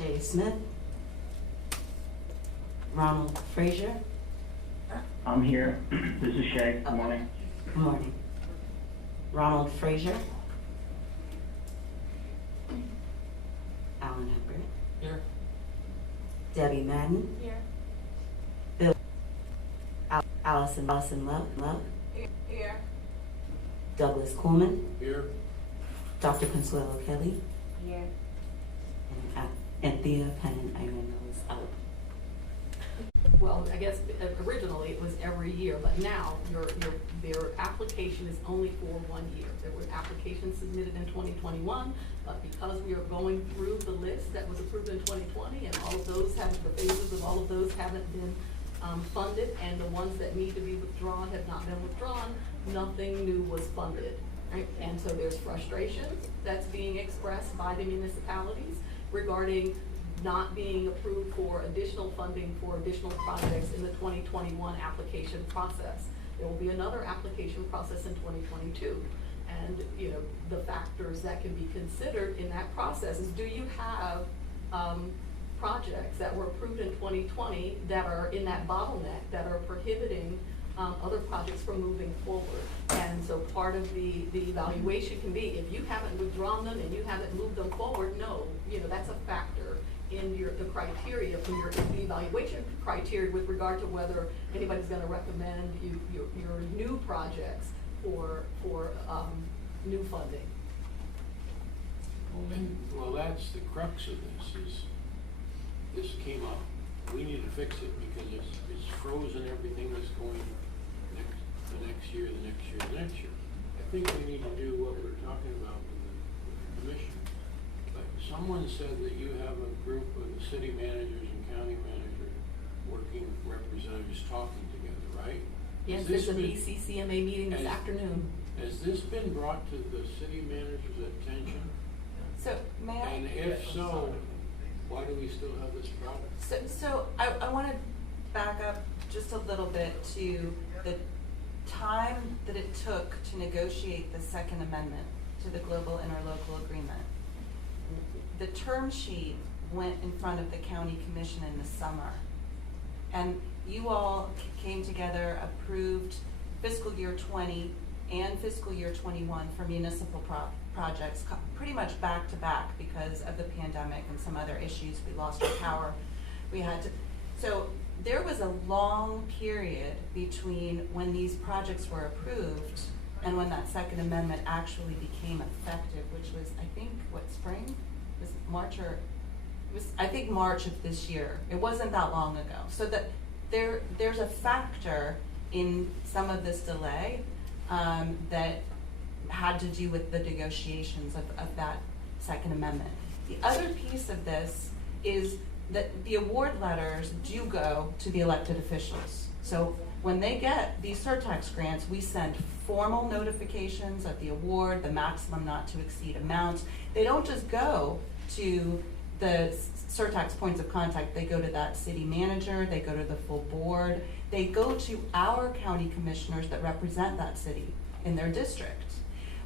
Shay Smith. Ronald Frazier. I'm here. This is Shay. Good morning. Good morning. Ronald Frazier. Alan Egbert. Here. Debbie Madden. Here. Bill. Allison Love. Here. Douglas Coleman. Here. Dr. Consuelo Kelly. Here. And Thea Penn-Iron is out. Well, I guess originally it was every year, but now their application is only for 1 year. There were applications submitted in 2021, but because we are going through the list that was approved in 2020, and all of those have, the phases of all of those haven't been funded, and the ones that need to be withdrawn have not been withdrawn, nothing new was funded, right? And so there's frustration that's being expressed by the municipalities regarding not being approved for additional funding for additional projects in the 2021 application process. There will be another application process in 2022. And the factors that can be considered in that process is, do you have projects that were approved in 2020 that are in that bottleneck, that are prohibiting other projects from moving forward? And so part of the evaluation can be, if you haven't withdrawn them and you haven't moved them forward, no, that's a factor in the criteria for your evaluation criteria with regard to whether anybody's going to recommend your new projects for new funding. Well, that's the crux of this, is this came up. We need to fix it because it's frozen everything that's going the next year. I think we need to do what we're talking about with the commission. But someone said that you have a group of the city managers and county managers working representatives talking together, right? Yes, there's a BCCMA meeting this afternoon. Has this been brought to the city manager's attention? So may I? And if so, why do we still have this problem? So I want to back up just a little bit to the time that it took to negotiate the Second Amendment to the Global Interlocal Agreement. The term sheet went in front of the County Commission in the summer, and you all came together, approved fiscal year 20 and fiscal year 21 for municipal projects, pretty much back to back because of the pandemic and some other issues. We lost our power. So there was a long period between when these projects were approved and when that Second Amendment actually became effective, which was, I think, spring? It was March I think March of this year. It wasn't that long ago. So that there's a factor in some of this delay that had to do with the negotiations of that Second Amendment. The other piece of this is that the award letters do go to the elected officials. So when they get these Surtax grants, we send formal notifications of the award, the maximum not to exceed amounts. They don't just go to the Surtax points of contact. They go to that city manager, they go to the full board, they go to our county commissioners that represent that city in their district.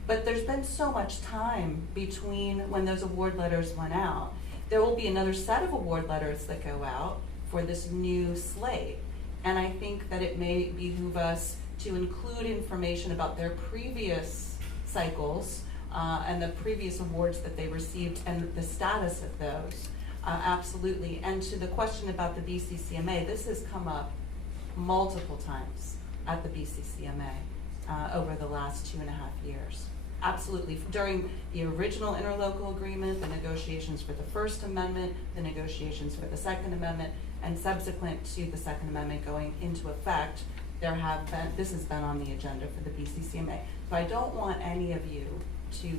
But there's been so much time between when those award letters went out. There will be another set of award letters that go out for this new slate. And I think that it may behoove us to include information about their previous cycles and the previous awards that they received and the status of those. Absolutely. And to the question about the BCCMA, this has come up multiple times at the BCCMA over the last 2.5 years. Absolutely. During the original interlocal agreement, the negotiations for the First Amendment, the negotiations for the Second Amendment, and subsequent to the Second Amendment going into effect, this has been on the agenda for the BCCMA. So I don't want any of you to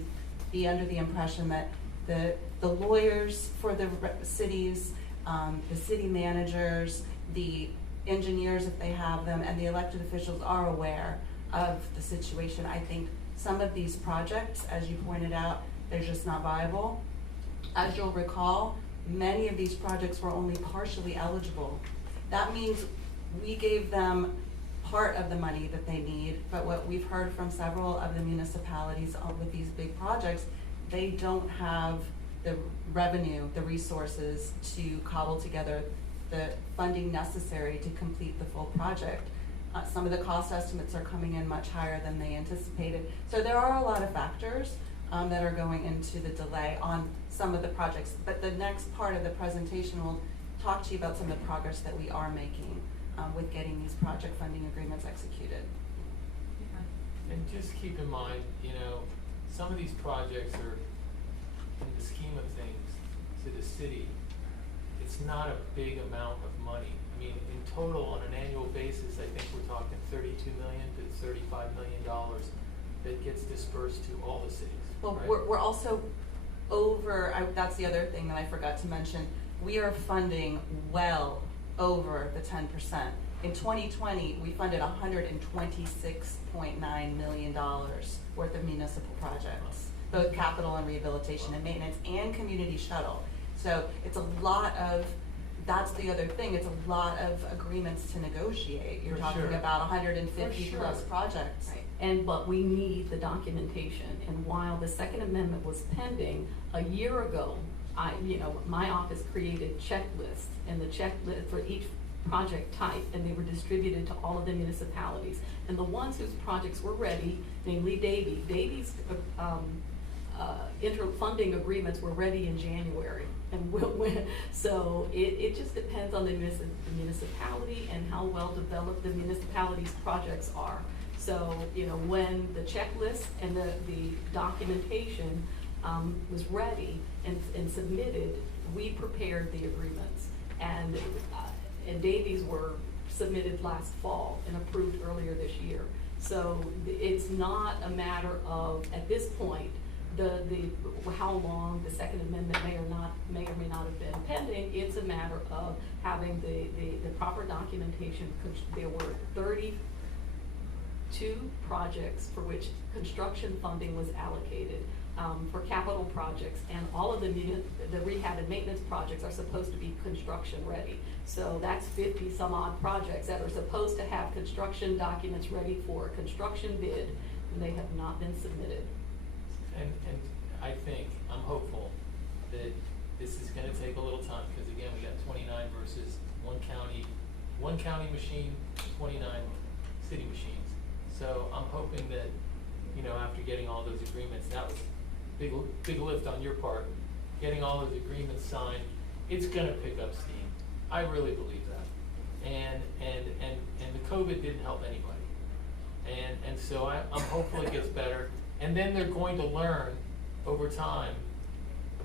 be under the impression that the lawyers for the cities, the city managers, the engineers if they have them, and the elected officials are aware of the situation. I think some of these projects, as you pointed out, they're just not viable. As you'll recall, many of these projects were only partially eligible. That means we gave them part of the money that they need, but what we've heard from several of the municipalities with these big projects, they don't have the revenue, the resources to cobble together the funding necessary to complete the full project. Some of the cost estimates are coming in much higher than they anticipated. So there are a lot of factors that are going into the delay on some of the projects. But the next part of the presentation will talk to you about some of the progress that we are making with getting these project funding agreements executed. And just keep in mind, you know, some of these projects are, in the scheme of things, to the city, it's not a big amount of money. I mean, in total, on an annual basis, I think we're talking $32 million to $35 million that gets dispersed to all the cities. Well, right? we're also that's the other thing that I forgot to mention. We are funding well over the 10%. In 2020, we funded $126.9 million worth of municipal projects, both capital and rehabilitation and maintenance and community shuttle. So it's a lot of, that's the other thing, it's a lot of agreements to negotiate. You're For talking sure. about 150 For plus sure. projects. Right. But we need the documentation, and while the Second Amendment was pending, a year ago, my office created checklists, and the checklist for each project type, and they were distributed to all of the municipalities. And the ones whose projects were ready, namely Davy's interfunding agreements were ready in January. And so it just depends on the municipality and how well developed the municipality's projects are. So, you know, when the checklist and the documentation was ready and submitted, we prepared the agreements. And Davies were submitted last fall and approved earlier this year. So it's not a matter of, at this point, how long the Second Amendment may or may not have been pending. It's a matter of having the proper documentation. There were 32 projects for which construction funding was allocated for capital projects, and all of the rehab and maintenance projects are supposed to be construction ready. So that's 50 some odd projects that are supposed to have construction documents ready for a construction bid, and they have not been submitted. And I think, I'm hopeful that this is gonna take a little time, because again, we got 29 versus one county machine, 29 city machines. So I'm hoping that, you know, after getting all those agreements, that was big lift on your part, getting all those agreements signed, it's gonna pick up steam. I really believe that. And the COVID didn't help anybody. And so I'm hopeful it gets better. And then they're going to learn over time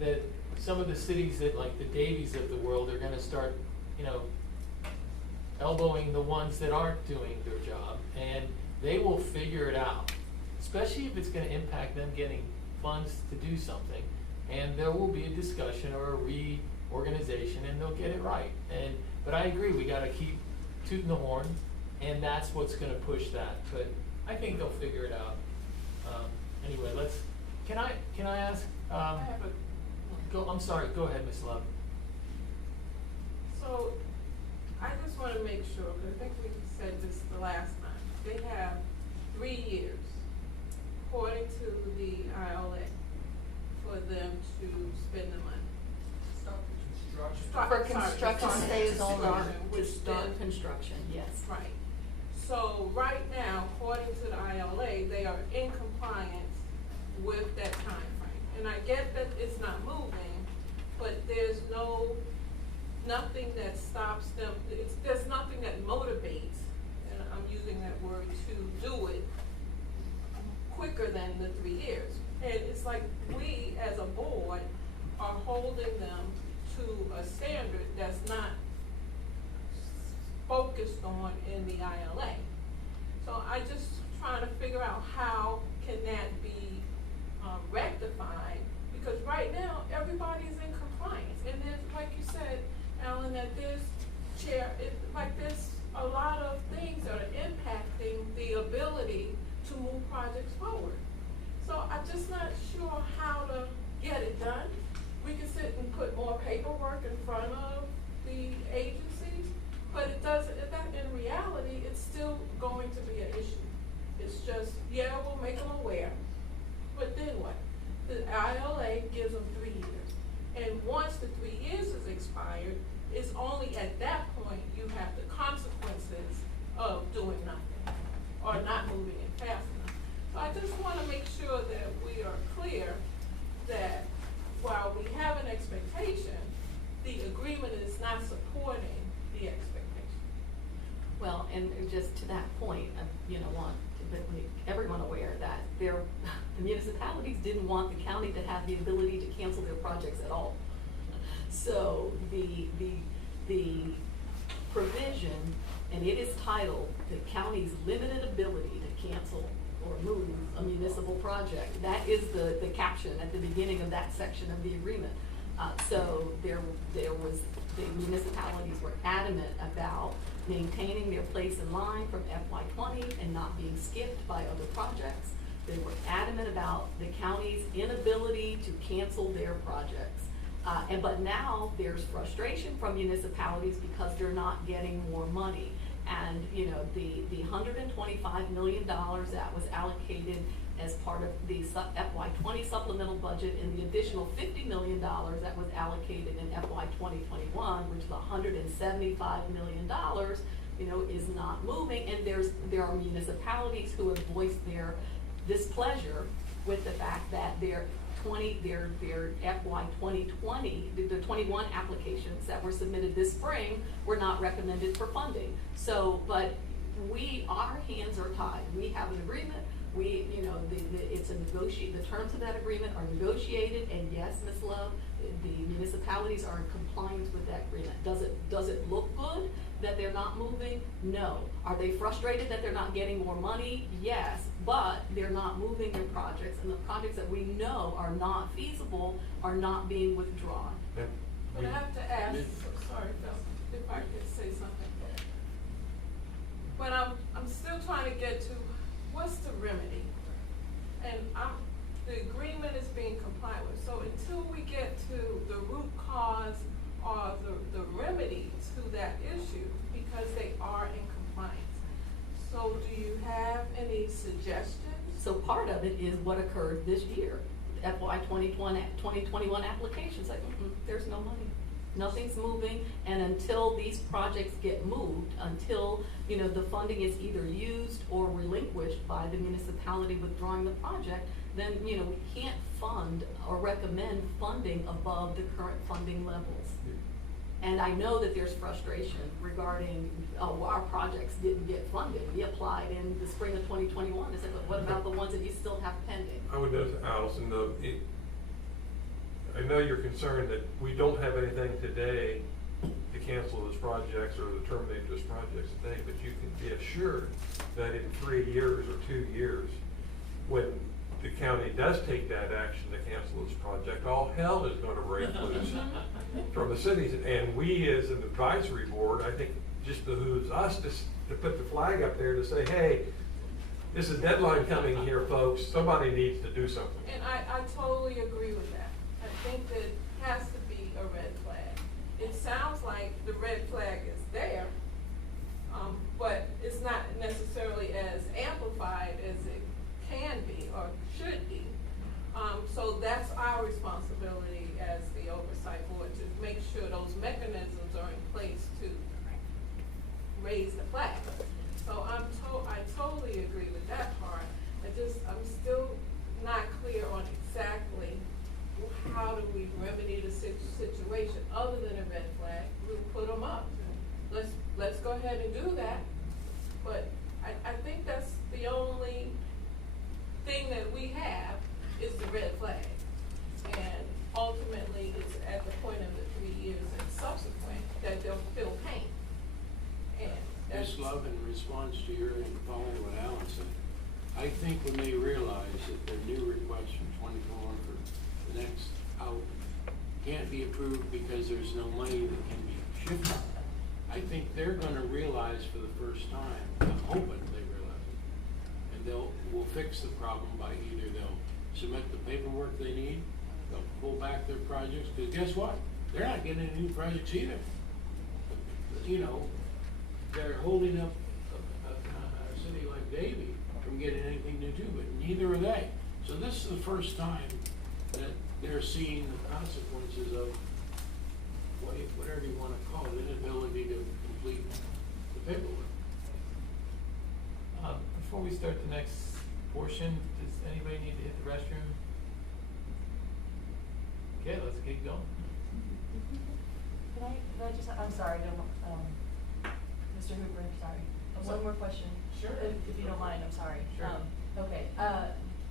that some of the cities that, like the Davies of the world, are gonna start, you know, elbowing the ones that aren't doing their job, and they will figure it out, especially if it's gonna impact them getting funds to do something. And there will be a discussion or a reorganization, and they'll get it right. But I agree, we gotta keep tooting the horn, and that's what's gonna push that. But I think they'll figure it out. Anyway, can I ask, I'm sorry, go ahead, Ms. Love. So, I just want to make sure, because I think we said this the last time, they have 3 years, according to the ILA, for them to spend the money. For construction stays on construction, To which start then- construction, yes. Right. So right now, according to the ILA, they are in compliance with that time frame. And I get that it's not moving, but there's nothing that stops them, there's nothing that motivates, and I'm using that word, to do it quicker than the 3 years. And it's like we, as a board, are holding them to a standard that's not focused on in the ILA. So I just trying to figure out how can that be rectified, because right now everybody's in compliance, and there's, like you said, Alan, that there's a lot of things that are impacting the ability to move projects forward. So I'm just not sure how to get it done. We can sit and put more paperwork in front of the agencies, but it doesn't, in reality, it's still going to be an issue. It's just, yeah, we'll make them aware, but then what? The ILA gives them 3 years. just to that point, want to make everyone aware that the municipalities didn't want the county to have the ability to cancel their projects at all. So the provision, and it is titled the county's limited ability to cancel or move a municipal project. That is the caption at the beginning of that section of the agreement. So the municipalities were adamant about maintaining their place in line from FY20 and not being skipped by other projects. They were adamant about the county's inability to cancel their projects. But now there's frustration from municipalities because they're not getting more money. And, the $125 million that was allocated as part of the FY20 supplemental budget and the additional $50 million that was allocated in FY 2021, which is $175 million, is not moving. And there are municipalities who have voiced their displeasure with the fact that their FY 2020, the 21 applications that were submitted this spring were not recommended for funding. So, but our hands are tied. We have an agreement. The terms of that agreement are negotiated, and yes, Ms. Love, the municipalities are in compliance with that agreement. Does it look good that they're not moving? No. Are they frustrated that they're not getting more money? Yes, but they're not moving their projects, and the projects that we know are not feasible are not being withdrawn. But I have to ask, sorry, Phil, if I could say something. But I'm still trying to get to what's the remedy? And the agreement is being complied with. So until we get to the root cause or the remedy to that issue, because they are in compliance. So do you have any suggestions? So part of it is what occurred this year. FY 2021 applications, like, there's no money. Nothing's moving, and until these projects get moved, until the funding is either used or relinquished by the municipality withdrawing the project, then we can't fund or recommend funding above the current funding levels. And I know that there's frustration regarding our projects didn't get funded. We applied in the spring of 2021 and said, but what about the ones that you still have pending? I would note, Allison, though, I know you're concerned that we don't have anything today to cancel those projects or to terminate those projects today, but you can be assured that in 3 years or 2 years, when the county does take that action to cancel this project, all hell is going to break loose from the cities. And we, as an advisory board, I think just behooves us to put the flag up there to say, hey, this is a deadline coming here, folks. Somebody needs to do something. And I totally agree with that. I think that it has to be a red flag. It sounds like the red flag is there, but it's not necessarily as amplified as it can be or should be. So that's our responsibility as the Oversight Board to make sure those mechanisms are in place to raise the flag. So I totally agree with that part. I'm still not clear on exactly how do we remedy the situation other than a red flag. We'll put them up. Let's go ahead and do that. But I think that's the only thing that we have is the red flag. And ultimately, it's at the point of the 3 years and subsequent that they'll feel pain. And that's Ms. Love, in response to your and following what Alan said, I think when they realize that their new request from 24 for the next out can't be approved because there's no money that can be shifted, I think they're going to realize for the first time, I'm hoping they realize it, and we'll fix the problem by either they'll submit the paperwork they need, they'll pull back their projects, because guess what? They're not getting any new projects either. They're holding up a city like Davie from getting anything new too, but neither are they. So this is the first time that they're seeing the consequences of whatever you want to call it, inability to complete the paperwork. Before we start the next portion, does anybody need to hit the restroom? Okay, let's get going. Can I just, I'm sorry, Mr. Hooper, sorry. One more question. Sure. If you don't mind, I'm sorry. Sure. Okay,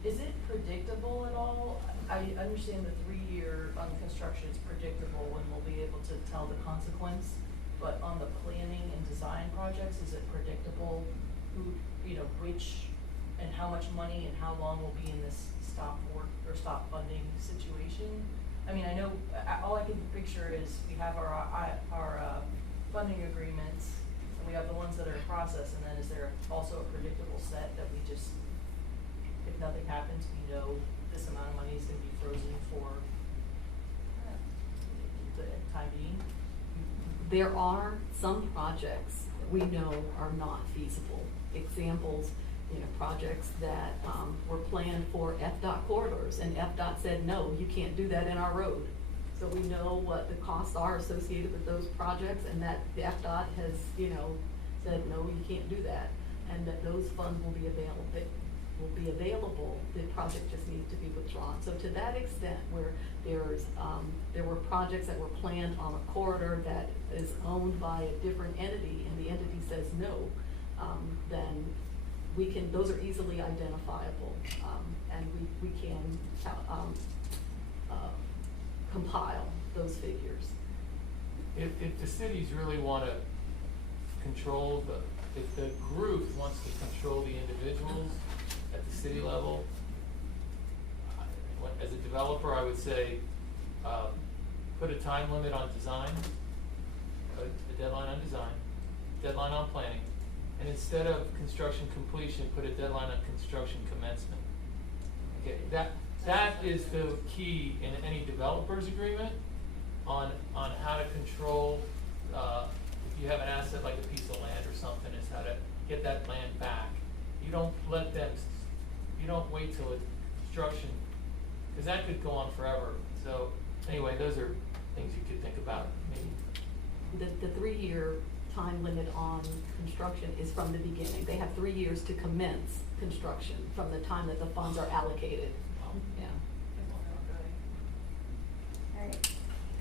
is it predictable at all? I understand the 3-year on construction is predictable and we'll be able to tell the consequence, but on the planning and design projects, is it predictable who, which and how much money and how long will be in this stop work or stop funding situation? I mean, I know, all I can picture is we have our funding agreements, and we have the ones that are in process, and then is there also a predictable set that we just, if nothing happens, we know this amount of money is gonna be frozen for the time being? There are some projects that we know are not feasible. Examples, projects that were planned for FDOT corridors, and FDOT said, no, you can't do that in our road. So we know what the costs are associated with those projects, and that the FDOT has, said, no, you can't do that, and that those funds will be available. The project just needs to be withdrawn. So to that extent, where there were projects that were planned on a corridor that is owned by a different entity, and the entity says no, then those are easily identifiable, and we can compile those figures. If the cities really want to control if the group wants to control the individuals at the city level, as a developer, I would say, put a time limit on design, a deadline on design, deadline on planning, and instead of construction completion, put a deadline on construction commencement. Okay, that is the key in any developer's agreement on how to control, if you have an asset like a piece of land or something, is how to get that land back. You don't wait till it's construction, because that could go on forever. So anyway, those are things you could think about maybe. The 3-year time limit on construction is from the beginning. They have 3 years to commence construction from the time that the funds are allocated. Yeah. All right.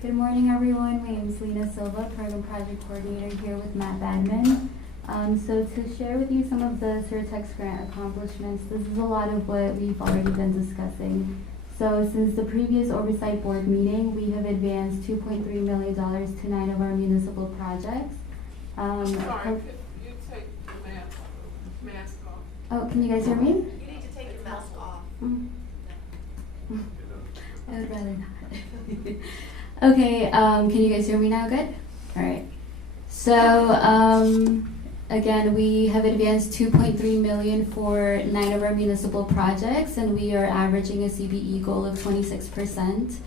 Good morning, everyone. My name is Lena Silva, Program Project Coordinator here with MAP Admin. So to share with you some of the Surtax grant accomplishments, this is a lot of what we've already been discussing. So since the previous Oversight Board meeting, we have advanced $2.3 million to 9 of our municipal projects. Sorry, could you take the mask off? Oh, can you guys hear me? You need to take your mask off. I would rather not. Okay, can you guys hear me now? Good? All right. So, again, we have advanced $2.3 million for 9 of our municipal projects, and we are averaging a CBE goal of 26%.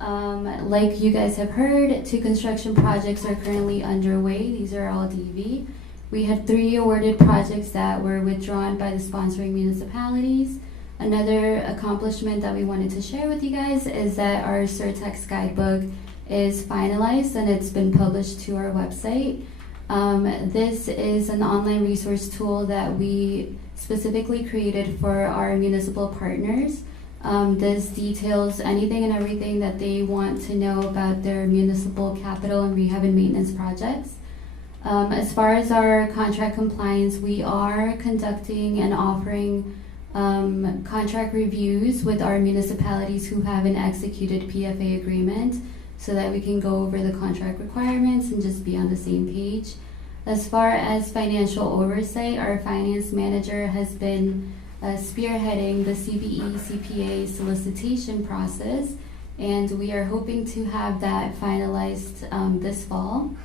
Like you guys have heard, 2 construction projects are currently underway. These are all DV. We had 3 awarded projects that were withdrawn by the sponsoring municipalities. Another accomplishment that we wanted to share with you guys is that our Surtax guidebook is finalized and it's been published to our website. This is an online resource tool that we specifically created for our municipal partners. This details anything and everything that they want to know about their municipal capital and rehab and maintenance projects. As far as our contract compliance, we are conducting and offering contract reviews with our municipalities who have an executed PFA agreement so that we can go over the contract requirements and just be on the same page. As far as financial oversight, our finance manager has been spearheading the CBE CPA solicitation process, and we are hoping to have that finalized this fall.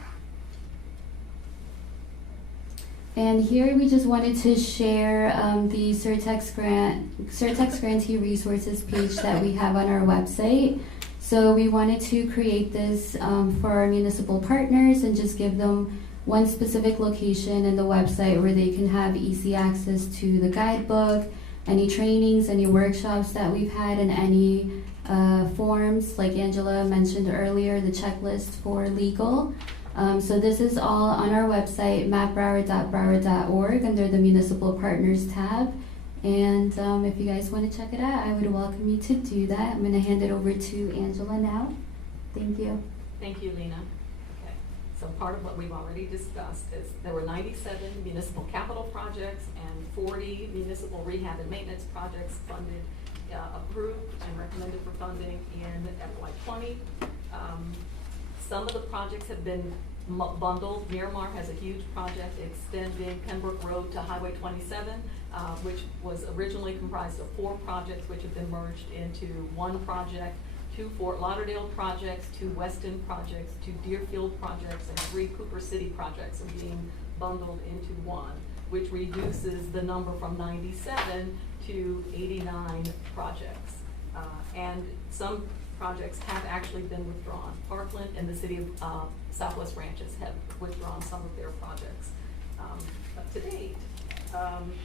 And here we just wanted to share the Surtax grantee resources page that we have on our website. So we wanted to create this for our municipal partners and just give them one specific location in the website where they can have easy access to the guidebook, any trainings, any workshops that we've had, and any forms, like Angela mentioned earlier, the checklist for legal. So this is all on our website, mapbroward.broward.org, under the Municipal Partners tab. And if you guys want to check it out, I would welcome you to do that. I'm going to hand it over to Angela now. Thank you. Thank you, Lena. Okay. So part of what we've already discussed is there were 97 municipal capital projects and 40 municipal rehab and maintenance projects funded, approved and recommended for funding in FY20. Some of the projects have been bundled. Miramar has a huge project extending Pembroke Road to Highway 27, which was originally comprised of 4 projects which have been merged into one project, 2 Fort Lauderdale projects, 2 Weston projects, 2 Deerfield projects, and 3 Cooper City projects are being bundled into one, which reduces the number from 97 to 89 projects. And some projects have actually been withdrawn. Parkland and the city of Southwest Ranches have withdrawn some of their projects. But to date,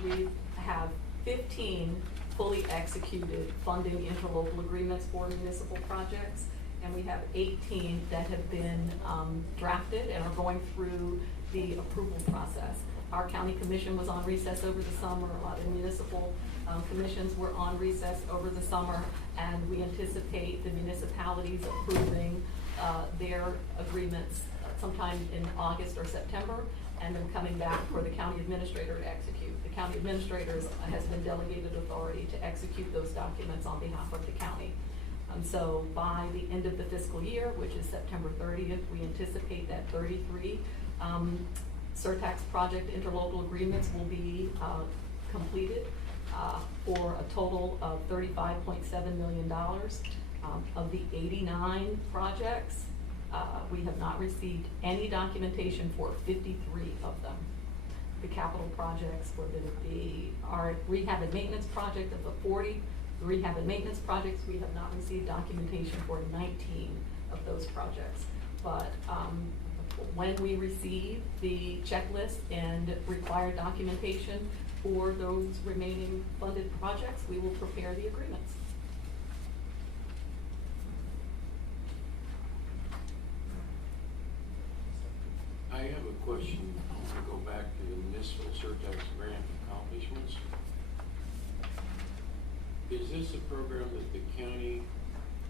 we have 15 fully executed funding interlocal agreements for municipal projects, and we have 18 that have been drafted and are going through the approval process. Our county commission was on recess over the summer. A lot of municipal commissions were on recess over the summer, and we anticipate the municipalities approving their agreements sometime in August or September, and then coming back for the county administrator to execute. The county administrator has been delegated authority to execute those documents on behalf of the county. So by the end of the fiscal year, which is September 30th, we anticipate that 33 Surtax project interlocal agreements will be completed for a total of $35.7 million. Of the 89 projects, we have not received any documentation for 53 of them. The capital projects for our rehab and maintenance project of the 40 rehab and maintenance projects, we have not received documentation for 19 of those projects. But when we receive the checklist and required documentation for those remaining funded projects, we will prepare the agreements. I have a question. I want to go back to the Municipal Surtax grant accomplishments. Is this a program that the county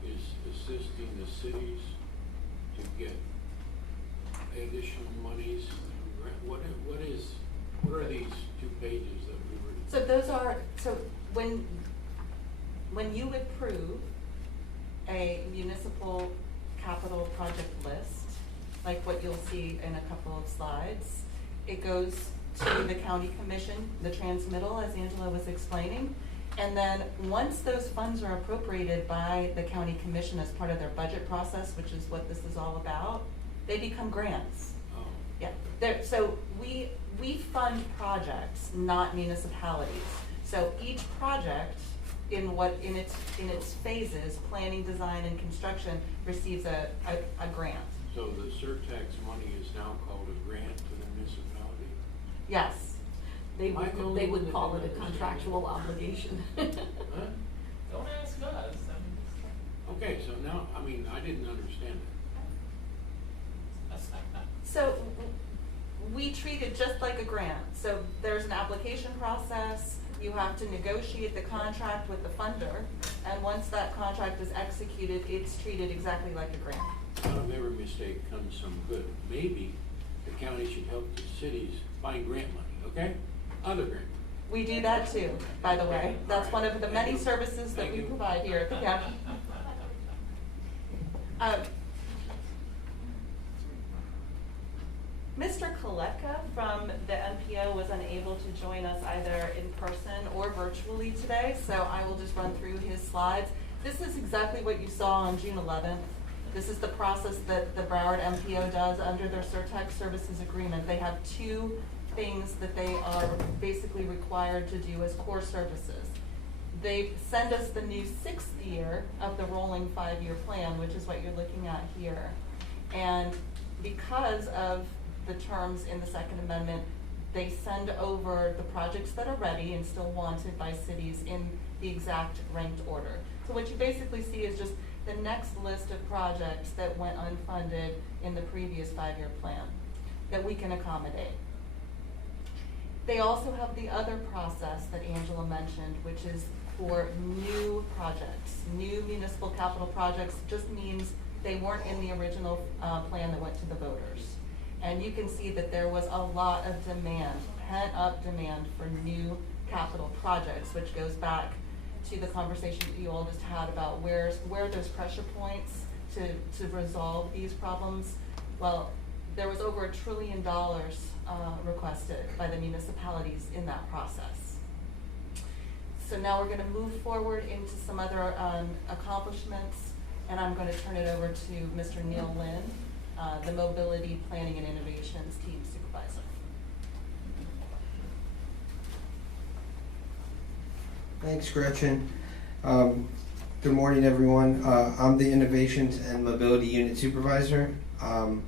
is assisting the cities to get additional monies? What are these 2 pages that we were? So those are, so when you approve a municipal capital project list, like what you'll see in a couple of slides, it goes to the county commission, the transmittal, as Angela was explaining. And then once those funds are appropriated by the county commission as part of their budget process, which is what this is all about, they become grants. Oh. Yeah. So we fund projects, not municipalities. So each project in its phases, planning, design, and construction, receives a grant. So the Surtax money is now called a grant to the municipality? Yes. They would call it a contractual obligation. Huh? Don't ask us. Okay, so now, I didn't understand that. So we treat it just like a grant. So there's an application process. You have to negotiate the contract with the funder. And once that contract is executed, it's treated exactly like a grant. Out of every mistake comes some good. Maybe the county should help the cities find grant money, okay? Other grant. We do that too, by the way. That's one of the many services that we provide here at the county. Mr. Kaleka from the MPO was unable to join us either in person or virtually today, so I will just run through his slides. This is exactly what you saw on June 11th. This is the process that the Broward MPO does under their Surtax services agreement. They have 2 things that they are basically required to do as core services. They send us the new 6th year of the rolling 5-year plan, which is what you're looking at here. And because of the terms in the Second Amendment, they send over the projects that are ready and still wanted by cities in the exact ranked order. So what you basically see is just the next list of projects that went unfunded in the previous 5-year plan that we can accommodate. They also have the other process that Angela mentioned, which is for new projects. New municipal capital projects just means they weren't in the original plan that went to the voters. And you can see that there was a lot of demand, pent-up demand for new capital projects, which goes back to the conversation that you all just had about where there's pressure points to resolve these problems. Well, there was over $1 trillion requested by the municipalities in that process. So now we're going to move forward into some other accomplishments, and I'm going to turn it over to Mr. Neil Lynn, the Mobility Planning and Innovations Team Supervisor. Thanks, Gretchen. Good morning, everyone. I'm the Innovations and Mobility Unit Supervisor. I'm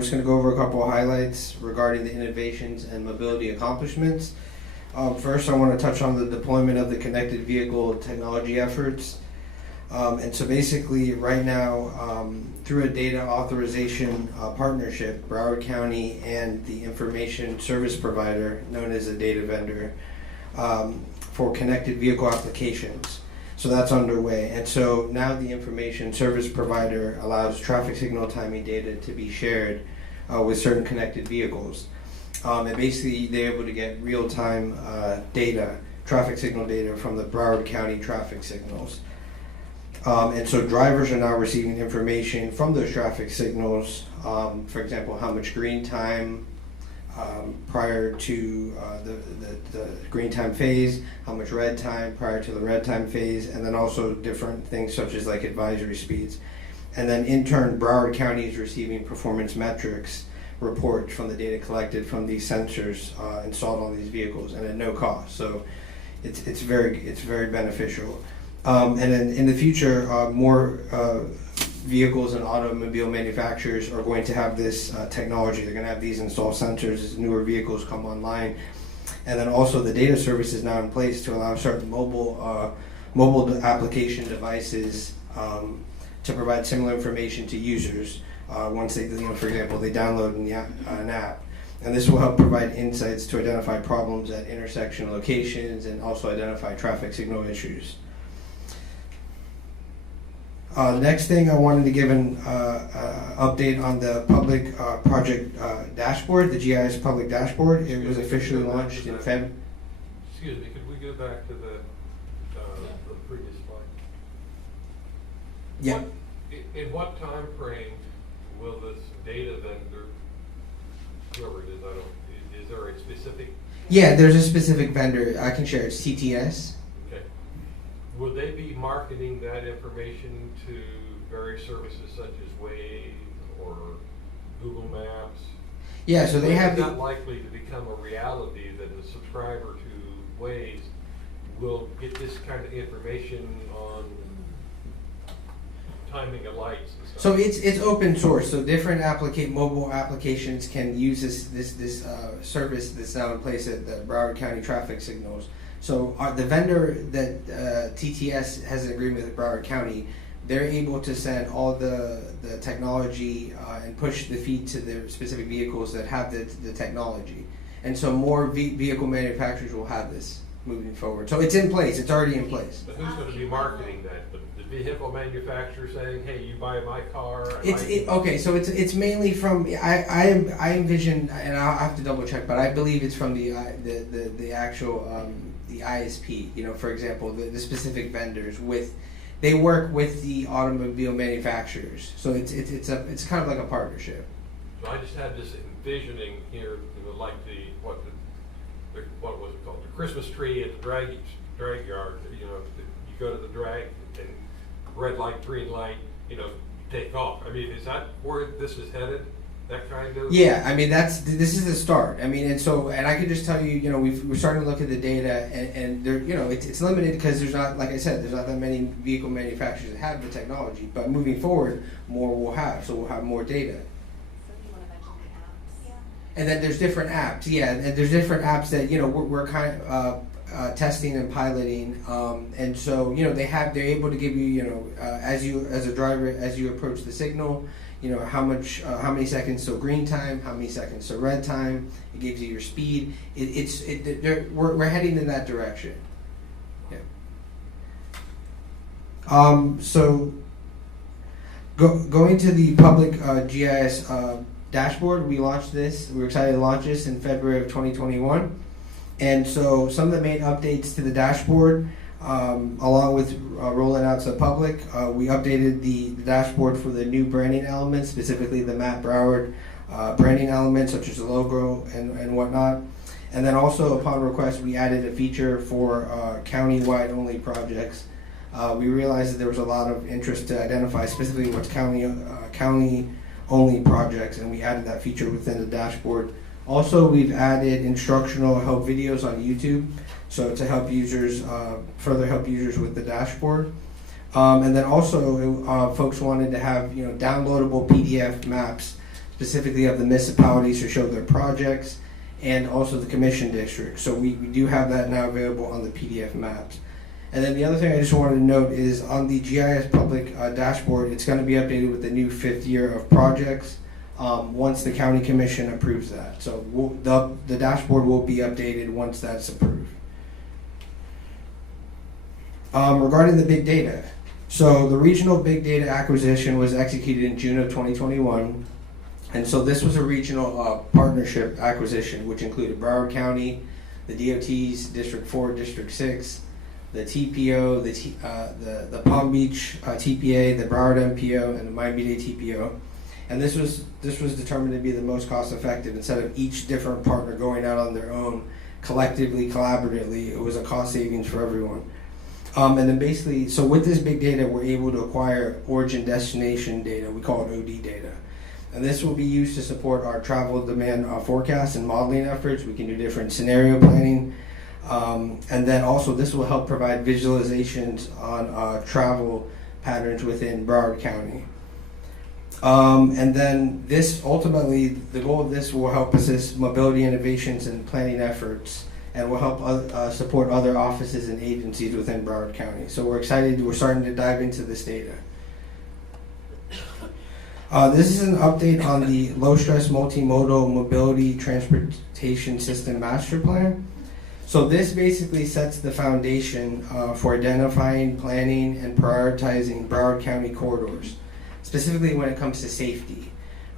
just going to go over a couple of highlights regarding the Innovations and Mobility Accomplishments. First, I want to touch on the deployment of the connected vehicle technology efforts. And so basically, right now, through a data authorization partnership, Broward County and the information service provider, known as a data vendor, for connected vehicle applications. So that's underway. And so now the information service provider allows traffic signal timing data to be shared with certain connected vehicles. And basically, they're able to get real-time data, traffic signal data from the Broward County traffic signals. And so drivers are now receiving information from those traffic signals, for example, how much green time prior to the green time phase, how much red time prior to the red time phase, and then also different things such as like advisory speeds. And then in turn, Broward County is receiving performance metrics reports from the data collected from these sensors installed on these vehicles, and at no cost. So it's very beneficial. And then in the future, more vehicles and automobile manufacturers are going to have this technology. They're going to have these installed sensors as newer vehicles come online. And then also the data service is now in place to allow certain mobile application devices to provide similar information to users once they, for example, they download an app. And this will help provide insights to identify problems at intersection locations and also identify traffic signal issues. Next thing, I wanted to give an update on the public project dashboard, the GIS public dashboard. It was officially launched in February. Excuse me, could we go back to the previous slide? Yeah. In what time frame will this data vendor, whoever it is, is there a specific? Yeah, there's a specific vendor. I can share it. It's TTS. Okay. Will they be marketing that information to various services such as Waze or Google Maps? Yeah, so they have. It's not likely to become a reality that a subscriber to Waze will get this kind of information on timing of lights and stuff. So it's open source. So different mobile applications can use this service that's now in place at the Broward County traffic signals. So the vendor that TTS has an agreement with Broward County, they're able to send all the technology and push the feed to the specific vehicles that have the technology. And so more vehicle manufacturers will have this moving forward. So it's in place. It's already in place. But who's going to be marketing that? The vehicle manufacturer saying, "Hey, you buy my car." Okay. So it's mainly from I envision, and I'll have to double check, but I believe it's from the actual the ISP. You know, for example, the specific vendors they work with the automobile manufacturers. So it's kind of like a partnership. So I just had this envisioning here, like what was it called? The Christmas tree at the drag yard. You go to the drag and red light, green light, take off. I mean, is that where this is headed? That kind of? Yeah, I mean this is the start. I mean, and I could just tell you, we're starting to look at the data, and there, it's limited because there's not, like I said, there's not that many vehicle manufacturers that have the technology. But moving forward, more will have, so we'll have more data. And then there's different apps, and there's different apps that we're kind of testing and piloting, and so they're able to give you as a driver, as you approach the signal, how many seconds till green time, how many seconds till red time. It gives you your speed. We're heading in that direction. Yeah. So going to the public GIS Dashboard. We launched this. We're excited to launch this in February of 2021. And so some of the main updates to the dashboard, along with rolling out to the public, we updated the dashboard for the new branding elements, specifically the MAP Broward branding elements such as the logo and whatnot. And then also upon request, we added a feature for county-wide only projects. We realized that there was a lot of interest to identify specifically what's county-only projects, and we added that feature within the dashboard. Also, we've added instructional help videos on YouTube, so to help users, further help users with the dashboard. And then also, folks wanted to have downloadable PDF maps, specifically of the municipalities to show their projects, and also the commission district. So we do have that now available on the PDF maps. And then the other thing I just wanted to note is on the GIS public dashboard, it's going to be updated with the new 5th year of projects once the county commission approves that. So the dashboard will be updated once that's approved. Regarding the big data, so the regional big data acquisition was executed in June of 2021. And so this was a regional partnership acquisition, which included Broward County, the DOTs, District 4, District 6, the TPO, the Palm Beach TPA, the Broward MPO, and the Miami-Dade TPO. And this was determined to be the most cost effective. Instead of each different partner going out on their own, collectively, collaboratively, it was a cost savings for everyone. And then basically, so with this big data, we're able to acquire origin destination data. We call it OD data. And this will be used to support our travel demand forecasts and modeling efforts. We can do different scenario planning. And then also this will help provide visualizations on travel patterns within Broward County. And then this ultimately, the goal of this will help assist mobility innovations and planning efforts, and will help support other offices and agencies within Broward County. So we're excited, we're starting to dive into this data. This is an update on the low-stress multimodal mobility transportation system master plan. So this basically sets the foundation for identifying, planning, and prioritizing Broward County corridors, specifically when it comes to safety,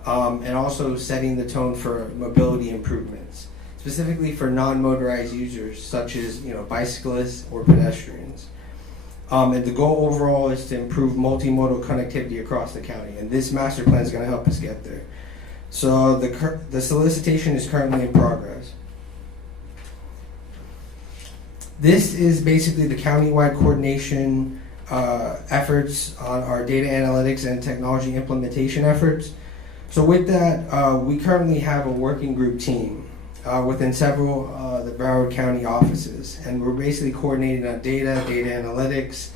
and also setting the tone for mobility improvements, specifically for non-motorized users such as bicyclists or pedestrians. And the goal overall is to improve multimodal connectivity across the county, and this master plan is going to help us get there. So the solicitation is currently in progress. This is basically the county-wide coordination efforts on our data analytics and technology implementation efforts. So with that, we currently have a working group team within several the Broward County offices, and we're basically coordinating on data analytics,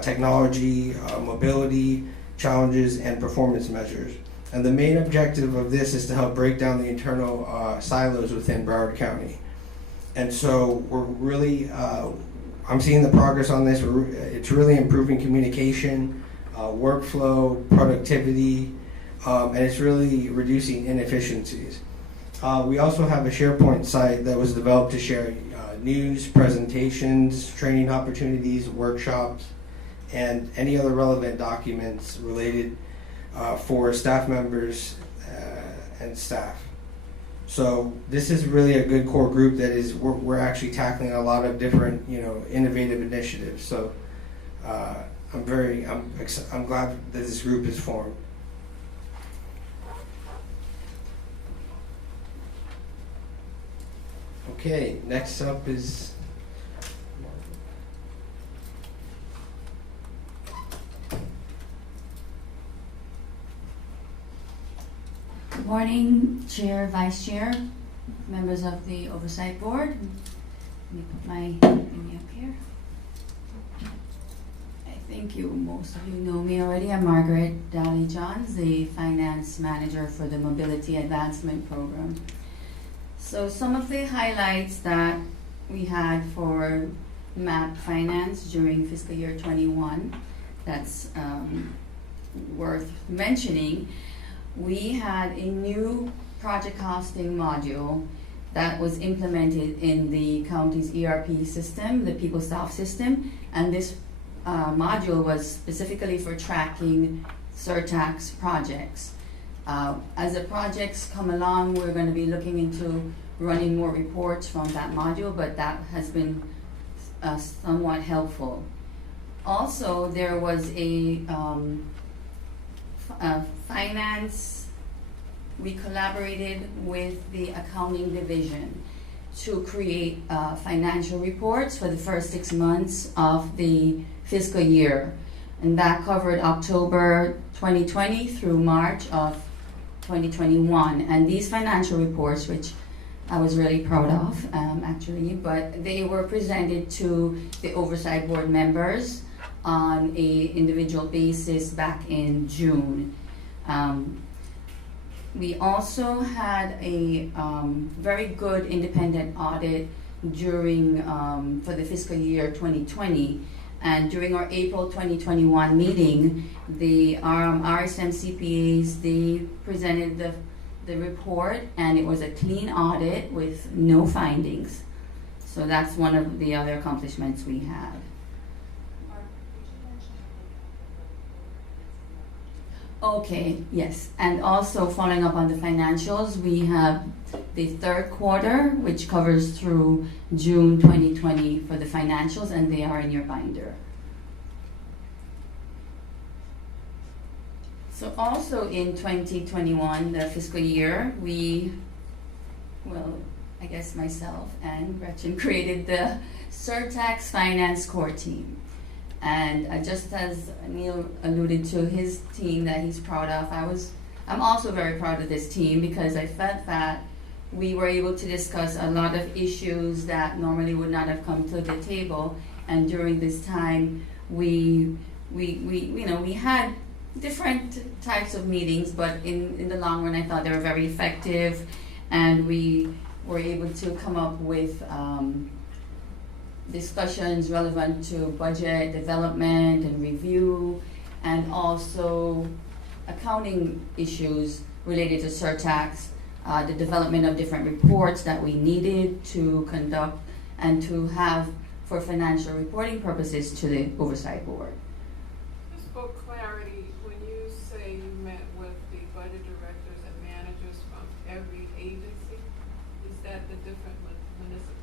technology, mobility challenges, and performance measures. And the main objective of this is to help break down the internal silos within Broward County. And so we're really, I'm seeing the progress on this. It's really improving communication, workflow, productivity, and it's really reducing inefficiencies. We also have a SharePoint site that was developed to share news, presentations, training opportunities, workshops, and any other relevant documents related for staff members and staff. So this is really a good core group that is, we're actually tackling a lot of different, innovative initiatives. So I'm glad that this group is formed. Okay, next up is Good morning, Chair, Vice Chair, members of the Oversight Board. Let me put my thing up here. I think most of you know me already. I'm Margaret Daly-Johns, the Finance Manager for the Mobility Advancement Program. So some of the highlights that we had for MAP Finance during fiscal year 21 that's worth mentioning. We had a new project costing module that was implemented in the county's ERP system, the PeopleSoft system, and this module was specifically for tracking Surtax projects. As the projects come along, we're going to be looking into running more reports from that module, but that has been somewhat helpful. Also, there was a finance, we collaborated with the accounting division to create financial reports for the first 6 months of the fiscal year. And that covered October 2020 through March of 2021. And these financial reports, which I was really proud of, actually, but they were presented to the Oversight Board members on an individual basis back in June. We also had a very good independent audit during for the fiscal year 2020, and during our April 2021 meeting, the RSM CPAs, they presented the report, and it was a clean audit with no findings. So that's one of the other accomplishments we had. Okay, yes, and also following up on the financials, we have the third quarter, which covers through June 2020 for the financials, and they are in your binder. So also in 2021, the fiscal year, I guess myself and Gretchen created the Surtax Finance Core Team. And just as Neil alluded to his team that he's proud of, I'm also very proud of this team because I felt that we were able to discuss a lot of issues that normally would not have come to the table. And during this time, we had different types of meetings, but in the long run, I thought they were very effective, and we were able to come up with discussions relevant to budget development and review, and also accounting issues related to Surtax, the development of different reports that we needed to conduct and to have for financial reporting purposes to the Oversight Board. Just for clarity, when you say you met with the budget directors and managers from every agency, is that the different municipalities?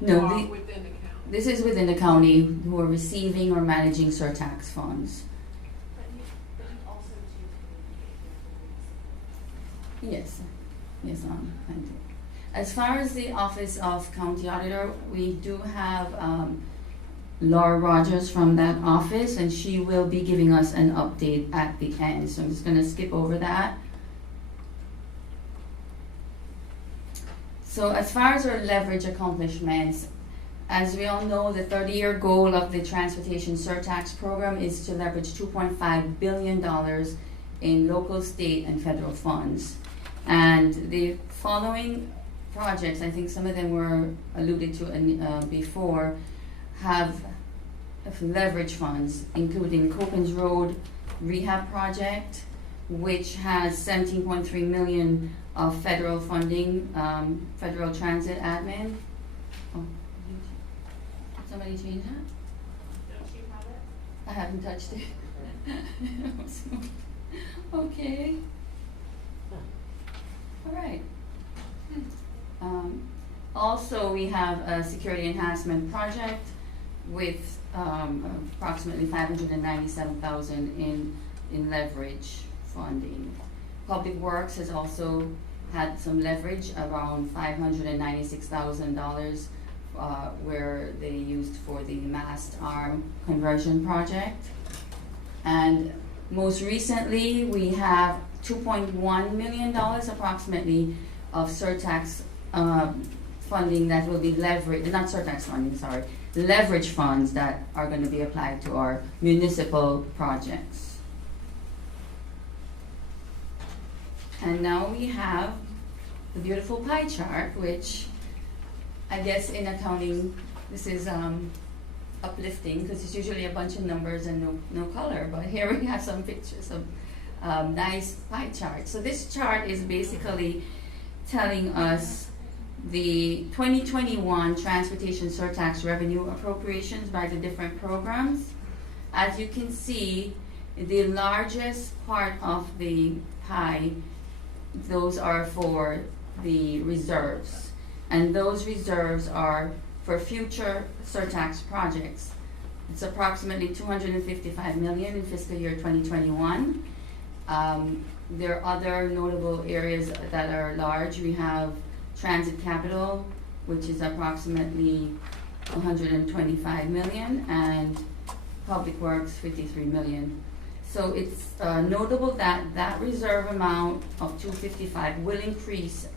No, or within the county? This is within the county who are receiving or managing Surtax funds. But you also do. Yes, I do. As far as the Office of County Auditor, we do have Laura Rogers from that office, and she will be giving us an update at the end. So I'm just going to skip over that. So as far as our leverage accomplishments, as we all know, the 30-year goal of the Transportation Surtax program is to leverage $2.5 billion in local, state, and federal funds. And the following projects, I think some of them were alluded to before, have leverage funds, including Copens Road Rehab Project, which has $17.3 million of federal funding, federal transit admin. Oh, did somebody change that? Don't you have it? I haven't touched it. Okay. All right. Also, we have a security enhancement project with approximately $597,000 in leverage funding. Public Works has also had some leverage, around $596,000, where they used for the mast arm conversion project. And most recently, we have $2.1 million approximately of Surtax funding that will be leveraged, not Surtax funding, sorry, leverage funds that are going to be applied to our municipal projects. And now we have the beautiful pie chart, which I guess in accounting, this is uplifting because it's usually a bunch of numbers and no color, but here we have some pictures of nice pie chart. So this chart is basically telling us the 2021 Transportation Surtax revenue appropriations by the different programs. As you can see, The largest part of the pie, those are for the reserves. And those reserves are for future Surtax projects. It's approximately $255 million in fiscal year 2021. There are other notable areas that are large. We have transit capital, which is approximately $125 million, and public works, $53 million. So it's notable that that reserve amount of $255 will increase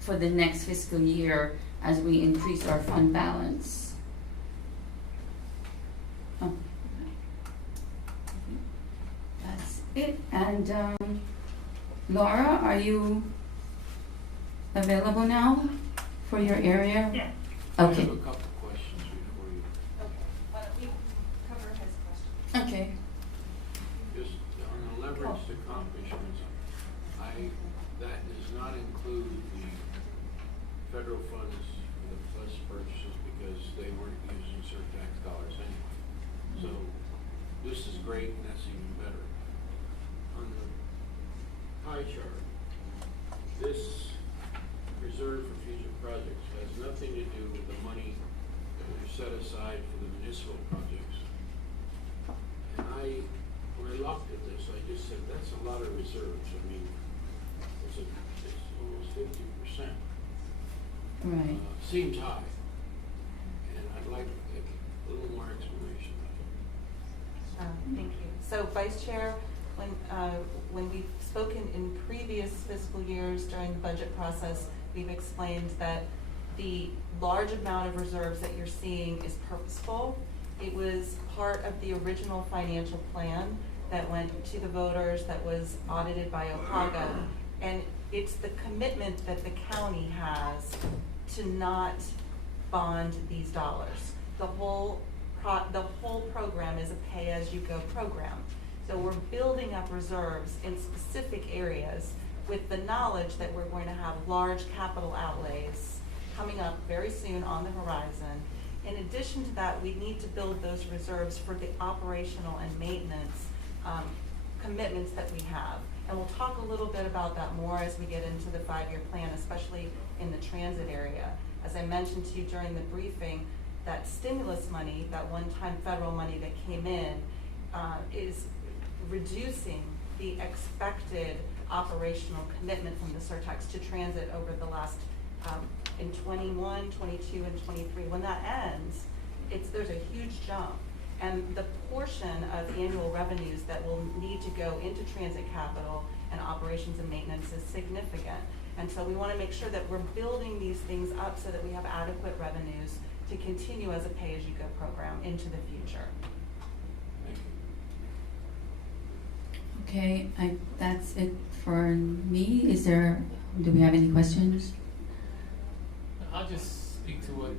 for the next fiscal year as we increase our fund balance. Oh. That's it. And Laura, are you available now for your area? Yes. I Okay. have a couple questions before you. Okay, why don't we cover his question? Okay. Just on the leveraged accomplishments, that does not include the federal funds for the bus purchases because they weren't using Surtax dollars anyway. So this is great and that's even better. On the pie chart, this reserve for future projects has nothing to do with the money that we've set aside for the municipal projects. And when I looked at this, I just said, that's a lot of reserves. I mean, it's almost 50%. Right. Seems high. And I'd like a little more explanation of it. Thank you. So, Vice Chair, when we've spoken in previous fiscal years during the budget process, we've explained that the large amount of reserves that you're seeing is purposeful. It was part of the original financial plan that went to the voters, that was audited by OPAGA, and it's the commitment that the county has to not bond these dollars. The whole program is a pay-as-you-go program. So we're building up reserves in specific areas with the knowledge that we're going to have large capital outlays coming up very soon on the horizon. In addition to that, we need to build those reserves for the operational and maintenance commitments that we have. And we'll talk a little bit about that more as we get into the 5-year plan, especially in the transit area. As I mentioned to you during the briefing, that stimulus money, that one-time federal money that came in, is reducing the expected operational commitment from the Surtax to transit over the last, in 21, 22, and 23. When that ends, there's a huge jump. And the portion of annual revenues that will need to go into transit capital and operations and maintenance is significant. And so we want to make sure that we're building these things up so that we have adequate revenues to continue as a pay-as-you-go program into the future. Thank you. Okay, that's it for me. Do we have any questions? I'll just speak to what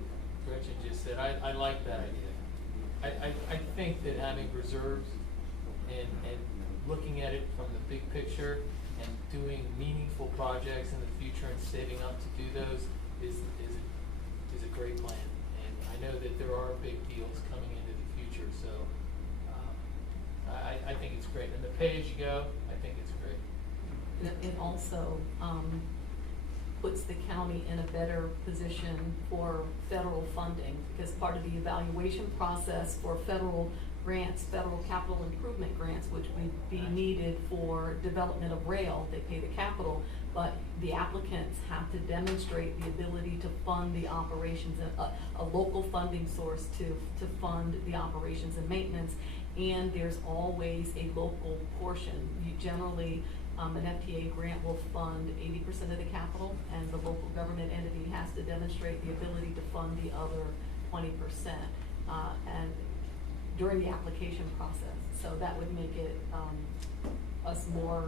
Gretchen just said. I like that idea. I think that having reserves and looking at it from the big picture and doing meaningful projects in the future and saving up to do those is a great plan. And I know that there are big deals coming into the future, so I think it's great. And the pay-as-you-go, I think it's great. It also puts the county in a better position for federal funding, because part of the evaluation process for federal grants, federal capital improvement grants, which would be needed for development of rail, they pay the capital, but the applicants have to demonstrate the ability to fund the operations, a local funding source to fund the operations and maintenance, and there's always a local portion. You generally, an FTA grant will fund 80% of the capital, and the local government entity has to demonstrate the ability to fund the other 20%, and during the application process. So that would make it us more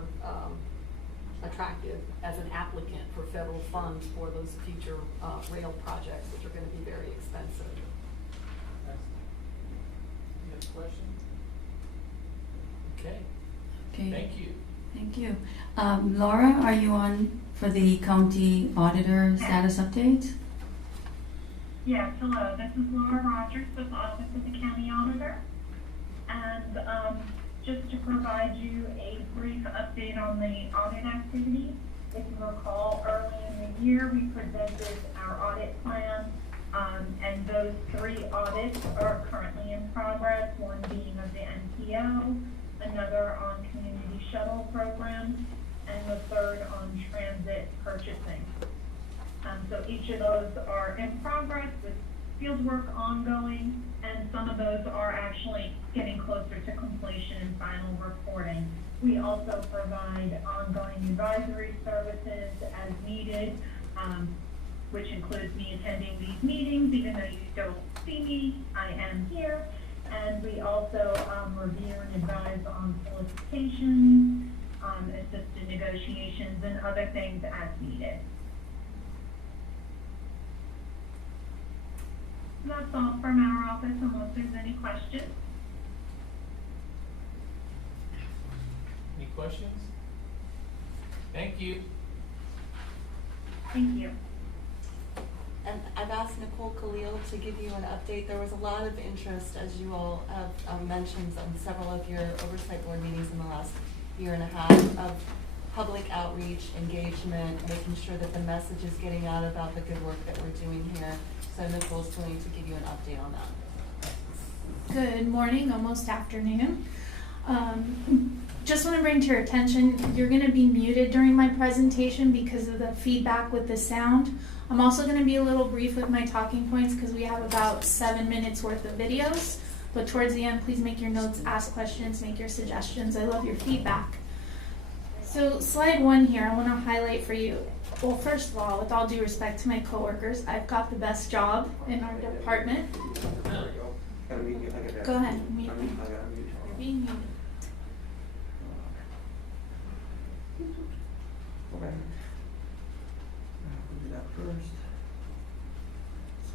attractive as an applicant for federal funds for those future rail projects, which are going to be very expensive. Any other questions? Okay. Okay. Thank you. Thank you. Laura, are you on for the county auditor status update? Yes, hello. This is Laura Rogers with the Office of the County Auditor. And just to provide you a brief update on the audit activity. If you recall, early in the year, we presented our audit plan, and those 3 audits are currently in progress, one being of the NPO, another on community shuttle programs, and the third on transit purchasing. So each of those are in progress with field work ongoing, and some of those are actually getting closer to completion and final reporting. We also provide ongoing advisory services as needed, which includes me attending these meetings, even though you don't see me, I am here. And we also review and advise on solicitations, assist in negotiations, and other things as needed. That's all from our office, unless there's any questions. Any questions? Thank you. Thank you. And I've asked Nicole Khalil to give you an update. There was a lot of interest, as you all have mentioned on several of your oversight board meetings in the last year and a half, of public outreach, engagement, making sure that the message is getting out about the good work that we're doing here. So Nicole's going to give you an update on that. Good morning, almost afternoon. Just want to bring to your attention, you're going to be muted during my presentation because of the feedback with the sound. I'm also going to be a little brief with my talking points because we have about 7 minutes worth of videos. But towards the end, please make your notes, ask questions, make your suggestions. I love your feedback. So slide 1 here, I want to highlight for you. Well, first of all, with all due respect to my coworkers, I've got the best job in our department. Go ahead, mute me. You're being muted.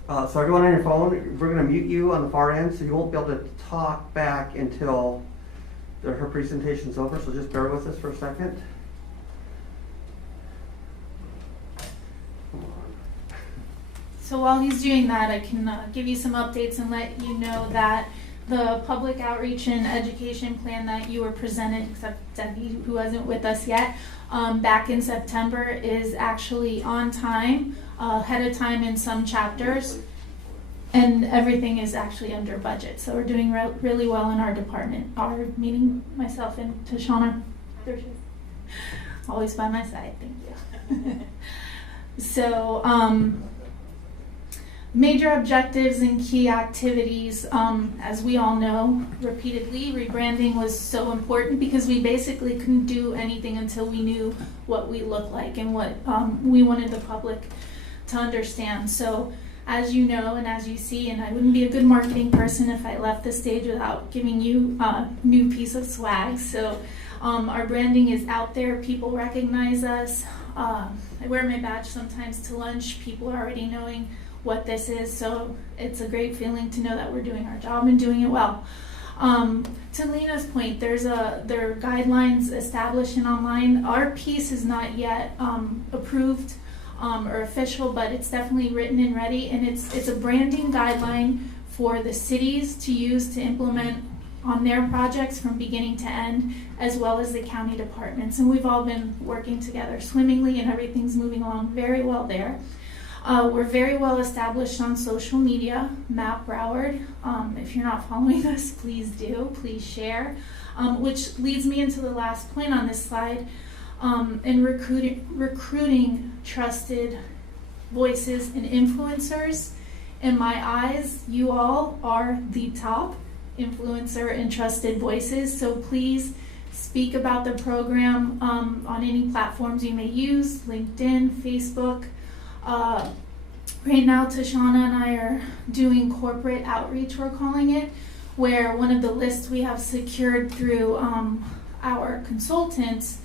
So everyone on your phone, we're going to mute you on the far end, so you won't be able to talk back until her presentation's over, so just bear with us for a second. So while he's doing that, I can give you some updates and let you know that the public outreach and education plan that you were presented, except Debbie, who wasn't with us yet, back in September, is actually on time, ahead of time in some chapters, and everything is actually under budget. So we're doing really well in our department. Meaning myself and Tashauna. There she is. Always by my side, thank you. So, major objectives and key activities, as we all know, repeatedly, rebranding was so important because we basically couldn't do anything until we knew what we looked like and what we wanted the public to understand. So as you know and as you see, and I wouldn't be a good marketing person if I left the stage without giving you a new piece of swag. So our branding is out there, people recognize us. I wear my badge sometimes to lunch, people are already knowing what this is, so it's a great feeling to know that we're doing our job and doing it well. To Lena's point, there are guidelines established and online. Our piece is not yet approved or official, but it's definitely written and ready, and it's a branding guideline for the cities to use to implement on their projects from beginning to end, as well as the county departments. And we've all been working together swimmingly, and everything's moving along very well there. We're very well established on social media, MAP Broward. If you're not following us, please do, please share. Which leads me into the last point on this slide. In recruiting trusted voices and influencers. In my eyes, you all are the top influencer and trusted voices, so please speak about the program on any platforms you may use, LinkedIn, Facebook. Right now, Tashauna and I are doing corporate outreach, we're calling it, where one of the lists we have secured through our consultants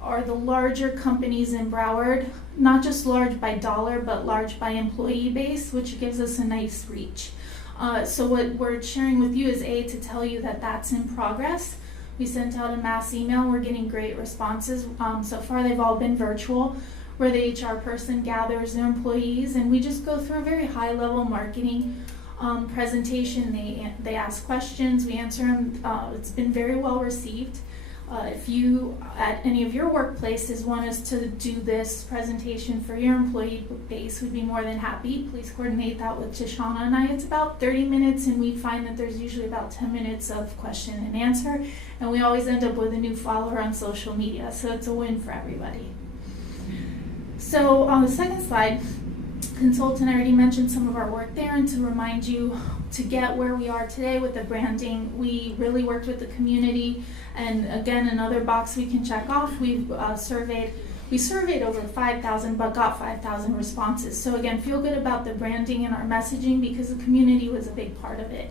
are the larger companies in Broward, not just large by dollar, but large by employee base, which gives us a nice reach. So what we're sharing with you is to tell you that that's in progress. We sent out a mass email, we're getting great responses. So far they've all been virtual, where the HR person gathers their employees, and we just go through a very high level marketing presentation. They ask questions, we answer them. It's been very well received. If you, at any of your workplaces, want us to do this presentation for your employee base, we'd be more than happy. Please coordinate that with Tashauna and I. It's about 30 minutes, and we find that there's usually about 10 minutes of question and answer, and we always end up with a new follower on social media, so it's a win for everybody. So on the second slide, consultant, I already mentioned some of our work there, and to remind you, to get where we are today with the branding, we really worked with the community, and again, another box we can check off. We surveyed over 5,000, but got 5,000 responses. So again, feel good about the branding and our messaging because the community was a big part of it.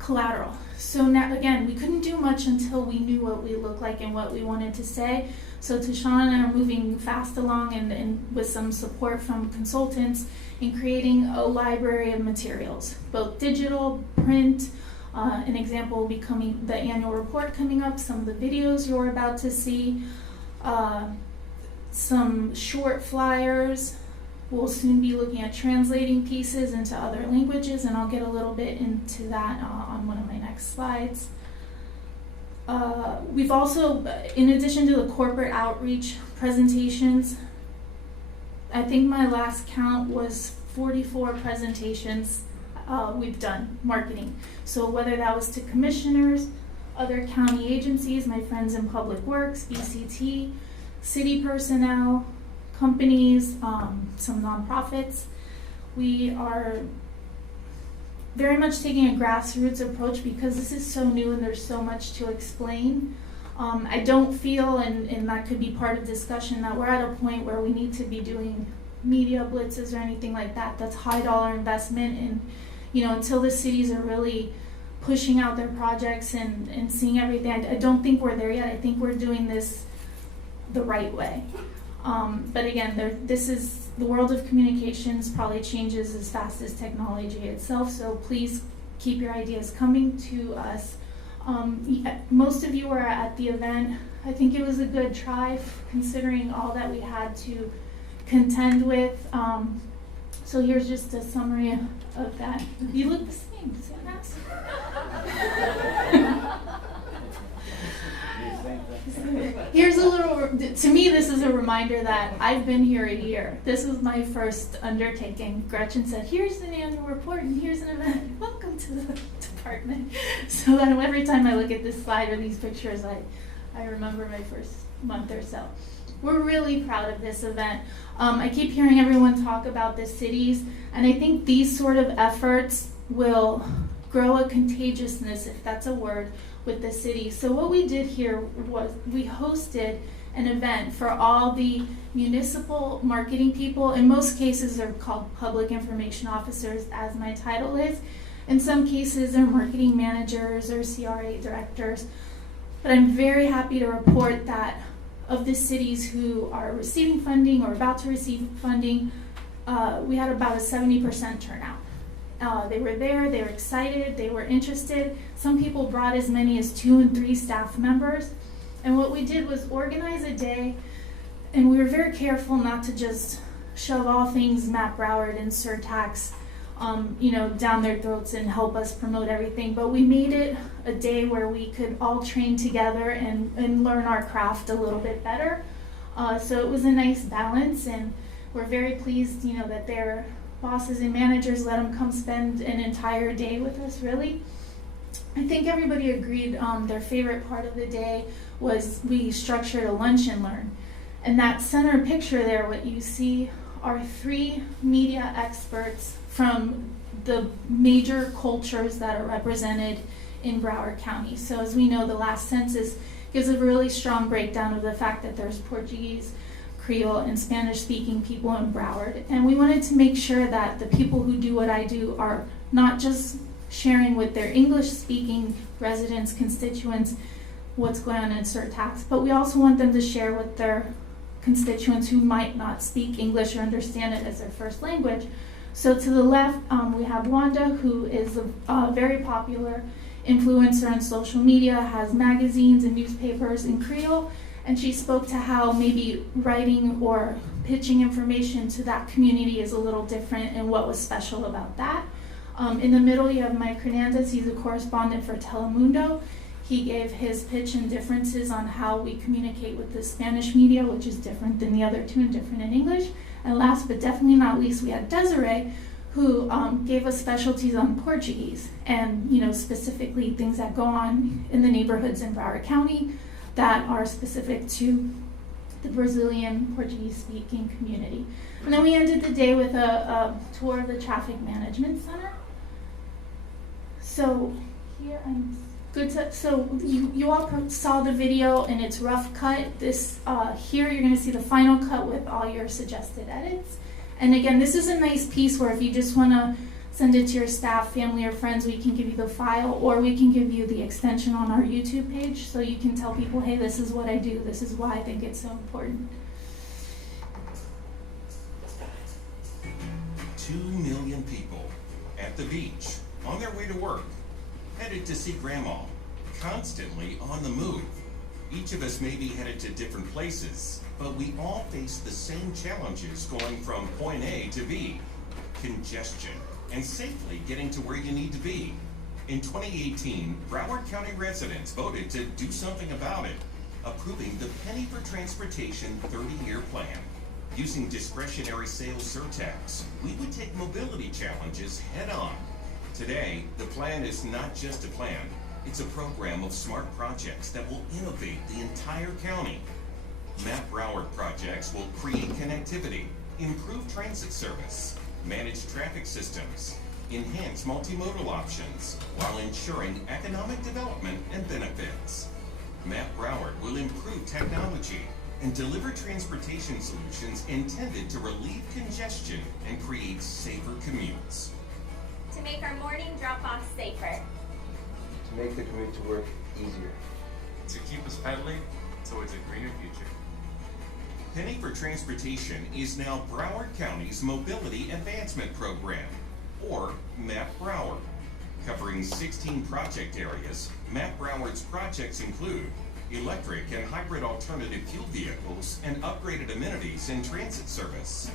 Collateral. So now, again, we couldn't do much until we knew what we looked like and what we wanted to say. So Tashauna and I are moving fast along and with some support from consultants in creating a library of materials, both digital, print. An example will be the annual report coming up, some of the videos you're about to see, some short flyers. We'll soon be looking at translating pieces into other languages, and I'll get a little bit into that on one of my next slides. We've also, in addition to the corporate outreach presentations, I think my last count was 44 presentations we've done, marketing. So whether that was to commissioners, other county agencies, my friends in Public Works, BCT, city personnel, companies, some nonprofits, we are very much taking a grassroots approach because this is so new and there's so much to explain. I don't feel, and that could be part of discussion, that we're at a point where we need to be doing media blitzes or anything like that. That's high dollar investment, and until the cities are really pushing out their projects and seeing everything, I don't think we're there yet. I think we're doing this the right way. But again, the world of communications probably changes as fast as technology itself, so please keep your ideas coming to us. Most of you were at the event. I think it was a good try considering all that we had to contend with. So here's just a summary of that. You look the same, is that nice? Here's a little, to me this is a reminder that I've been here a year. This was my first undertaking. Gretchen said, here's an annual report and here's an event. Welcome to the department. So that every time I look at this slide or these pictures, I remember my first month or so. We're really proud of this event. I keep hearing everyone talk about the cities, and I think these sort of efforts will grow a contagiousness, if that's a word, with the city. So what we did here was we hosted an event for all the municipal marketing people. In most cases, they're called public information officers, as my title is. In some cases, they're marketing managers or CRA directors. But I'm very happy to report that of the cities who are receiving funding or about to receive funding, we had about a 70% turnout. They were there, they were excited, they were interested. Some people brought as many as 2 and 3 staff members. And what we did was organize a day, and we were very careful not to just shove all things MAP Broward and Surtax down their throats and help us promote everything. But we made it a day where we could all train together and learn our craft a little bit better. So it was a nice balance, and we're very pleased, that their bosses and managers let them come spend an entire day with us, really. I think everybody agreed their favorite part of the day was we structured a lunch and learn. And that center picture there, what you see are 3 media experts from the major cultures that are represented in Broward County. So as we know, the last census gives a really strong breakdown of the fact that there's Portuguese, Creole, and Spanish-speaking people in Broward. And we wanted to make sure that the people who do what I do are not just sharing with their English-speaking residents, constituents, what's going on in Surtax, but we also want them to share with their constituents who might not speak English or understand it as their first language. So to the left, we have Wanda, who is a very popular influencer on social media, has magazines and newspapers in Creole. and she spoke to how maybe writing or pitching information to that community is a little different and what was special about that. In the middle, you have Mike Hernandez. He's a correspondent for Telemundo. He gave his pitch and differences on how we communicate with the Spanish media, which is different than the other two and different in English. And last but definitely not least, we had Desiree, who gave us specialties on Portuguese and, you know, specifically things that go on in the neighborhoods in Broward County that are specific to the Brazilian Portuguese-speaking community. And then we ended the day with a tour of the Traffic Management Center. So here I'm good to, so you all saw the video in its rough cut. This here you're going to see the final cut with all your suggested edits. And again, this is a nice piece where if you just want to send it to your staff, family, or friends, we can give you the file, or we can give you the extension on our YouTube page so you can tell people, hey, this is what I do, this is why I think it's so important. 2 million people at the beach, on their way to work, headed to see grandma, constantly on the move. Each of us may be headed to different places, but we all face the same challenges going from point A to B, congestion, and safely getting to where you need to be. In 2018, Broward County residents voted to do something about it, approving the Penny for Transportation 30-year plan. Using discretionary sales surtax, we would take mobility challenges head-on. Today, the plan is not just a plan, it's a program of smart projects that will innovate the entire county. MAP Broward projects will create connectivity, improve transit service, manage traffic systems, enhance multimodal options, while ensuring economic development and benefits. MAP Broward will improve technology and deliver transportation solutions intended to relieve congestion and create safer commutes. To make our morning drop-off safer. To make the commute to work easier. To keep us pedaling towards a greener future. Penny for Transportation is now Broward County's Mobility Advancement Program, or MAP Broward. Covering 16 project areas, MAP Broward's projects include electric and hybrid alternative fuel vehicles and upgraded amenities in transit service,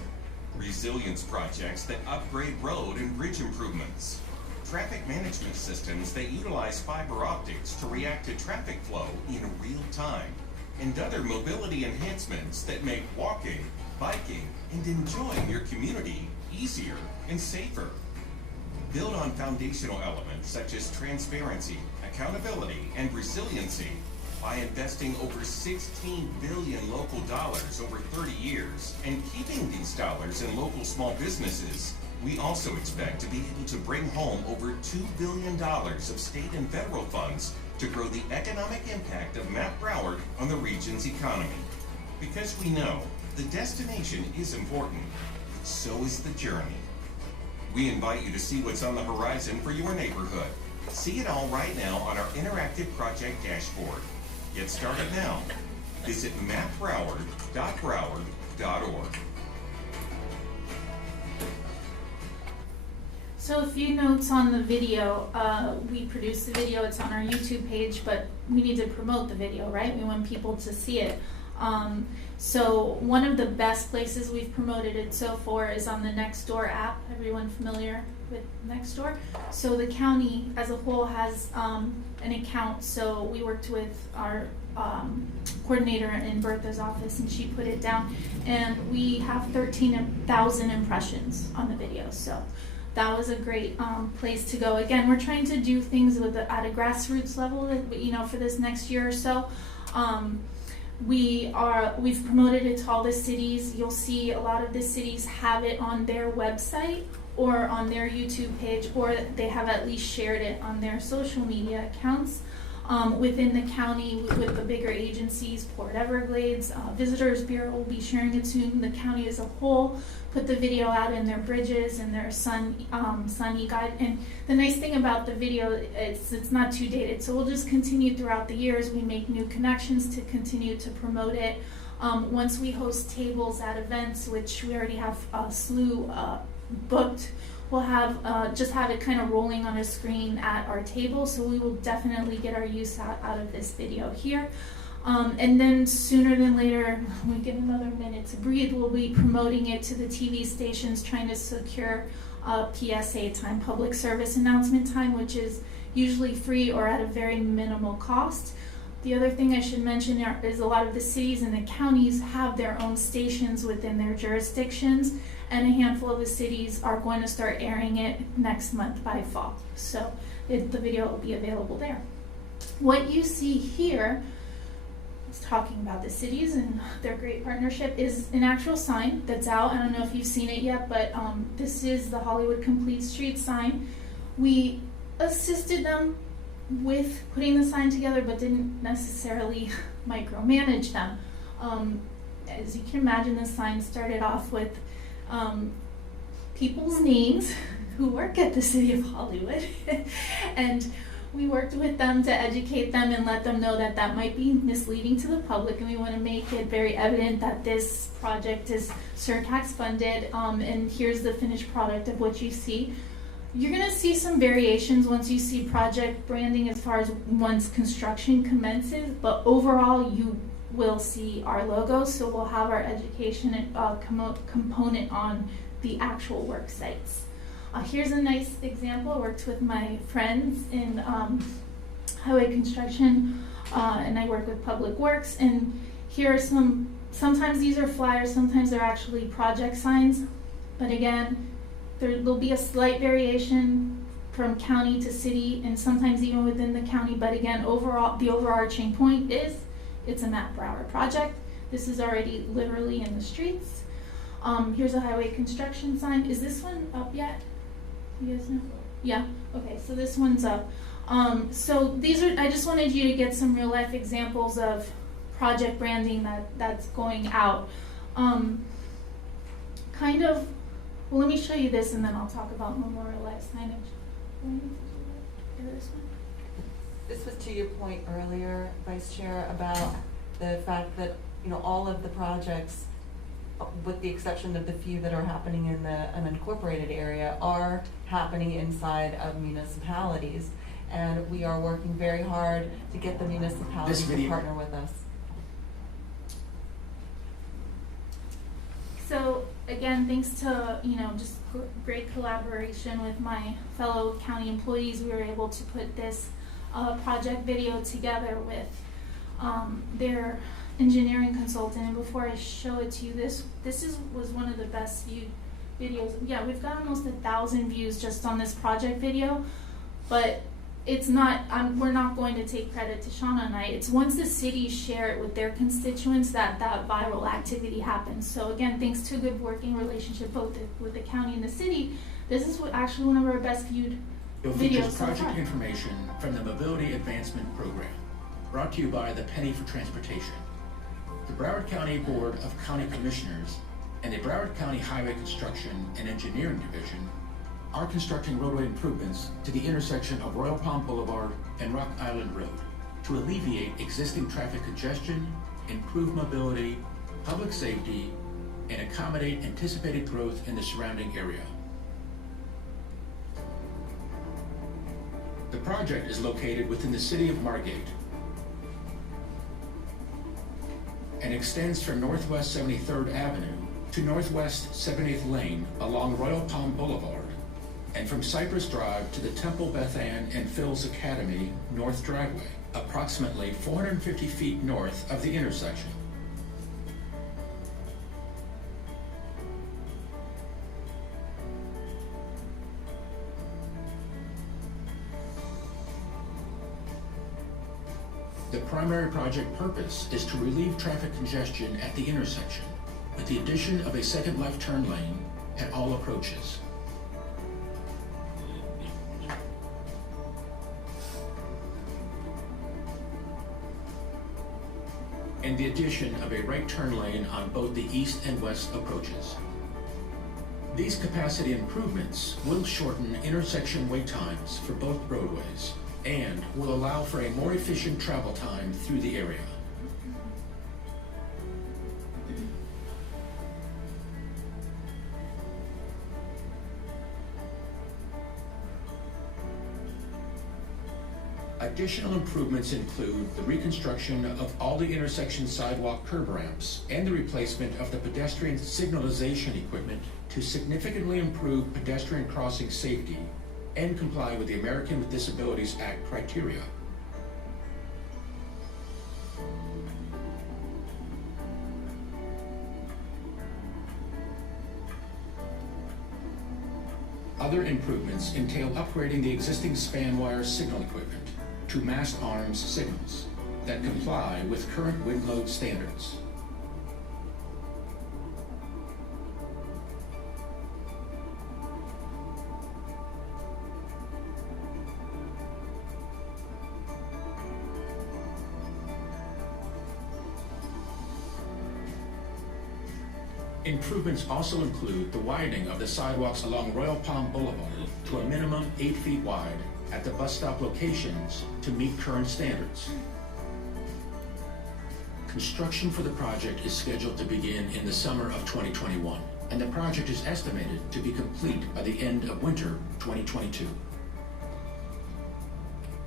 resilience projects that upgrade road and bridge improvements, traffic management systems that utilize fiber optics to react to traffic flow in real time, and other mobility enhancements that make walking, biking, and enjoying your community easier and safer. Build on foundational elements such as transparency, accountability, and resiliency by investing over $16 billion local dollars over 30 years and keeping these dollars in local small businesses. We also expect to be able to bring home over $2 billion of state and federal funds to grow the economic impact of MAP Broward on the region's economy. Because we know the destination is important, but so is the journey. We invite you to see what's on the horizon for your neighborhood. See it all right now on our interactive project dashboard. Get started now. Visit mapbroward.broward.org. So a few notes on the video. We produced the video, it's on our YouTube page, but we need to promote the video, right? We want people to see it. So one of the best places we've promoted it so far is on the Nextdoor app. Everyone familiar with Nextdoor? So the county as a whole has an account. So we worked with our coordinator in Bertha's office, and she put it down. And we have 13,000 impressions on the video. So that was a great place to go. Again, we're trying to do things at a grassroots level, you know, for this next year or so. We've promoted it to all the cities. You'll see a lot of the cities have it on their website or on their YouTube page, or they have at least shared it on their social media accounts. Within the county, with the bigger agencies, Port Everglades, Visitors Bureau will be sharing it soon. The county as a whole put the video out in their bridges and their Sun e-guide. And the nice thing about the video is it's not too dated, so we'll just continue throughout the years. We make new connections to continue to promote it. Once we host tables at events, which we already have a slew booked, we'll have just have it kind of rolling on a screen at our table, so we will definitely get our use out of this video here. And then sooner than later, we get another minute to breathe, we'll be promoting it to the TV stations, trying to secure PSA time, public service announcement time, which is usually free or at a very minimal cost. The other thing I should mention is a lot of the cities and the counties have their own stations within their jurisdictions, and a handful of the cities are going to start airing it next month by fall. So the video will be available there. What you see here, talking about the cities and their great partnership, is an actual sign that's out. I don't know if you've seen it yet, but this is the Hollywood Complete Street sign. We assisted them with putting the sign together, but didn't necessarily micromanage them. As you can imagine, the sign started off with people's names who work at the City of Hollywood, and we worked with them to educate them and let them know that that might be misleading to the public, and we want to make it very evident that this project is Surtax funded, and here's the finished product of what you see. You're going to see some variations once you see project branding as far as once construction commences, but overall you will see our logo, so we'll have our education component on the work work sites. Here's a nice example. I worked with my friends in highway construction, and I work with public works, and here are sometimes these are flyers, sometimes they're actually project signs, but again, there'll be a slight variation from county to city, and sometimes even within the county, but again, overall, the overarching point is it's a MAP Broward project. This is already literally in the streets. Here's a highway construction sign. Is this one up yet? You guys know? Yeah, okay, so this one's up. So these are, I just wanted you to get some real life examples of project branding that's going out. Kind of, well, let me show you this and then I'll talk about memorialized signage. This was to your point earlier, Vice Chair, about the fact that, you know, all of the projects, with the exception of the few that are happening in the unincorporated area, are happening inside of municipalities. And we are working very hard to get the municipalities to partner with us. So again, thanks to, you know, just great collaboration with my fellow county employees, we were able to put this project video together with their engineering consultant. And before I show it to you, this was one of the best viewed videos. Yeah, we've got almost 1,000 views just on this project video, but it's not, we're not going to take credit to Tashauna and I. It's once the cities share it with their constituents that viral activity happens. So again, thanks to a good working relationship both with the county and the city, this is actually one of our best viewed videos so far. Project information from the Mobility Advancement Program, brought to you by the Penny for Transportation. The Broward County Board of County Commissioners and the Broward County Highway Construction and Engineering Division are constructing roadway improvements to the intersection of Royal Palm Boulevard and Rock Island Road to alleviate existing traffic congestion, improve mobility, public safety, and accommodate anticipated growth in the surrounding area. The project is located within the city of Margate and extends from Northwest 73rd Avenue to Northwest 78th Lane along Royal Palm Boulevard, and from Cypress Drive to the Temple Beth Ann and Phil's Academy North Driveway, approximately 450 feet north of the intersection. The primary project purpose is to relieve traffic congestion at the intersection, with the addition of a second left turn lane at all approaches. And the addition of a right turn lane on both the east and west approaches. These capacity improvements will shorten intersection wait times for both roadways and will allow for a more efficient travel time through the area. A Additional improvements include the reconstruction of all the intersection sidewalk curb ramps and the replacement of the pedestrian signalization equipment to significantly improve pedestrian crossing safety and comply with the American with Disabilities Act criteria. Other improvements entail upgrading the existing span wire signal equipment to mast arms signals that comply with current wind load standards. Improvements also include the widening of the sidewalks along Royal Palm Boulevard to a minimum 8 feet wide at the bus stop locations to meet current standards. Construction for the project is scheduled to begin in the summer of 2021, and the project is estimated to be complete by the end of winter 2022.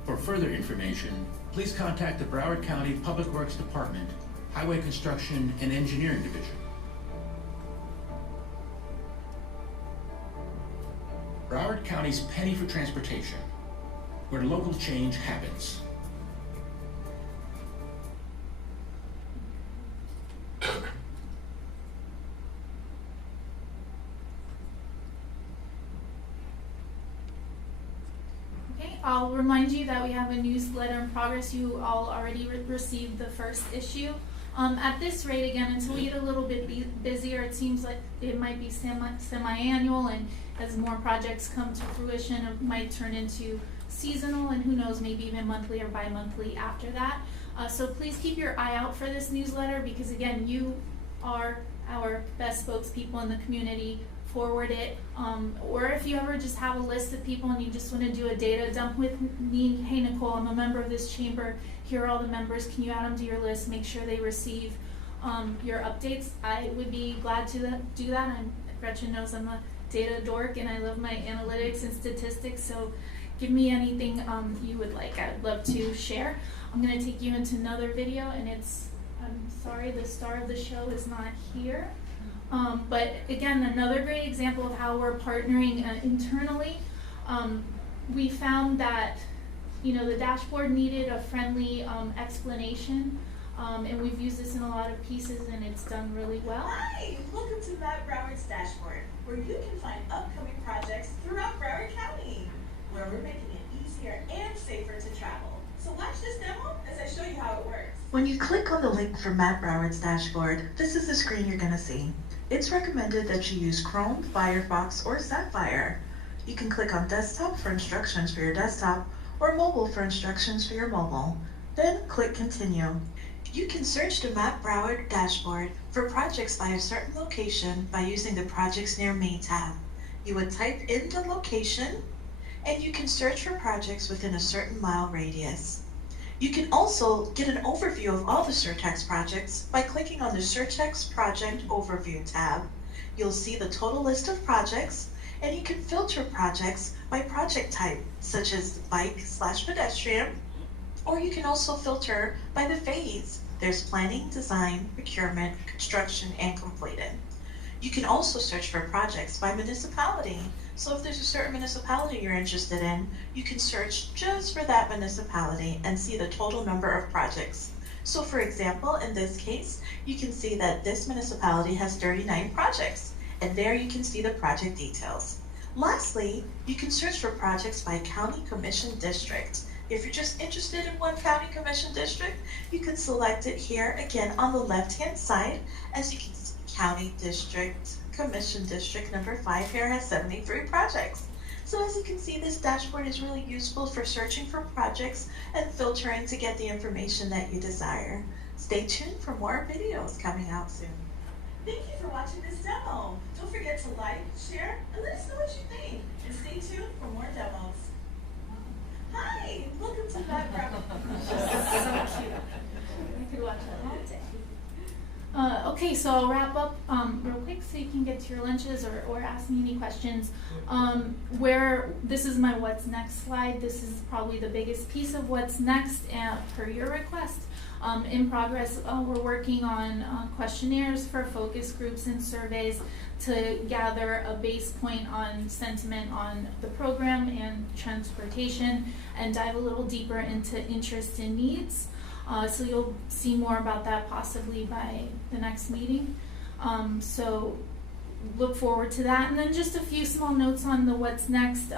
For further information, please contact the Broward County Public Works Department, Highway Construction and Engineering Division. Broward County's penny for transportation, where local change happens. Okay, I'll remind you that we have a newsletter in progress. You all already received the first issue. At this rate, again, until we get a little bit busier, it seems like it might be semi-annual, and as more projects come to fruition, it might turn into seasonal, and who knows, maybe even monthly or bi-monthly after that. So please keep your eye out for this newsletter, because again, you are our best spokespeople in the community. Forward it, or if you ever just have a list of people and you just want to do a data dump with me, hey Nicole, I'm a member of this chamber, here are all the members, can you add them to your list, make sure they receive your updates. I would be glad to do that. Gretchen knows I'm a data dork and I love my analytics and statistics, so give me anything you would like. I'd love to share. I'm going to take you into another video, and it's, I'm sorry, the star of the show is not here. But again, another great example of how we're partnering internally. We found that, you know, the dashboard needed a friendly explanation, and we've used this in a lot of pieces, and it's done really well. Hi, welcome to MAP Broward's Dashboard, where you can find upcoming projects throughout Broward County, where we're making it easier and safer to travel. So watch this demo as I show you how it works. When you click on the link for MAP Broward's Dashboard, this is the screen you're going to see. It's recommended that you use Chrome, Firefox, or Sapphire. You can click on Desktop for instructions for your desktop, or Mobile for instructions for your mobile. Then click Continue. You can search the MAP Broward Dashboard for projects by a certain location by using the Projects Near Me tab. You would type in the location, and you can search for projects within a certain mile radius. You can also get an overview of all the Surtax projects by clicking on the Surtax Project Overview tab. You'll see the total list of projects, and you can filter projects by project type, such as bike/pedestrian, or you can also filter by the phase. There's planning, design, procurement, construction, and completed. You can also search for projects by municipality. So if there's a certain municipality you're interested in, you can search just for that municipality and see the total number of projects. So for example, in this case, you can see that this municipality has 39 projects, and there you can see the project details. Lastly, you can search for projects by county commission district. If you're just interested in one county commission district, you can select it here again on the left-hand side. As you can see, county district, commission district number 5 here has 73 projects. So as you can see, this dashboard is really useful for searching for projects and filtering to get the information that you desire. Stay tuned for more videos coming out soon. Thank you for watching this demo. Don't forget to like, share, and let us know what you think. And stay tuned for more demos. Hi, welcome to MAP Broward. So cute. I could watch that all day. Okay, so I'll wrap up real quick so you can get to your lunches or ask me any questions. This is my what's next slide. This is probably the biggest piece of what's next per your request. In progress, we're working on questionnaires for focus groups and surveys to gather a base point on sentiment on the program and transportation and dive a little deeper into interests and needs. So you'll see more about that possibly by the next meeting. So look forward to that. And then just a few small notes on the what's next.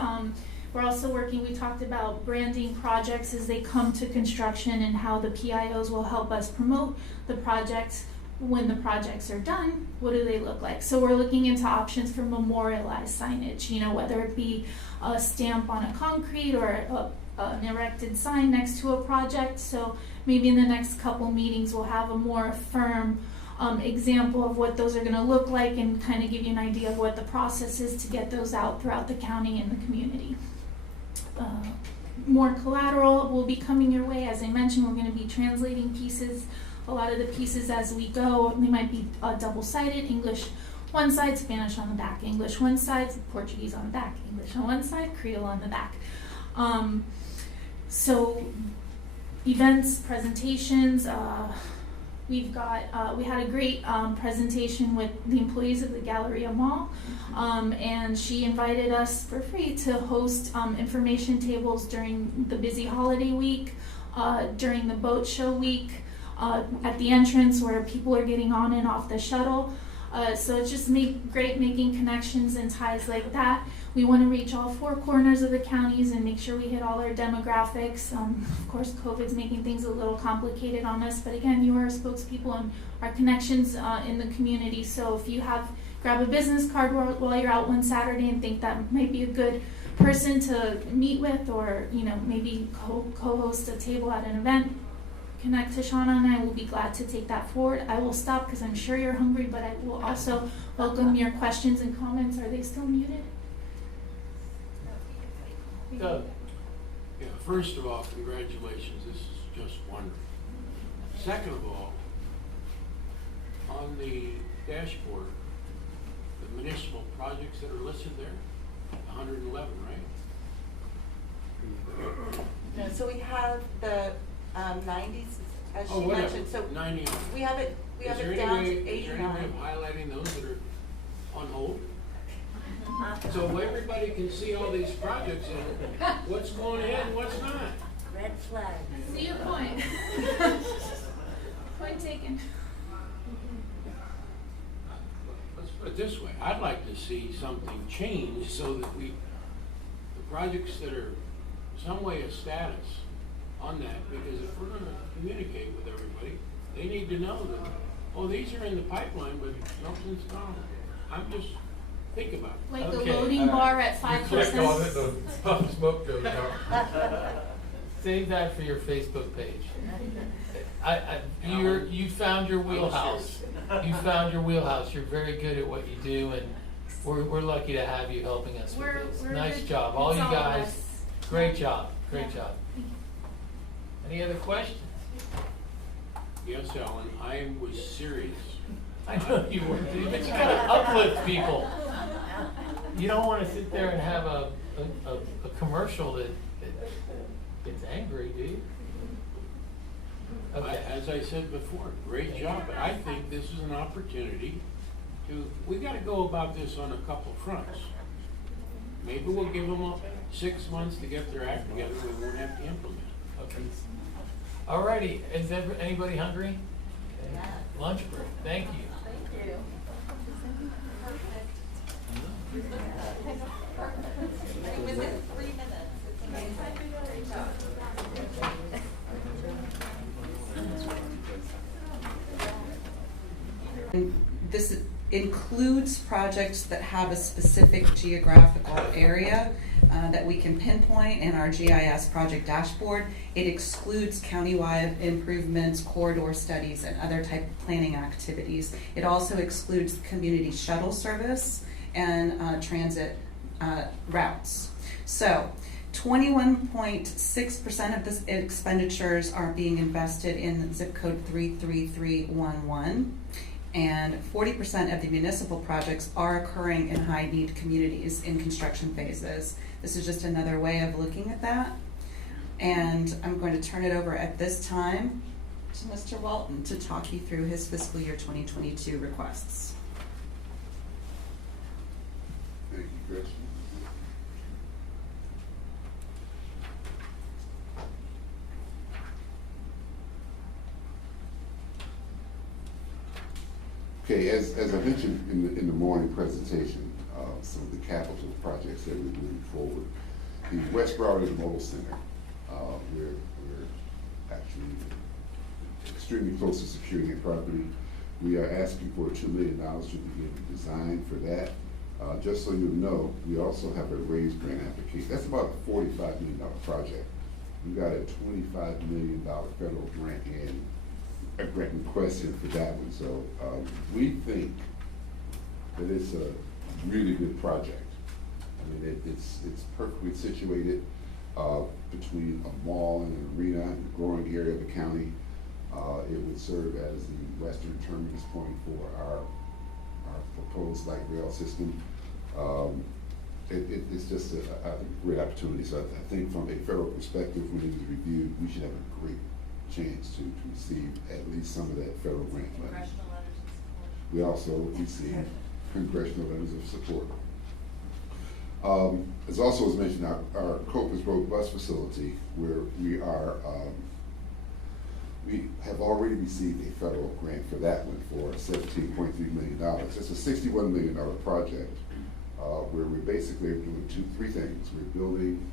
We're also working, we talked about branding projects as they come to construction and how the PIOs will help us promote the projects. When the projects are done, what do they look like? So we're looking into options for memorialized signage, you know, whether it be a stamp on a concrete or an erected sign next to a project. So maybe in the next couple meetings we'll have a more firm example of what those are going to look like and kind of give you an idea of what the process is to get those out throughout the county and the community. More collateral will be coming your way. As I mentioned, we're going to be translating pieces, a lot of the pieces as we go. They might be double-sided, English one side, Spanish on the back, English one side, Portuguese on the back, English on one side, Creole on the back. So events, presentations, we had a great presentation with the employees of the Galleria Mall, and she invited us for free to host information tables during the busy holiday week, during the boat show week, at the entrance where people are getting on and off the shuttle. So it's just great making connections and ties like that. We want to reach all 4 corners of the counties and make sure we hit all our demographics. Of course, COVID's making things a little complicated on us, but again, you are our spokespeople and our connections in the community. So if you grab a business card while you're out one Saturday and think that might be a good person to meet with, or maybe co-host a table at an event, connect Tashauna and I will be glad to take that forward. I will stop because I'm sure you're hungry, but I will also welcome your questions and comments. Are they still muted? Doug. Yeah, first of all, congratulations. This is just wonderful. Second of all, on the dashboard, the municipal projects that are listed there, 111, right? So we have the 90s, as she whatever. mentioned. So 90. we have it down to 89. Is there any way of highlighting those that are on hold? So everybody can see all these projects and what's going ahead and what's not. Red flag. See your point. Point taken. Let's put it this way. I'd like to see something change so that the projects that are some way of status on that, because if we're going to communicate with everybody, they need to know that, oh, these are in the pipeline, but nothing's gone. I'm just, think about it. Like the loading bar at 5%. Click on it, the puff smoke goes out. Save that for your Facebook page. You found your wheelhouse. You found your wheelhouse. You're very good at what you do, and we're lucky to have you helping us with this. Nice job, all you guys. Great job. Great job. Any other questions? Yes, Alan, I was serious. I know you were, but you gotta uplift people. You don't want to sit there and have a commercial that gets angry, do you? Okay. As I said before, great job, but I think this is an opportunity we got to go about this on a couple fronts. Maybe we'll give them 6 months to get their act together, we won't have to implement. Okay. Alrighty, is anybody hungry? Yeah. Lunch break, thank you. Thank you. Within 3 minutes. It's amazing. Great job. This includes projects that have a specific geographical area that we can pinpoint in our GIS project dashboard. It excludes countywide improvements, corridor studies, and other type of planning activities. It also excludes community shuttle service and transit routes. So 21.6% of the expenditures are being invested in zip code 33311. and 40% of the municipal projects are occurring in high-need communities in construction phases. This is just another way of looking at that. And I'm going to turn it over at this time to Mr. Walton to talk you through his fiscal year 2022 requests. Thank you, Gretchen. Okay, as I mentioned in the morning presentation, some of the capital projects that we're moving forward. The West Broward Intermodal Center, we're actually extremely close to securing the property. We are asking for $2 million to begin the design for that. Just so you know, we also have a raised grant application. That's about a $45 million project. We got a $25 million federal grant in, a grant request in for that one. So we think that it's a really good project. I mean, it's perfectly situated between a mall and an arena in the growing area of the county. It would serve as the western terminus point for our proposed light rail system. It's just a great opportunity. So I think from a federal perspective, when it is reviewed, we should have a great chance to receive at least some of that federal grant money. Congressional letters of support. We also receive congressional letters of support. As also was mentioned, our Copus Road bus facility, where we are, we have already received a federal grant for that one for $17.3 million. It's a $61 million project where we're basically doing three things. We're building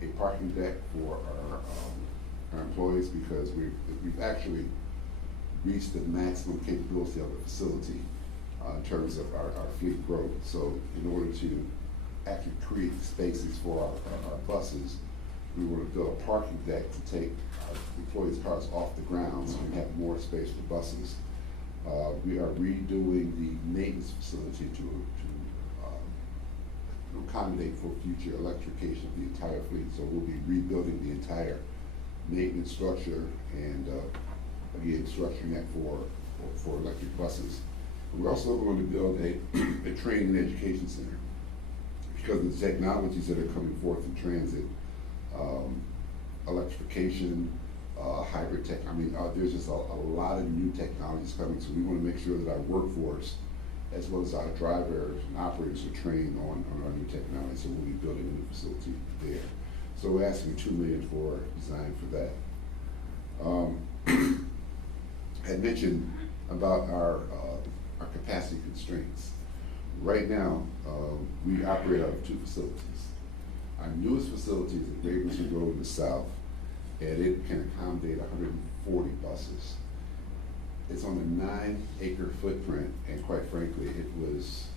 a parking deck for our employees because we've actually reached the maximum capability of the facility in terms of our fleet growth. So in order to actually create spaces for our buses, we want to build a parking deck to take our employees' cars off the ground so we have more space for buses. We are redoing the maintenance facility to accommodate for future electrification of the entire fleet. So we'll be rebuilding the entire maintenance structure and again structuring that for electric buses. We're also going to build a training and education center because of the technologies that are coming forth in transit, electrification, hybrid tech. I mean, there's just a lot of new technologies coming, so we want to make sure that our workforce, as well as our drivers and operators, are trained on our new technology. So we'll be building a new facility there. So we're asking $2 million for design for that. I had mentioned about our capacity constraints. Right now, we operate out of two facilities. Our newest facility is at Ravenswood Road in the south, and it can accommodate 140 buses. It's on a 9-acre footprint, and quite frankly, it was,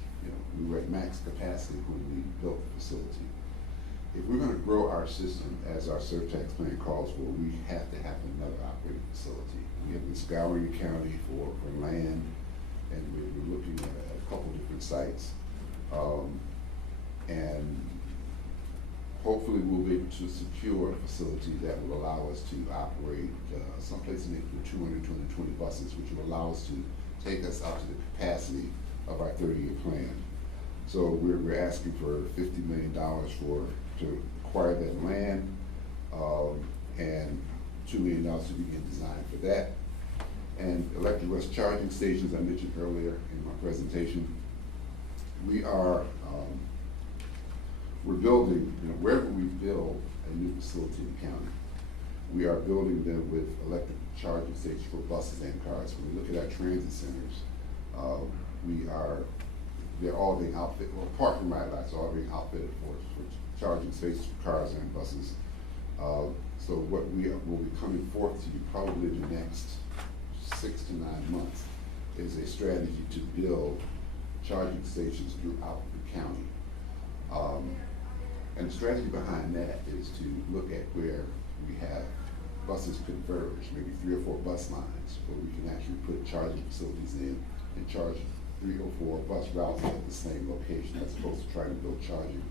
we were at max capacity when we built the facility. If we're going to grow our system as our Surtax plan calls for, we have to have another operating facility. We have been scouring the county for land, and we're looking at a couple different sites. And hopefully we'll be able to secure a facility that will allow us to operate someplace in the 200, 220 buses, which will allow us to take us out to the capacity of our 30-year plan. So we're asking for $50 million to acquire that land and $2 million to begin design for that. And electric bus charging stations, I mentioned earlier in my presentation, we are we're building, wherever we build a new facility in the county, we are building them with electric charging stations for buses and cars. When we look at our transit centers, they're all being outfitted, well, parking ride lots are all being outfitted for charging spaces for cars and buses. So what will be coming forth to you probably in the next 6 to 9 months is a strategy to build charging stations throughout the county. And the strategy behind that is to look at where we have buses converge, maybe 3 or 4 bus lines, where we can actually put charging facilities in and charge 3 or 4 bus routes at the same location, as opposed to trying to build charging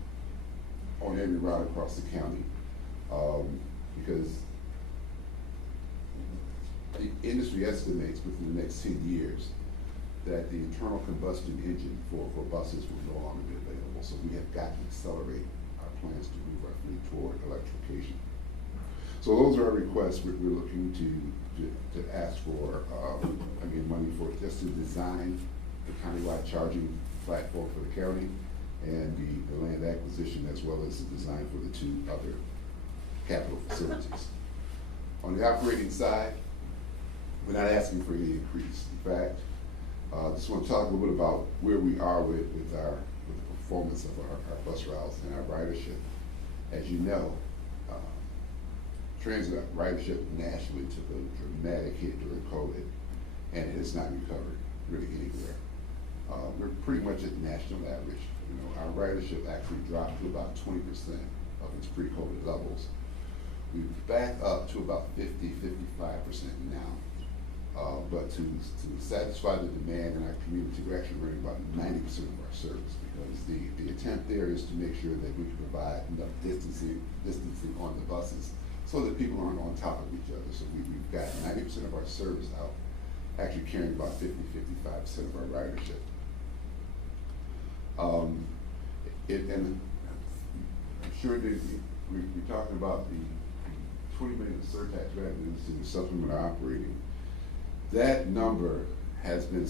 on every route across the county. Because the industry estimates within the next 10 years that the internal combustion engine for buses will no longer be available. So we have got to accelerate our plans to move our fleet toward electrification. So those are our requests. We're looking to ask for, again, money for just to design the countywide charging platform for the county and the land acquisition, as well as the design for the two other capital facilities. On the operating side, we're not asking for any increase. In fact, I just want to talk a little bit about where we are with the performance of our bus routes and our ridership. As you know, transit ridership nationally took a dramatic hit during COVID, and it has not recovered really anywhere. We're pretty much at national average. You know, our ridership actually dropped to about 20% of its pre-COVID levels. We're back up to about 50–55% now. But to satisfy the demand in our community, we're actually running about 90% of our service, because the attempt there is to make sure that we can provide enough distancing on the buses so that people aren't on top of each other. So we've got 90% of our service out, actually carrying about 50–55% of our ridership. And I'm sure that we're talking about the 20 million Surtax revenues to supplement our operating. That number has been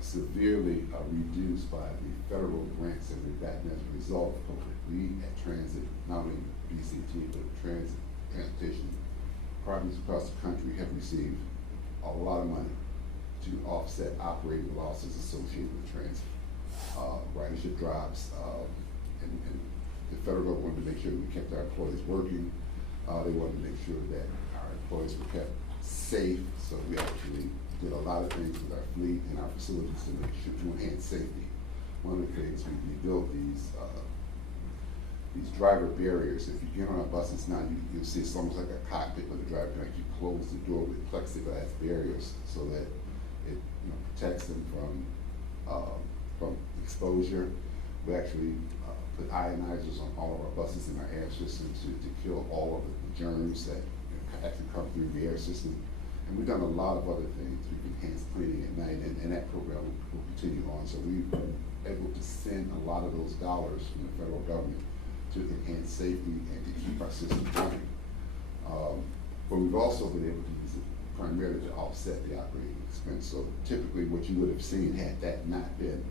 severely reduced by the federal grants that we've gotten as a result of COVID. We at Transit, not only BCT, but transportation properties across the country have received a lot of money to offset operating losses associated with transit. Ridership drops, and the federal government wanted to make sure that we kept our employees working. They wanted to make sure that our employees were kept safe, so we actually did a lot of things with our fleet and our facilities to make sure to enhance safety. One of the things we built these driver barriers. If you get on our buses now, you'll see it's almost like a cockpit where the driver can actually close the door with plexiglass barriers, so that it protects them from exposure. We actually put ionizers on all of our buses and our air systems to kill all of the germs that actually come through the air system. And we've done a lot of other things. We've enhanced cleaning at night, and that program will continue on. So we've been able to send a lot of those dollars from the federal government to enhance safety and to keep our system running. But we've also been able to use it primarily to offset the operating expense. So typically what you would have seen had that not been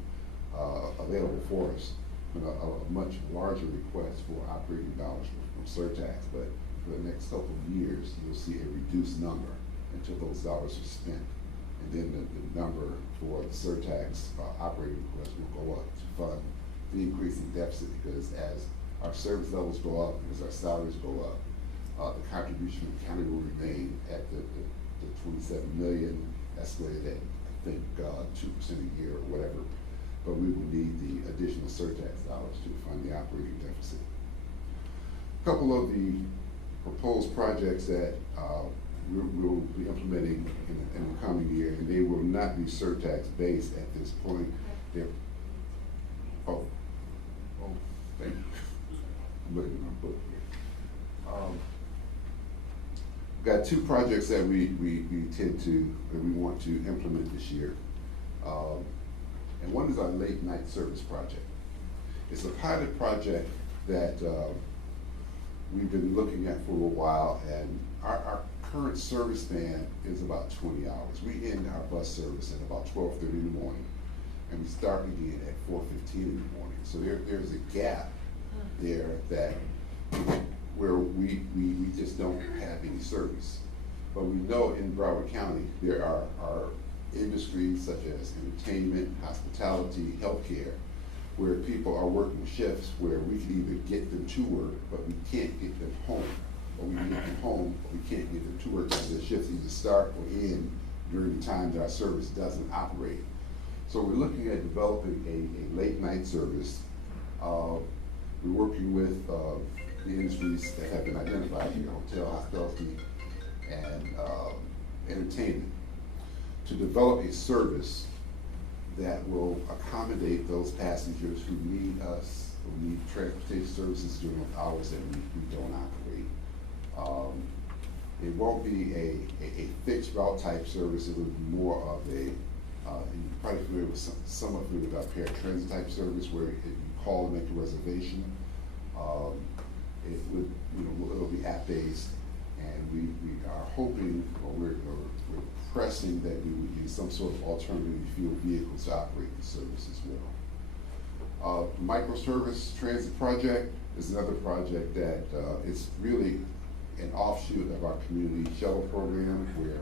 available for us, a much larger request for operating dollars from Surtax. But for the next couple of years, you'll see a reduced number until those dollars are spent. And then the number for the Surtax operating request will go up to fund the increasing deficit, because as our service levels go up, as our salaries go up, the contribution of the county will remain at the 27 million, escalated at, I think, 2% a year or whatever. But we will need the additional Surtax dollars to fund the operating deficit. A couple of the proposed projects that we'll be implementing in the coming year, and they will not be Surtax based at this point. They're, thank you. I'm looking at my book here. We've got two projects that we want to implement this year. And one is our late night service project. It's a pilot project that we've been looking at for a while, and our current service span is about 20 hours. We end our bus service at about 12:30 in the morning, and we start again at 4:15 in the morning. So there's a gap there where we just don't have any service. But we know in Broward County there are industries such as entertainment, hospitality, healthcare, where people are working shifts where we can either get them to work, but we can't get them home. Or we can get them home, but we can't get them to work because their shifts either start or end during the time that our service doesn't operate. So we're looking at developing a late night service. We're working with the industries that have been identified here, hotel, hospitality, and entertainment, to develop a service that will accommodate those passengers who need us, who need transportation services during the hours that we don't operate. It won't be a fixed route type service. It will be more of a You're probably familiar with somewhat familiar with our paratransit type service where you call and make a reservation. It would, it'll be app-based, and we are hoping, or we're pressing that we would use some sort of alternative fuel vehicles to operate the service as well. Microservice Transit Project is another project that is really an offshoot of our community shuttle program, where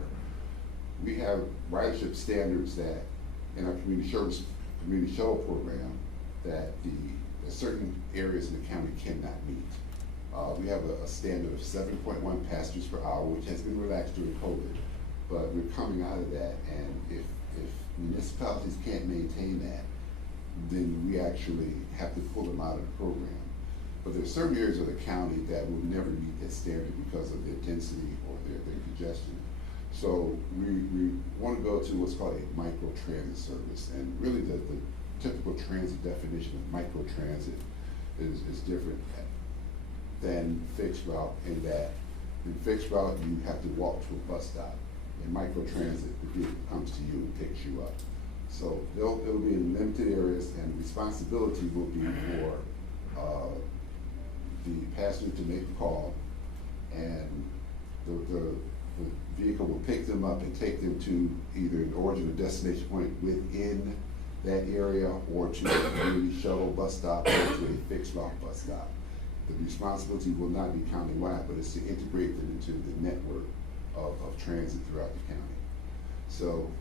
we have ridership standards that in our community shuttle program that the certain areas in the county cannot meet. We have a standard of 7.1 passengers per hour, which has been relaxed during COVID, but we're coming out of that, and if municipalities can't maintain that, then we actually have to pull them out of the program. But there are certain areas of the county that will never meet that standard because of their density or their congestion. So we want to go to what's called a micro-transit service, and really the typical transit definition of micro-transit is different than fixed route, in that in fixed route you have to walk to a bus stop. In micro-transit, the vehicle comes to you and picks you up. So it'll be in limited areas, and responsibility will be for the passenger to make the call, and the vehicle will pick them up and take them to either an origin or destination point within that area, or to a community shuttle bus stop, or to a fixed route bus stop. The responsibility will not be countywide, but it's to integrate them into the network of transit throughout the county. So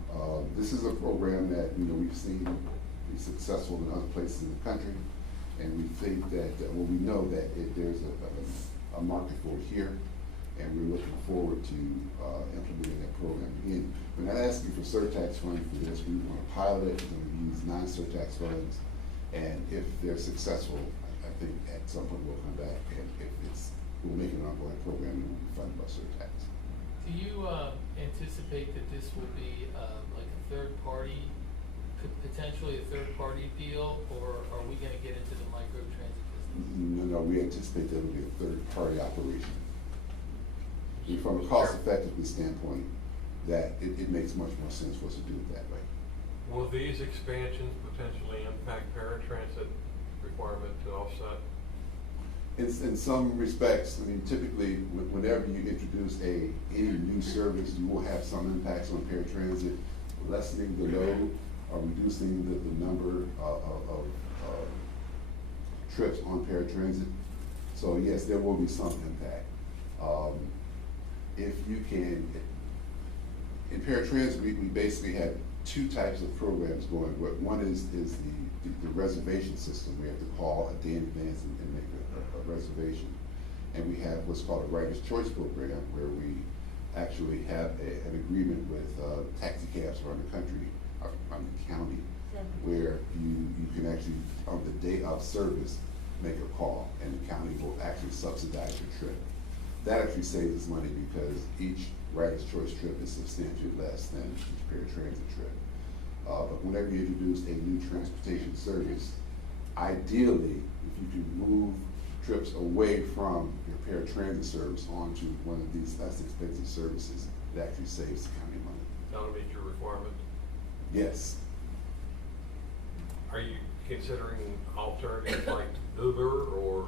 this is a program that we've seen be successful in other places in the country, and we think that, we know that there's a market for it here, and we're looking forward to implementing that program. Again, we're not asking for Surtax funding for this. We want to pilot it, and we use non-Surtax funds, and if they're successful, I think at some point we'll come back, and if we'll make an ongoing program, and we'll be funded by Surtax. Do you anticipate that this will be like a third-party, potentially a third-party deal, or are we going to get into the micro-transit business? No, we anticipate that it'll be a third-party operation. And from a cost-effectiveness standpoint, that it makes much more sense for us to do it that way. Will these expansions potentially impact paratransit requirement to offset? In some respects, I mean, typically, whenever you introduce any new service, you will have some impacts on paratransit, lessening the load or reducing the number of trips on paratransit. So yes, there will be some impact. If you can, in paratransit, we basically have two types of programs going. One is the reservation system. We have to call a day in advance and make a reservation. And we have what's called a Writer's Choice program, where we actually have an agreement with taxi cabs around the country, around the county, where you can actually, on the day of service, make a call, and the county will actually subsidize your trip. That actually saves us money because each Writer's Choice trip is substantially less than each paratransit trip. But whenever you introduce a new transportation service, ideally, if you can move trips away from your paratransit service onto one of these less expensive services, it actually saves the county money. That'll meet your requirement? Yes. Are you considering alternatives like Uber or?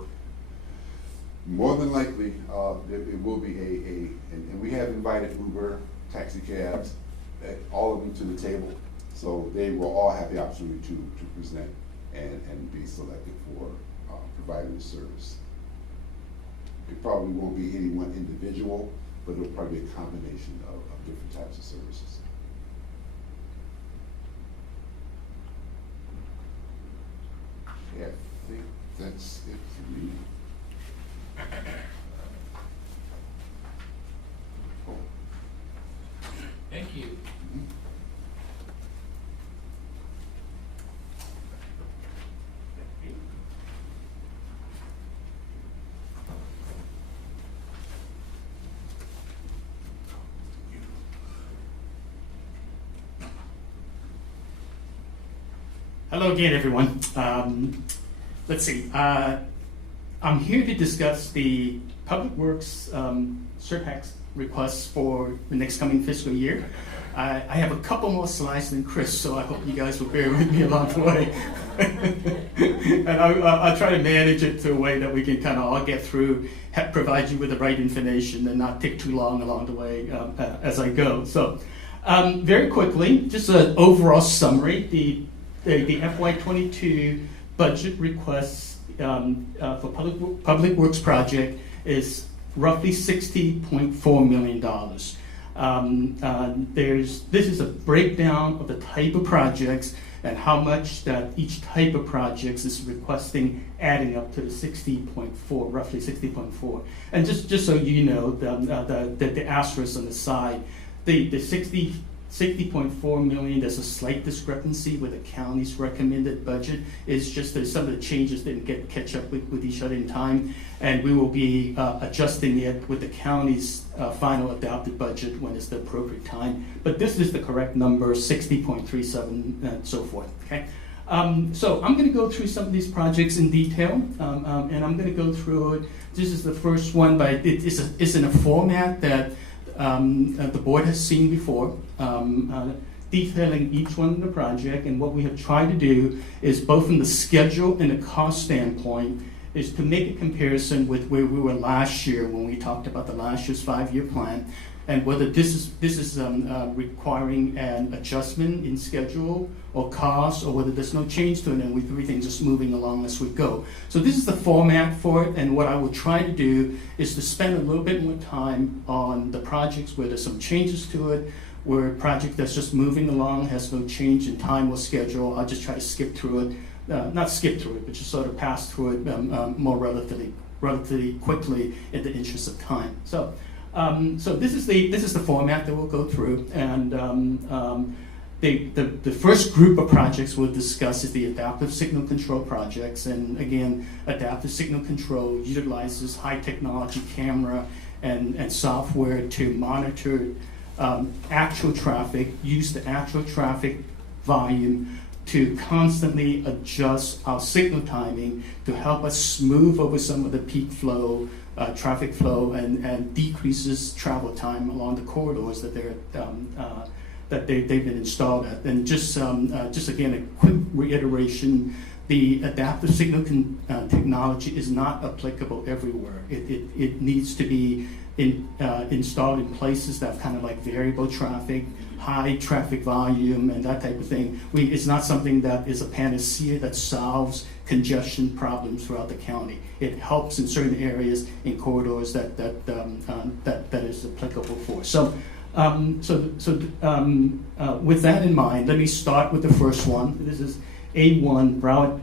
More than likely, it will be and we have invited Uber, taxi cabs, all of them to the table, so they will all have the opportunity to present and be selected for providing the service. It probably won't be any one individual, but it'll probably be a combination of different types of services. Yeah, I think that's it for me. Thank you. Hello again, everyone. Let's see. I'm here to discuss the Public Works Surtax requests for the next coming fiscal year. I have a couple more slides than Chris, so I hope you guys will bear with me along the way. And I'll try to manage it to a way that we can kind of all get through, provide you with the right information and not take too long along the way as I go. So very quickly, just an overall summary. The FY22 budget requests for Public Works project is roughly $60.4 million. This is a breakdown of the type of projects and how much that each type of projects is requesting, adding up to the 60.4, roughly 60.4. And just so you know, the asterisk on the side, the 60.4 million, there's a slight discrepancy with the county's recommended budget. It's just that some of the changes didn't catch up with each other in time, and we will be adjusting it with the county's final adopted budget when it's the appropriate time. But this is the correct number, 60.37 and so forth. Okay. So I'm going to go through some of these projects in detail, and I'm going to go through it. This is the first one, but it's in a format that the board has seen before, detailing each one of the project. And what we have tried to do is, both from the schedule and the cost standpoint, is to make a comparison with where we were last year when we talked about the last year's 5-year plan, and whether this is requiring an adjustment in schedule or cost, or whether there's no change to it and everything's just moving along as we go. So this is the format for it, and what I will try to do is to spend a little bit more time on the projects where there's some changes to it, where a project that's just moving along has no change in time or schedule. I'll just try to skip through it, not skip through it, but just sort of pass through it more relatively quickly in the interest of time. So this is the format that we'll go through, and the first group of projects we'll discuss is the adaptive signal control projects. And again, adaptive signal control utilizes high technology camera and software to monitor actual traffic, use the actual traffic volume to constantly adjust our signal timing to help us smooth over some of the peak flow, traffic flow, and decreases travel time along the corridors that they've been installed at. And just again, a quick reiteration: the adaptive signal technology is not applicable everywhere. It needs to be installed in places that have kind of like variable traffic, high traffic volume, and that type of thing. It's not something that is a panacea that solves congestion problems throughout the county. It helps in certain areas, in corridors that is applicable for. So with that in mind, let me start with the first one. This is A1 Broward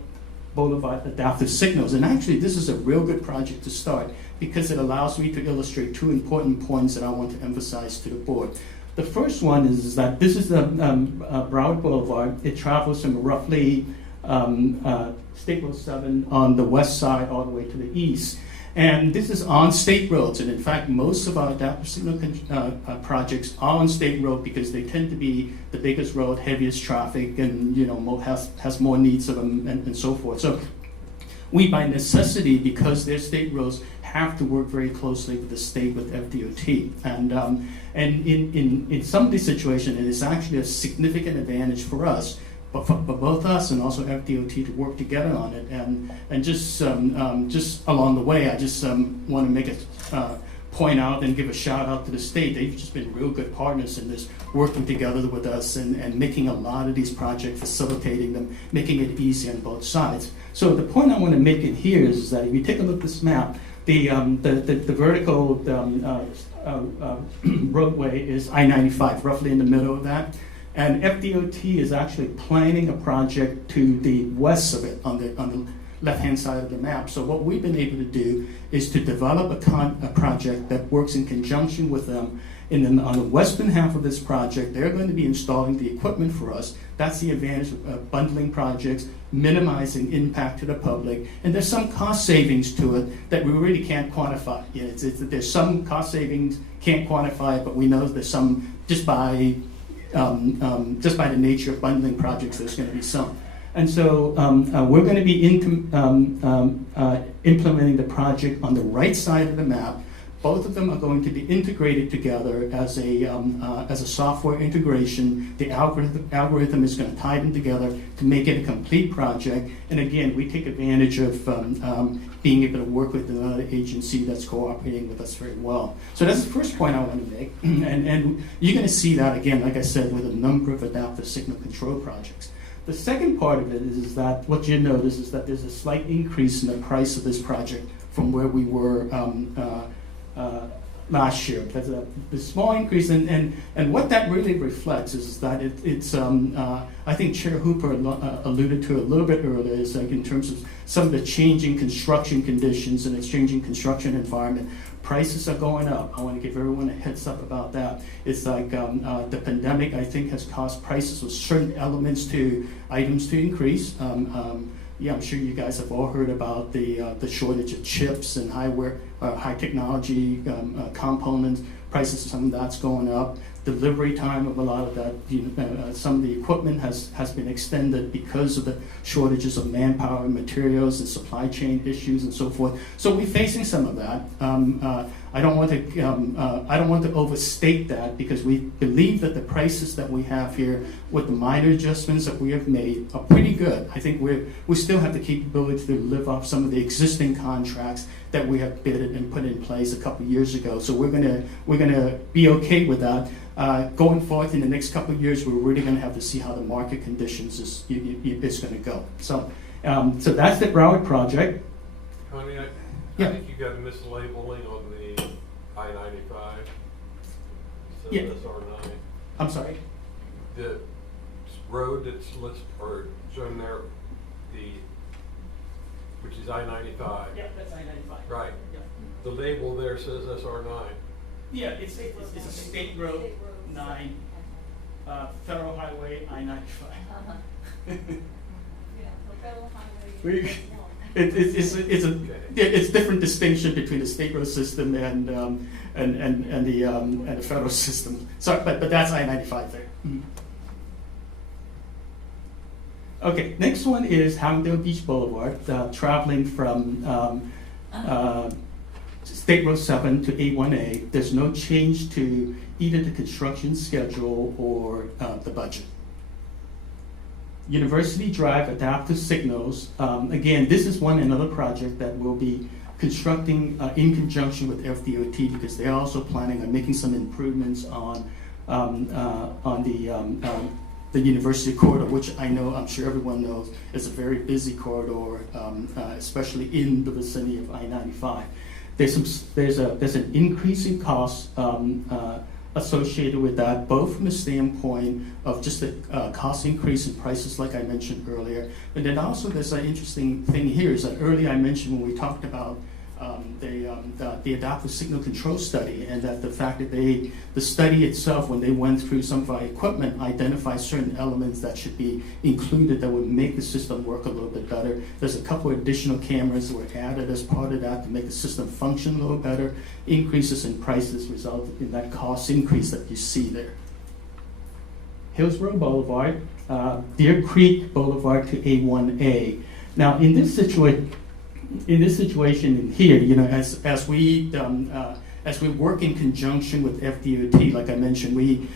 Boulevard Adaptive Signals, and actually this is a real good project to start because it allows me to illustrate two important points that I want to emphasize to the board. The first one is that this is the Broward Boulevard. It travels from roughly State Road 7 on the west side all the way to the east. And this is on state roads, and in fact, most of our adaptive signal projects are on state road because they tend to be the biggest road, heaviest traffic, and has more needs of them, and so forth. So we, by necessity, because they're state roads, have to work very closely with the state, with FDOT. And in some of these situations, it is actually a significant advantage for us, but for both us and also FDOT, to work together on it. And just along the way, I just want to make a point out and give a shout out to the state. They've just been real good partners in this, working together with us and making a lot of these projects, facilitating them, making it easy on both sides. So the point I want to make in here is that if you take a look at this map, the vertical roadway is I-95, roughly in the middle of that. And FDOT is actually planning a project to the west of it on the left-hand side of the map. So what we've been able to do is to develop a project that works in conjunction with them. And then on the western half of this project, they're going to be installing the equipment for us. That's the advantage of bundling projects, minimizing impact to the public. And there's some cost savings to it that we really can't quantify. There's some cost savings, can't quantify it, but we know there's some just by the nature of bundling projects, there's going to be some. And so we're going to be implementing the project on the right side of the map Both of them are going to be integrated together as a software integration. The algorithm is going to tie them together to make it a complete project. And again, we take advantage of being able to work with another agency that's cooperating with us very well. So that's the first point I want to make. And you're going to see that again, like I said, with a number of adaptive signal control projects. The second part of it is that what you notice is that there's a slight increase in the price of this project from where we were last year. There's a small increase, and what that really reflects is that it's I think Chair Hooper alluded to a little bit earlier, is like in terms of some of the changing construction conditions and its changing construction environment. Prices are going up. I want to give everyone a heads up about that. It's like the pandemic, I think, has caused prices of certain items to increase. Yeah, I'm sure you guys have all heard about the shortage of chips and high technology components. Prices of some of that's going up. Delivery time of a lot of that, some of the equipment has been extended because of the shortages of manpower and materials and supply chain issues and so forth. So we're facing some of that. I don't want to overstate that, because we believe that the prices that we have here, with the minor adjustments that we have made, are pretty good. I think we still have the capability to live off some of the existing contracts that we have bid and put in place a couple of years ago. So we're gonna be okay with that. Going forward in the next couple of years, we're really going to have to see how the market conditions is going to go. So that's the Broward project. Honey, I think you got a mislabeling on the I-95. Yeah. SR9. I'm sorry? The road that's shown there, which is I-95. Yeah, that's I-95. Right. Yeah. The label there says SR9. Yeah, it's a state road 9, federal highway I-95. It's different distinction between the state road system and the federal system. Sorry, but that's I-95 there. Mm-hmm. Okay, next one is Hallandale Beach Boulevard, traveling from State Road 7 to A1A. There's no change to either the construction schedule or the budget. University Drive adaptive signals. Again, this is another project that we'll be constructing in conjunction with FDOT, because they're also planning on making some improvements on the university corridor, which I'm sure everyone knows is a very busy corridor, especially in the vicinity of I-95. There's an increase in cost associated with that, both from the standpoint of just the cost increase in prices, like I mentioned earlier, but then also there's an interesting thing here is that earlier I mentioned when we talked about the adaptive signal control study, and that the fact that the study itself, when they went through some of our equipment, identified certain elements that should be included that would make the system work a little bit better. There's a couple of additional cameras that were added as part of that to make the system function a little better. Increases in prices resulted in that cost increase that you see there. Hillsborough Boulevard, Deer Creek Boulevard to A1A. Now, in this situation in here, as we work in conjunction with FDOT, like I mentioned, we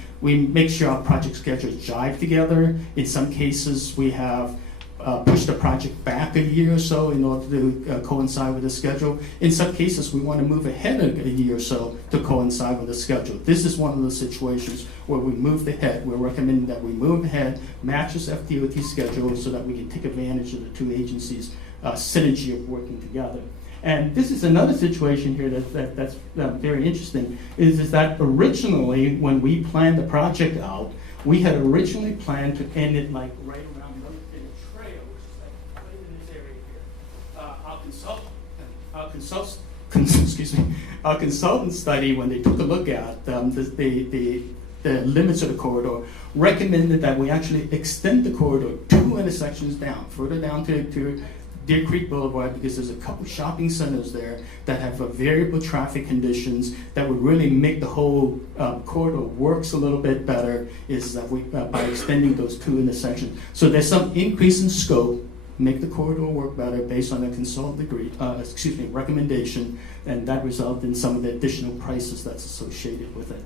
make sure our project schedules jive together. In some cases, we have pushed the project back a year or so in order to coincide with the schedule. In some cases, we want to move ahead a year or so to coincide with the schedule. This is one of those situations where we moved ahead. We're recommending that we move ahead, matches FDOT schedule, so that we can take advantage of the two agencies' synergy of working together. And this is another situation here that's very interesting, is that originally when we planned the project out, we had originally planned to end it like right around in the trail, which is like right in this area here. Our consultant study, when they took a look at the limits of the corridor, recommended that we actually extend the corridor 2 intersections down, further down to Deer Creek Boulevard, because there's a couple shopping centers there that have variable traffic conditions that would really make the whole corridor works a little bit better, is that we by extending those 2 intersections. So there's some increase in scope, make the corridor work better based on a consultant recommendation, and that resulted in some of the additional prices that's associated with it.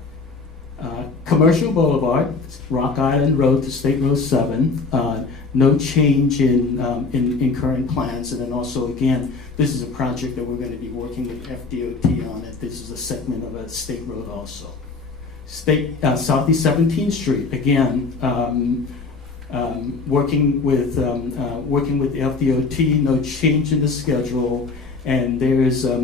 Commercial Boulevard, Rock Island Road to State Road 7, no change in current plans, and then also again, this is a project that we're going to be working with FDOT on it. This is a segment of a state road also. Southeast 17th Street, again, working with FDOT, no change in the schedule, and there is a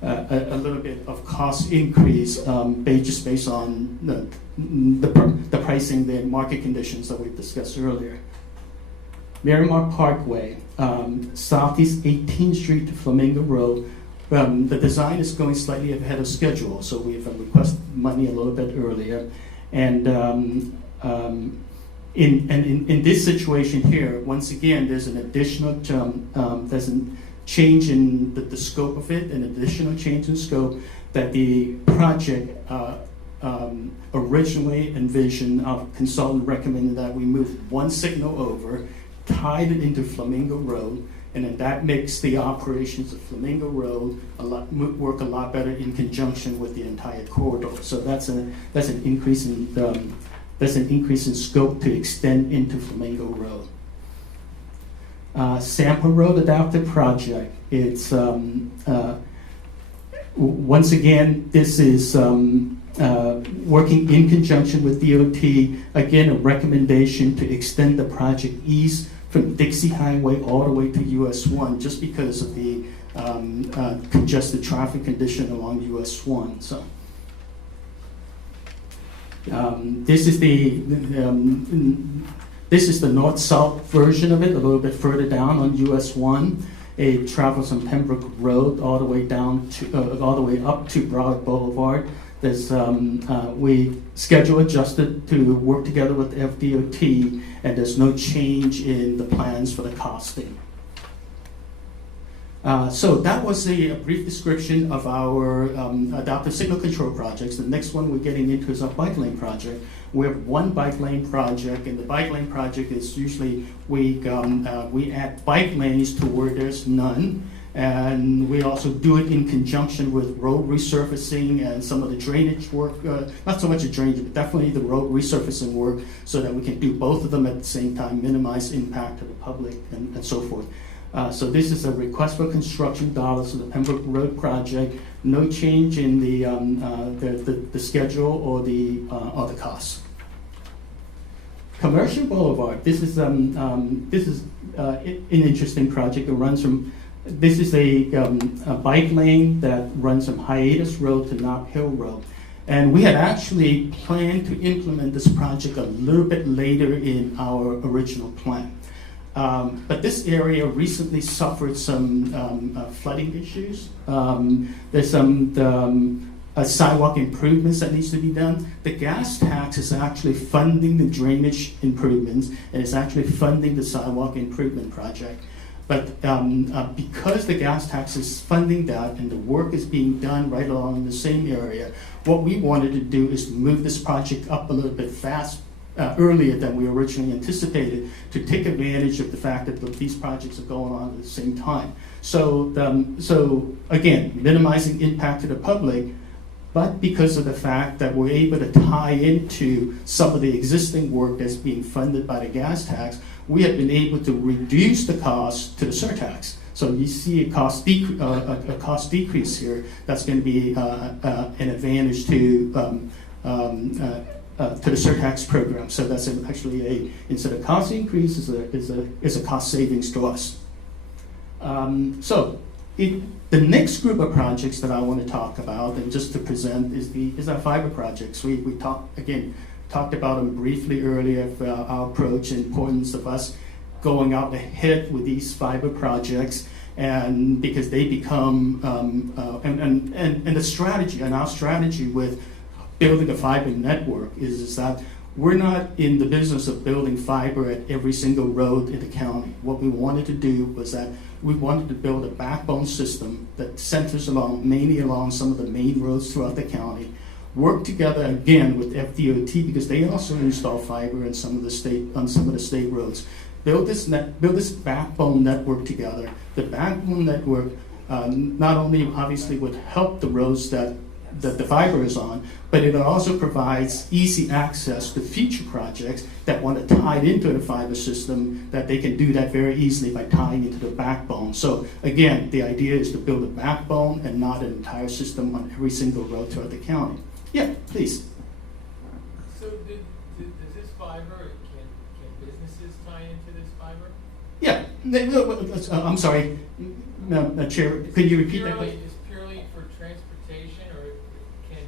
little bit of cost increase just based on the pricing, the market conditions that we discussed earlier. Miramar Parkway, Southeast 18th Street to Flamingo Road. The design is going slightly ahead of schedule, so we've requested money a little bit earlier. And in this situation here, once again, there's an additional there's a change in the scope of it, an additional change in scope that the project originally envisioned. Our consultant recommended that we move one signal over, tied it into Flamingo Road, and then that makes the operations of Flamingo Road work a lot better in conjunction with the entire corridor. So that's an increase in scope to extend into Flamingo Road. Sample Road Adaptive Project. It's once again, this is working in conjunction with DOT. Again, a recommendation to extend the project east from Dixie Highway all the way to US 1, just because of the congested traffic condition along US 1. So this is the north-south version of it, a little bit further down on US 1. It travels from Pembroke Road all the way down to all the way up to Broward Boulevard. There's we schedule adjusted to work together with FDOT, and there's no change in the plans for the costing. So that was a brief description of our adaptive signal control projects. The next one we're getting into is our bike lane project. We have one bike lane project, and the bike lane project is usually we add bike lanes to where there's none. And we also do it in conjunction with road resurfacing and some of the drainage work, not so much the drainage, but definitely the road resurfacing work, so that we can do both of them at the same time, minimize impact to the public and so forth. So this is a request for construction dollars for the Pembroke Road project. No change in the schedule or the costs. Commercial Boulevard. This is an interesting project. It runs from. This is a bike lane that runs from Hiatus Road to Knob Hill Road. And we had actually planned to implement this project a little bit later in our original plan. But this area recently suffered some flooding issues. There's some sidewalk improvements that needs to be done. The gas tax is actually funding the drainage improvements, and it's actually funding the sidewalk improvement project. But because the gas tax is funding that and the work is being done right along in the same area, what we wanted to do is to move this project up a little bit earlier than we originally anticipated, to take advantage of the fact that these projects are going on at the same time. So again, minimizing impact to the public, but because of the fact that we're able to tie into some of the existing work that's being funded by the gas tax, we have been able to reduce the cost to the surtax. So you see a cost decrease here. That's going to be an advantage to the surtax program. So that's actually instead of cost increase, is a cost savings to us. The next group of projects that I want to talk about and just to present is our fiber projects. We talked about them briefly earlier, our approach and importance of us going out ahead with these fiber projects, and because they become and the strategy and our strategy with building a fiber network is that we're not in the business of building fiber at every single road in the county. What we wanted to do was that we wanted to build a backbone system that centers mainly along some of the main roads throughout the county, work together again with FDOT because they also install fiber in some of the state roads. Build this backbone network together. The backbone network not only obviously would help the roads that the fiber is on, but it also provides easy access to future projects that want to tie it into the fiber system, that they can do that very easily by tying into the backbone. So again, the idea is to build a backbone and not an entire system on every single road throughout the county. Yeah, please. So does this fiber, can businesses tie into this fiber? Yeah, I'm sorry, Chair, could you repeat that question? Is purely for transportation, or can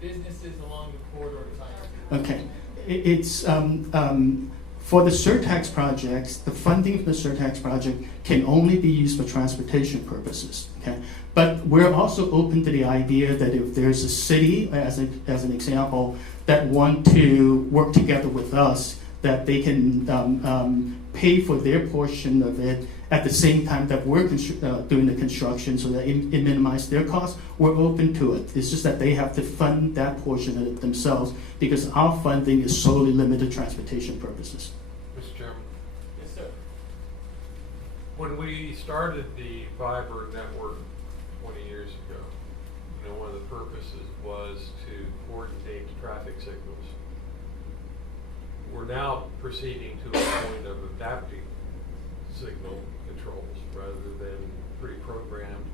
businesses along the corridor tie into it? Okay, it's for the Surtax projects, the funding for the Surtax project can only be used for transportation purposes. Okay, but we're also open to the idea that if there's a city, as an example, that want to work together with us, that they can pay for their portion of it at the same time that we're doing the construction, so that it minimizes their costs. We're open to it. It's just that they have to fund that portion of it themselves because our funding is solely limited to transportation purposes. Mr. Chairman. Yes, sir. When we started the fiber network 20 years ago, one of the purposes was to coordinate traffic signals. We're now proceeding to a point of adapting signal controls rather than pre-programmed.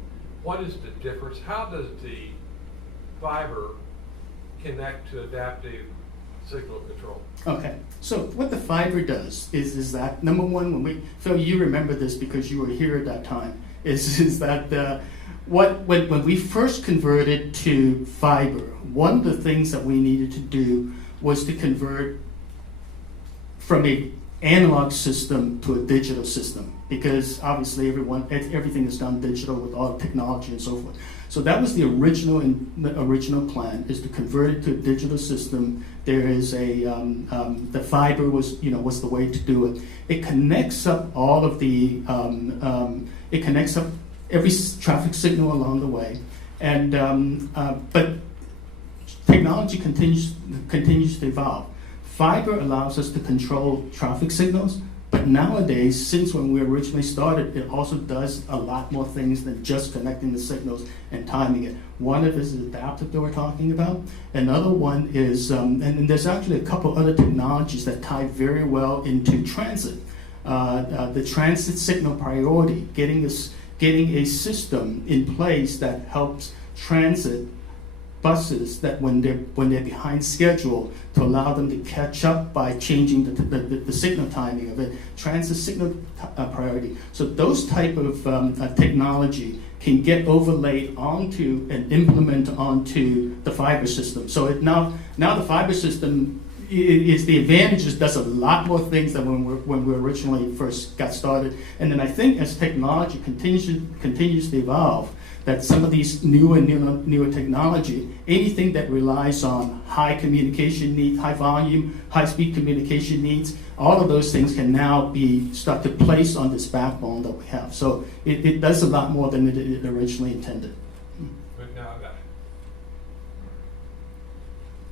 What is the difference? How does the fiber connect to adaptive signal control? Okay, so what the fiber does is that, number one, Phil, you remember this because you were here at that time, is that when we first converted to fiber, one of the things that we needed to do was to convert from an analog system to a digital system, because obviously everything is done digital with all technology and so forth. So that was the original plan, is to convert it to a digital system. There is the fiber was the way to do it. It connects up all of the it connects up every traffic signal along the way, and but technology continues to evolve. Fiber allows us to control traffic signals, but nowadays, since when we originally started, it also does a lot more things than just connecting the signals and timing it. One of it is the adaptive that we're talking about. Another one is, and there's actually a couple other technologies that tie very well into transit. The transit signal priority, getting a system in place that helps transit buses that when they're behind schedule, to allow them to catch up by changing the signal timing of it, transit signal priority. So those type of technology can get overlaid onto and implement onto the fiber system. So now the fiber system is the advantages, does a lot more things than when we originally first got started. And then I think as technology continues to evolve, that some of these newer technology, anything that relies on high communication needs, high volume, high speed communication needs, all of those things can now start to place on this backbone that we have. So it does a lot more than it originally intended.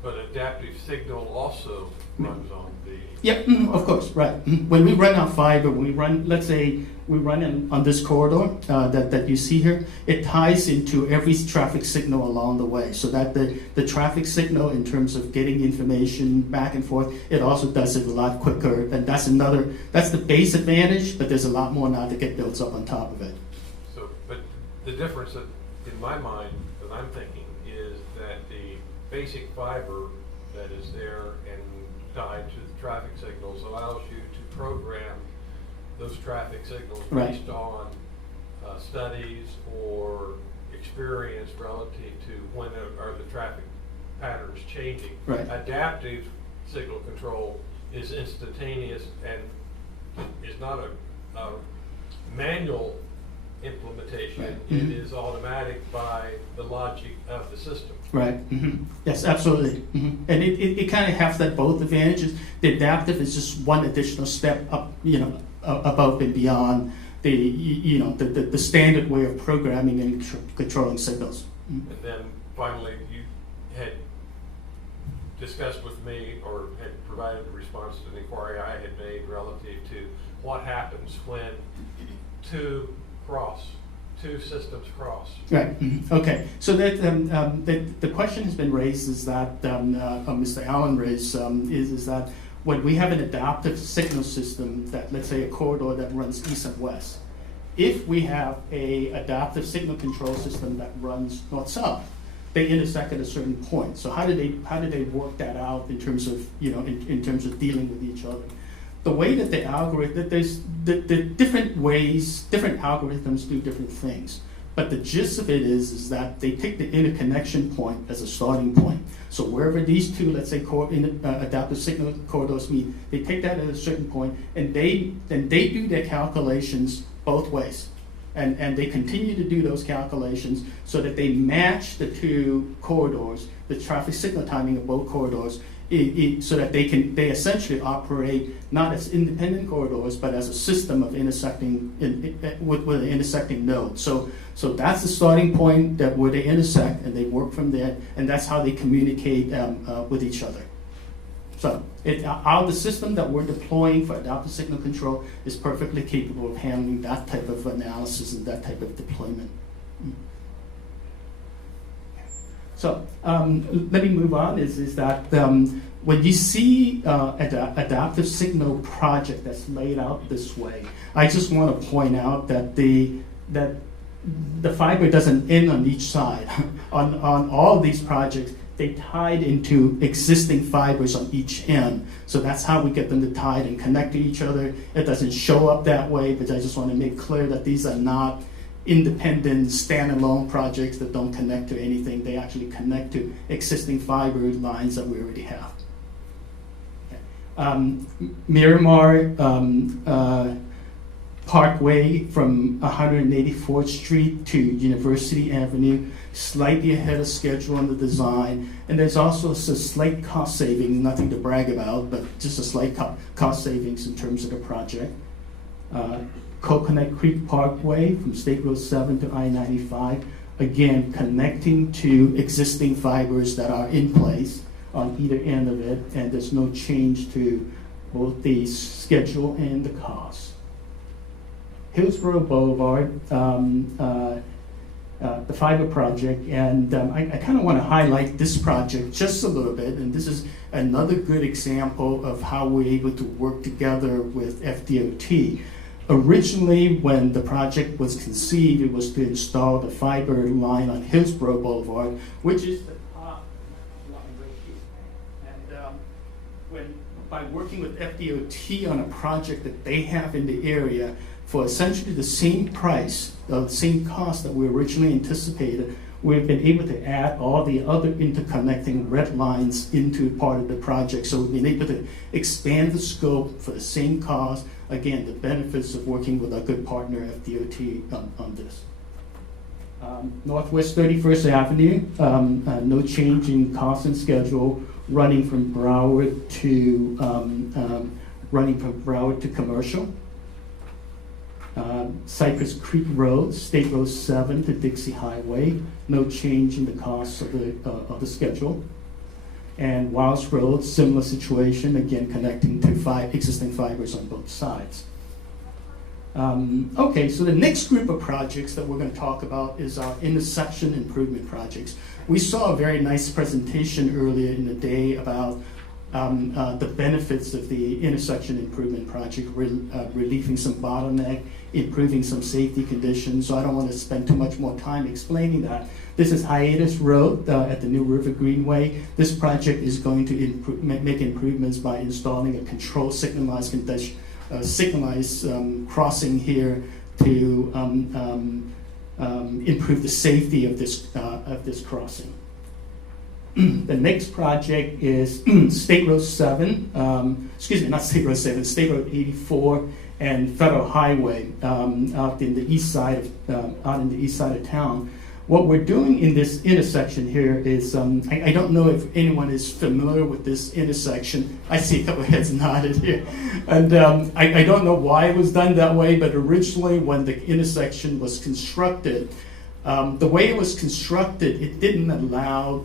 But adaptive signal also runs on the... Yeah, of course, right. When we run our fiber, let's say we run on this corridor that you see here, it ties into every traffic signal along the way, so that the traffic signal, in terms of getting information back and forth, it also does it a lot quicker. And that's the base advantage, but there's a lot more now that get built up on top of it. So, but the difference that, in my mind, that I'm thinking, is that the basic fiber that is there and tied to the traffic signals allows you to program those traffic signals based on studies or experience relative to when are the traffic patterns changing. Right. Adaptive signal control is instantaneous and is not a manual implementation. Right. It is automatic by the logic of the system. Right. Mm-hmm. Yes, absolutely. Mm-hmm. And it kind of has that both advantages. The adaptive is just one additional step up, above and beyond the standard way of programming and controlling signals. Mm-hmm. And then finally, you had discussed with me or had provided a response to the inquiry I had made relative to what happens when two systems cross. Right. Okay. So that the question has been raised is that Mr. Allen raised is that when we have an adaptive signal system that, let's say, a corridor that runs east and west, if we have a adaptive signal control system that runs north-south, they intersect at a certain point. So how do they work that out in terms of in terms of dealing with each other? The way that the algorithm, there's the different ways, different algorithms do different things. But the gist of it is that they take the interconnection point as a starting point. So wherever these two, let's say, adaptive signal corridors meet, they take that at a certain point, and they do their calculations both ways. And they continue to do those calculations so that they match the two corridors, the traffic signal timing of both corridors, so that they essentially operate not as independent corridors, but as a system of intersecting with an intersecting node. So that's the starting point where they intersect, and they work from there, and that's how they communicate with each other. So the system that we're deploying for adaptive signal control is perfectly capable of handling that type of analysis and that type of deployment. So let me move on. Is that when you see an adaptive signal project that's laid out this way, I just want to point out that the fiber doesn't end on each side. on all of these projects, they tied into existing fibers on each end. So that's how we get them to tie and connect to each other. It doesn't show up that way, but I just want to make clear that these are not independent, standalone projects that don't connect to anything. They actually connect to existing fiber lines that we already have. Okay. Miramar Parkway from 184th Street to University Avenue, slightly ahead of schedule on the design. And there's also a slight cost savings, nothing to brag about, but just a slight cost savings in terms of the project. Coconut Creek Parkway from State Road 7 to I-95, again connecting to existing fibers that are in place on either end of it, and there's no change to both the schedule and the cost. Hillsborough Boulevard, the fiber project, and I kind of want to highlight this project just a little bit, and this is another good example of how we're able to work together with FDOT. Originally, when the project was conceived, it was to install the fiber line on Hillsborough Boulevard, which is the top line right here. And by working with FDOT on a project that they have in the area for essentially the same price, the same cost that we originally anticipated, we've been able to add all the other interconnecting red lines into part of the project. So we've been able to expand the scope for the same cost. Again, the benefits of working with our good partner FDOT on this. Northwest 31st Avenue, no change in cost and schedule, running from Broward to Commercial. Cypress Creek Road, State Road 7 to Dixie Highway, no change in the cost of the schedule. And Wiles Road, similar situation, again connecting to existing fibers on both sides. Okay, so the next group of projects that we're going to talk about is our intersection improvement projects. We saw a very nice presentation earlier in the day about the benefits of the intersection improvement project, relieving some bottleneck, improving some safety conditions. So I don't want to spend too much more time explaining that. This is Hiatus Road at the New River Greenway. This project is going to make improvements by installing a controlled signalized crossing here to improve the safety of this crossing. The next project is State Road 7, not State Road 7, State Road 84 and Federal Highway out in the east side of town. What we're doing in this intersection here is, I don't know if anyone is familiar with this intersection. I see a couple of heads nodded here. And I don't know why it was done that way, but originally when the intersection was constructed, the way it was constructed, it didn't allow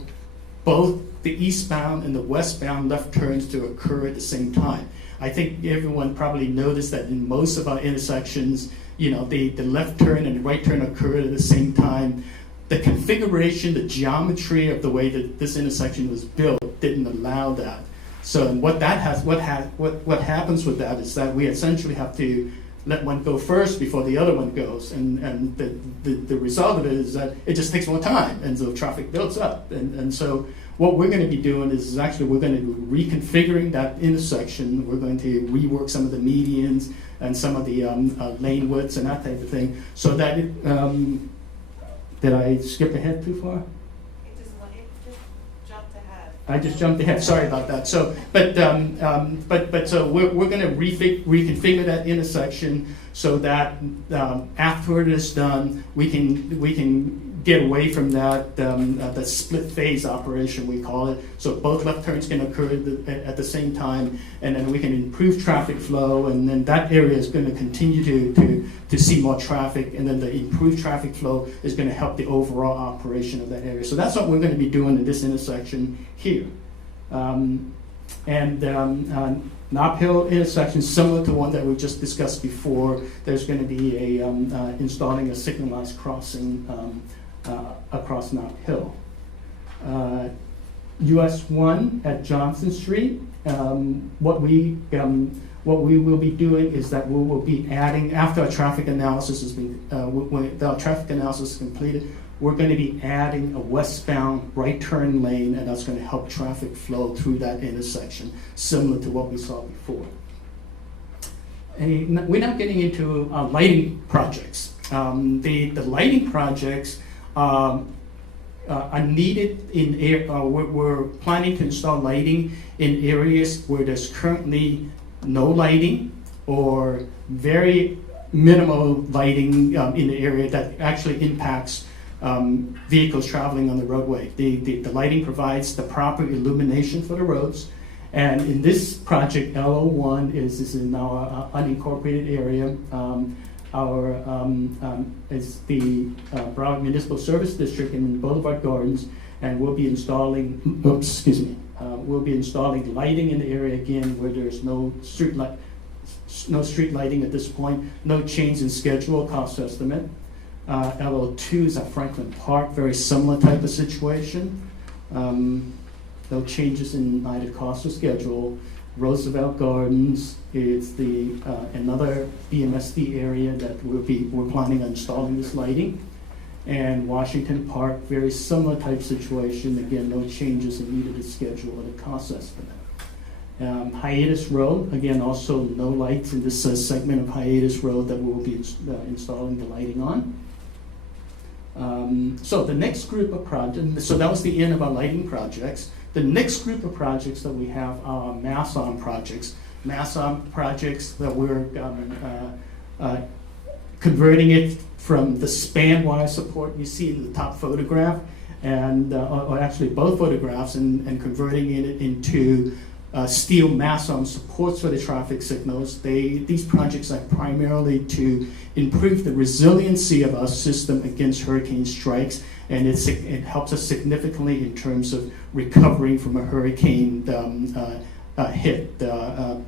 both the eastbound and the westbound left turns to occur at the same time. I think everyone probably noticed that in most of our intersections, the left turn and the right turn occur at the same time. The configuration, the geometry of the way that this intersection was built didn't allow that. So what happens with that is that we essentially have to let one go first before the other one goes, and the result of it is that it just takes more time, and so traffic builds up. And so what we're going to be doing is actually we're going to be reconfiguring that intersection. We're going to rework some of the medians and some of the lane widths and that type of thing, so that it, did I skip ahead too far? It just jumped ahead. I just jumped ahead. Sorry about that. So, but so we're going to reconfigure that intersection so that after it is done, we can get away from that that split phase operation, we call it. So both left turns can occur at the same time, and then we can improve traffic flow, and then that area is going to continue to see more traffic, and then the improved traffic flow is going to help the overall operation of that area. So that's what we're going to be doing in this intersection here. An uphill intersection similar to one that we just discussed before. There's going to be installing a signalized crossing across Nob Hill. US 1 at Johnson Street. What we will be doing is that we will be adding, after our traffic analysis has been, when our traffic analysis is completed, we're going to be adding a westbound right turn lane, and that's going to help traffic flow through that intersection, similar to what we saw before. And we're now getting into lighting projects. The lighting projects are needed in we're planning to install lighting in areas where there's currently no lighting or very minimal lighting in the area that actually impacts vehicles traveling on the roadway. The lighting provides the proper illumination for the roads, and in this project, LO1 is in our unincorporated area. It's the Broward Municipal Service District in Boulevard Gardens, and we'll be installing. We'll be installing lighting in the area again where there's no street lighting at this point. No change in schedule, cost estimate. LO2 is at Franklin Park, very similar type of situation. No changes in either cost or schedule. Roosevelt Gardens is the another BMSD area that we're planning on installing this lighting. And Washington Park, very similar type situation. Again, no changes in either the schedule or the cost estimate. Hiatus Road, again, also no lights in this segment of Hiatus Road that we'll be installing the lighting on. So the next group of projects, so that was the end of our lighting projects. The next group of projects that we have are mass-on projects. Mass-on projects that we're converting it from the span wire support you see in the top photograph, and or actually both photographs, and converting it into steel mass-on supports for the traffic signals. These projects are primarily to improve the resiliency of our system against hurricane strikes, and it helps us significantly in terms of recovering from a hurricane hit,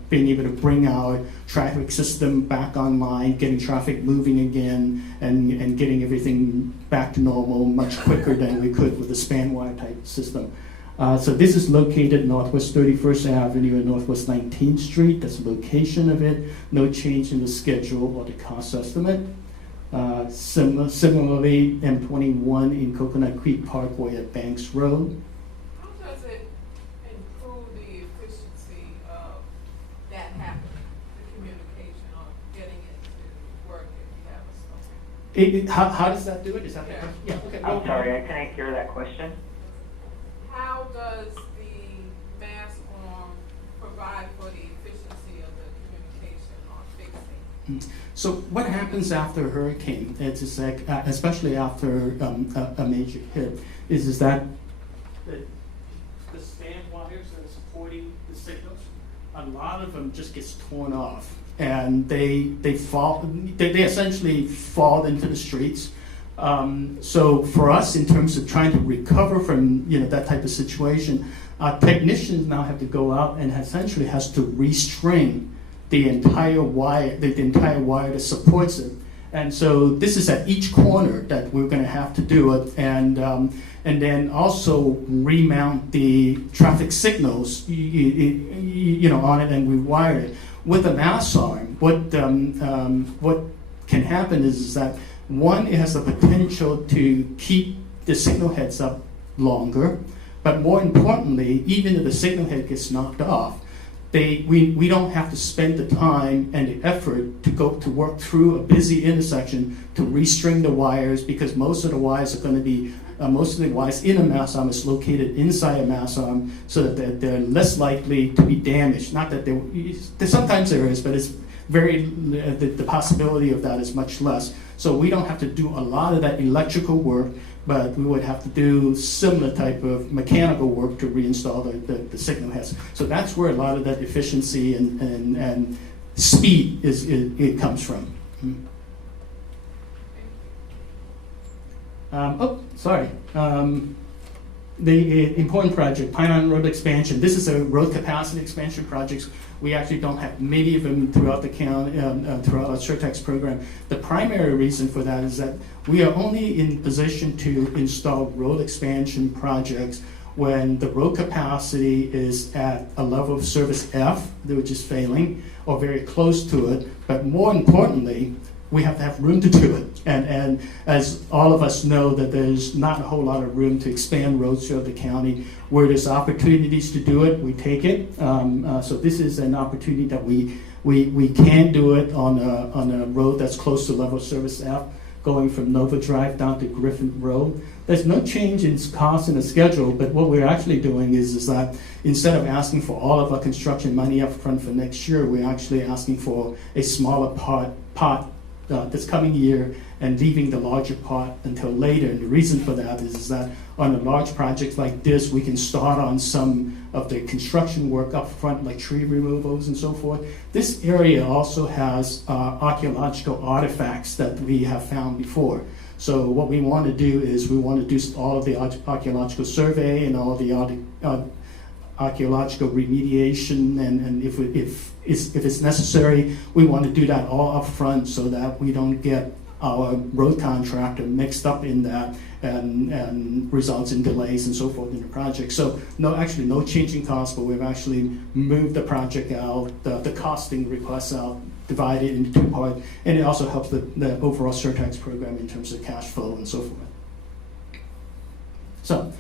being able to bring our traffic system back online, getting traffic moving again, and getting everything back to normal much quicker than we could with the span wire type system. So this is located Northwest 31st Avenue and Northwest 19th Street. That's the location of it. No change in the schedule or the cost estimate. Similarly, M21 in Coconut Creek Parkway at Banks Road. How does it improve the efficiency of that happening, the communication or getting it to work if you have a storm? How does that do it? Is that the question? Yeah, okay. I'm sorry, I couldn't hear that question. How does the mass on provide for the efficiency of the communication on fixing? So what happens after a hurricane, it's like, especially after a major hit, is that the span wires that are supporting the signals, a lot of them just gets torn off, and they essentially fall into the streets. So for us, in terms of trying to recover from that type of situation, our technicians now have to go out and essentially has to restring the entire wire, the entire wire that supports it. And so this is at each corner that we're going to have to do it, and then also remount the traffic signals, on it, and rewire it with a mass arm. What can happen is that one, it has the potential to keep the signal heads up longer, but more importantly, even if the signal head gets knocked off, we don't have to spend the time and the effort to go to work through a busy intersection to restring the wires, because most of the wires are going to be most of the wires in a mass arm is located inside a mass arm, so that they're less likely to be damaged. Not that sometimes there is, but it's the possibility of that is much less. So we don't have to do a lot of that electrical work, but we would have to do similar type of mechanical work to reinstall the signal heads. So that's where a lot of that efficiency and speed it comes from. The important project, Pine Island Road expansion. This is a road capacity expansion project. We actually don't have many of them throughout the county, throughout our Surtax program. The primary reason for that is that we are only in position to install road expansion projects when the road capacity is at a level of service F, which is failing, or very close to it. But more importantly, we have to have room to do it. And as all of us know, that there's not a whole lot of room to expand roads throughout the county. Where there's opportunities to do it, we take it. So this is an opportunity that we can do it on a road that's close to level service F, going from Nova Drive down to Griffin Road. There's no change in cost in the schedule, but what we're actually doing is that instead of asking for all of our construction money up front for next year, we're actually asking for a smaller pot this coming year and leaving the larger part until later. And the reason for that is that on a large project like this, we can start on some of the construction work up front, like tree removals and so forth. This area also has archaeological artifacts that we have found before. So what we want to do is we want to do all of the archaeological survey and all the archaeological remediation, and if it's necessary, we want to do that all up front so that we don't get our road contractor mixed up in that and results in delays and so forth in the project. So no change in cost, but we've actually moved the project out, the costing requests out, divided into two parts, and it also helps the overall Surtax program in terms of cash flow and so forth. So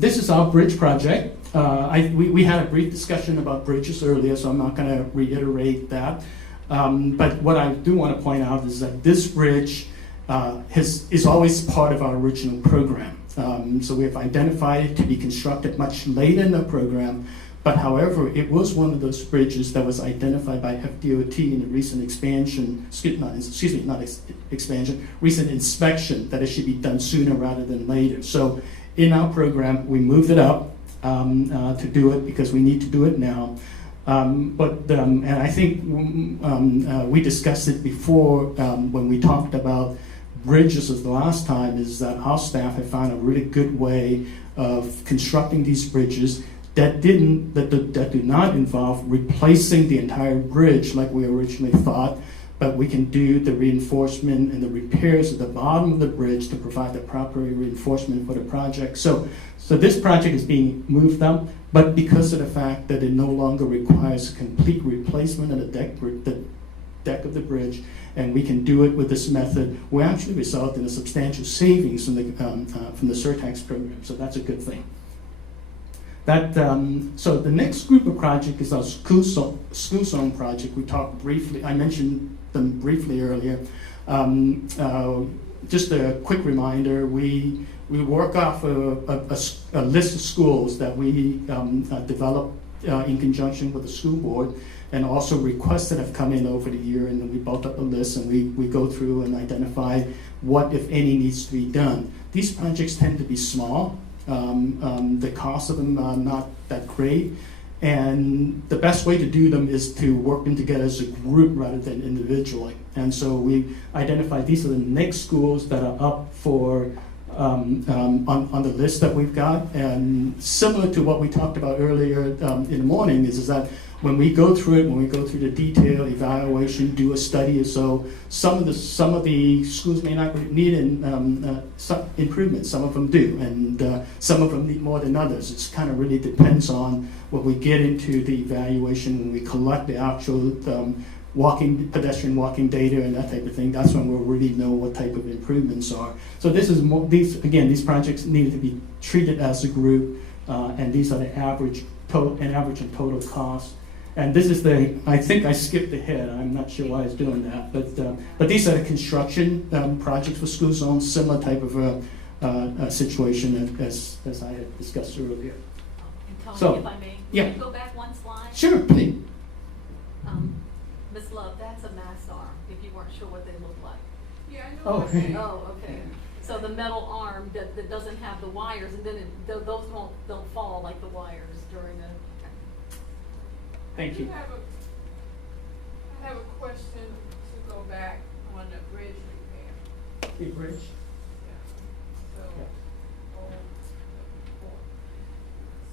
this is our bridge project. We had a brief discussion about bridges earlier, so I'm not going to reiterate that. But what I do want to point out is that this bridge is always part of our original program. So we have identified it to be constructed much later in the program, but however, it was one of those bridges that was identified by FDOT in a recent recent inspection, that it should be done sooner rather than later. So in our program, we moved it up to do it because we need to do it now. And I think we discussed it before when we talked about bridges the last time, is that our staff have found a really good way of constructing these bridges that do not involve replacing the entire bridge like we originally thought, but we can do the reinforcement and the repairs at the bottom of the bridge to provide the proper reinforcement for the project. So this project is being moved up, but because of the fact that it no longer requires a complete replacement of the deck of the bridge, and we can do it with this method, we actually result in a substantial savings from the Surtax program. So that's a good thing. So the next group of project is our school zone project. I mentioned them briefly earlier. Just a quick reminder, we work off a list of schools that we developed in conjunction with the school board, and also requests that have come in over the year, and then we built up a list and we go through and identify what, if any, needs to be done. These projects tend to be small. The cost of them are not that great, And the best way to do them is to work them together as a group rather than individually. And so we identified these are the next schools that are up for on the list that we've got. And similar to what we talked about earlier in the morning is that when we go through it, when we go through the detailed evaluation, do a study or so, some of the schools may not need some improvements. Some of them do, and some of them need more than others. It's kind of really depends on what we get into the evaluation when we collect the actual pedestrian walking data and that type of thing. That's when we'll really know what type of improvements are. So this is these projects need to be treated as a group, and these are the average and total cost. And this is I think I skipped ahead. I'm not sure why I was doing that. But these are the construction projects for school zones, similar type of situation as I had discussed earlier. Tony, So, if I may, yeah. can you go back one slide? Sure, please. Ms. Love, that's a mast arm, if you weren't sure what they look like. Yeah, I know. Oh, what they- okay. Oh, okay. So the metal arm that doesn't have the wires, and then those don't fall like the wires during the. Thank you. I have a question to go back on the bridge repair. The bridge?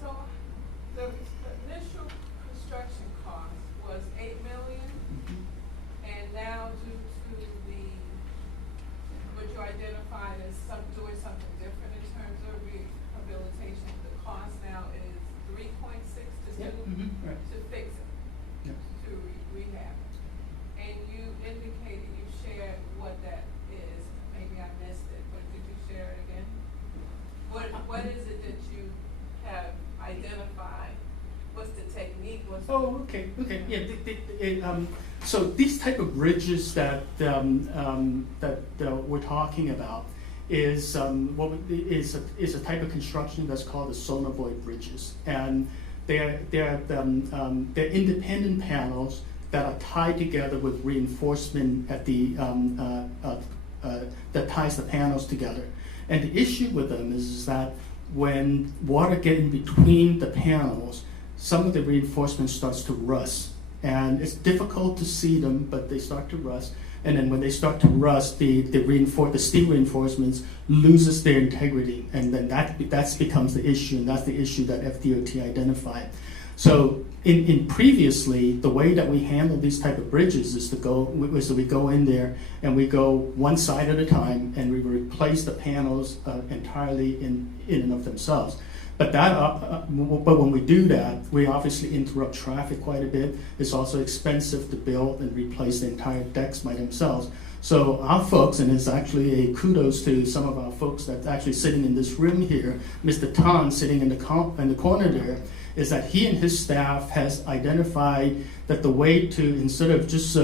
So, so the initial construction cost was $8 million, and now due to what you identified as doing something different in terms of rehabilitation, the cost now is 3.6 to fix it, to rehab it. And you indicated you shared what that is. Maybe I missed it, but could you share it again? What is it that you have identified? What's the technique? Oh, okay. Yeah. So these type of bridges that we're talking about is a type of construction that's called the sonovoid bridges, and they're independent panels that are tied together with reinforcement at the that ties the panels together. And the issue with them is that when water gets in between the panels, some of the reinforcement starts to rust. And it's difficult to see them, but they start to rust. And then when they start to rust, the steel reinforcements loses their integrity. And then that becomes the issue, and that's the issue that FDOT identified. So in previously, the way that we handle these type of bridges is that we go in there and we go one side at a time, and we replace the panels entirely in and of themselves. But when we do that, we obviously interrupt traffic quite a bit. It's also expensive to build and replace the entire decks by themselves. So our folks, and it's actually a kudos to some of our folks that's actually sitting in this room here, Mr. Tan sitting in the corner there, is that he and his staff has identified that the way to, instead of just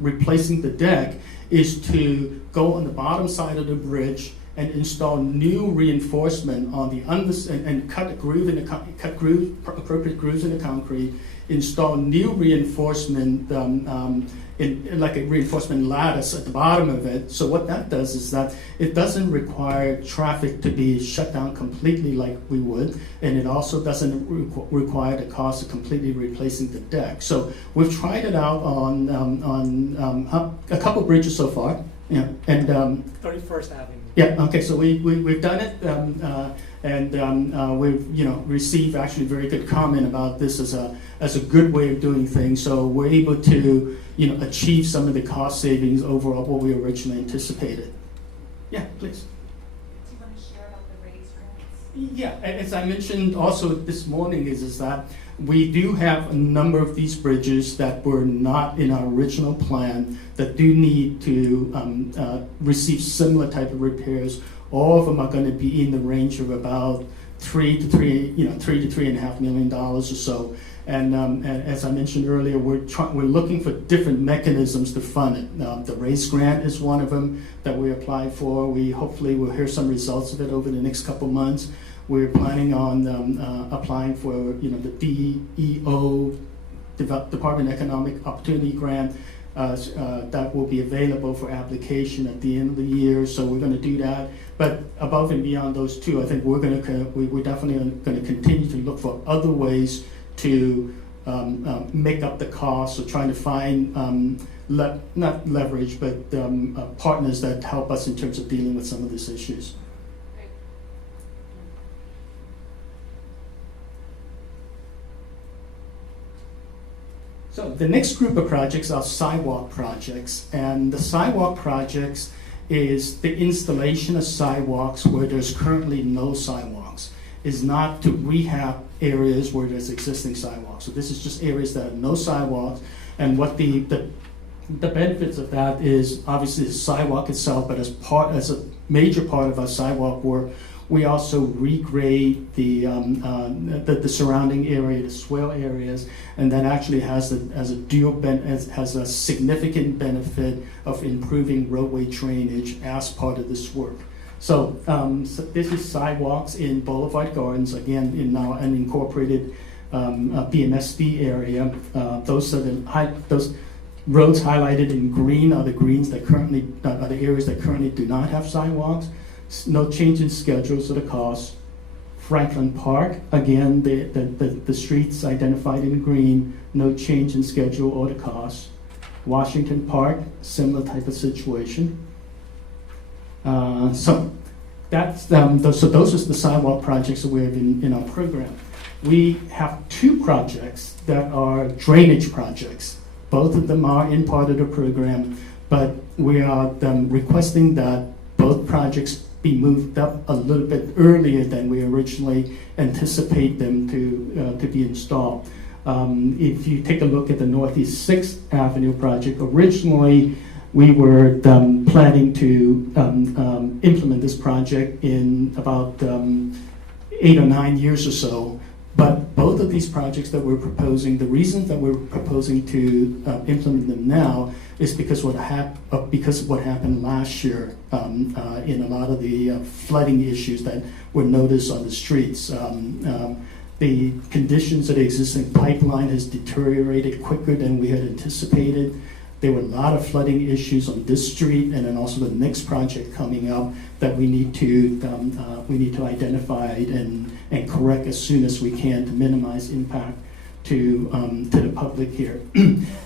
replacing the deck, is to go on the bottom side of the bridge and install new reinforcement on the and cut appropriate grooves in the concrete, install new reinforcement like a reinforcement lattice at the bottom of it. So what that does is that it doesn't require traffic to be shut down completely like we would, and it also doesn't require the cost of completely replacing the deck. So we've tried it out on a couple bridges so far. Yeah, and 31st Avenue. Yeah. Okay. So we've done it, and we've received actually very good comment about this as a good way of doing things. So we're able to achieve some of the cost savings over what we originally anticipated. Yeah, please. Do you want to share about the raise grants? Yeah, as I mentioned also this morning is that we do have a number of these bridges that were not in our original plan that do need to receive similar type of repairs. All of them are going to be in the range of about $3 to $3.5 million or so. And as I mentioned earlier, we're looking for different mechanisms to fund it. The RAISE grant is one of them that we applied for. We hopefully will hear some results of it over the next couple months. We're planning on applying for the DEO, Department of Economic Opportunity Grant, that will be available for application at the end of the year. So we're going to do that. But above and beyond those two, I think we're definitely going to continue to look for other ways to make up the cost, or trying to find not leverage, but partners that help us in terms of dealing with some of these issues. So the next group of projects are sidewalk projects, and the sidewalk projects is the installation of sidewalks where there's currently no sidewalks. Is not to rehab areas where there's existing sidewalks. So this is just areas that have no sidewalks, and what the benefits of that is obviously the sidewalk itself, but as a major part of our sidewalk work, we also regrade the surrounding area, the swale areas, and that actually has a significant benefit of improving roadway drainage as part of this work. So, this is sidewalks in Boulevard Gardens, again in now an incorporated BMSD area. Those roads highlighted in green are the areas that currently do not have sidewalks. No change in schedules or the cost. Franklin Park, again, the streets identified in green, no change in schedule or the cost. Washington Park, similar type of situation. So those are the sidewalk projects that we have in our program. We have two projects that are drainage projects. Both of them are in part of the program, but we are requesting that both projects be moved up a little bit earlier than we originally anticipate them to be installed. If you take a look at the Northeast 6th Avenue project, originally we were planning to implement this project in about 8 or 9 years or so. But both of these projects that we're proposing, the reason that we're proposing to implement them now is because of what happened last year in a lot of the flooding issues that were noticed on the streets. The conditions of the existing pipeline has deteriorated quicker than we had anticipated. There were a lot of flooding issues on this street, and then also the next project coming up that we need to identify and correct as soon as we can to minimize impact to the public here.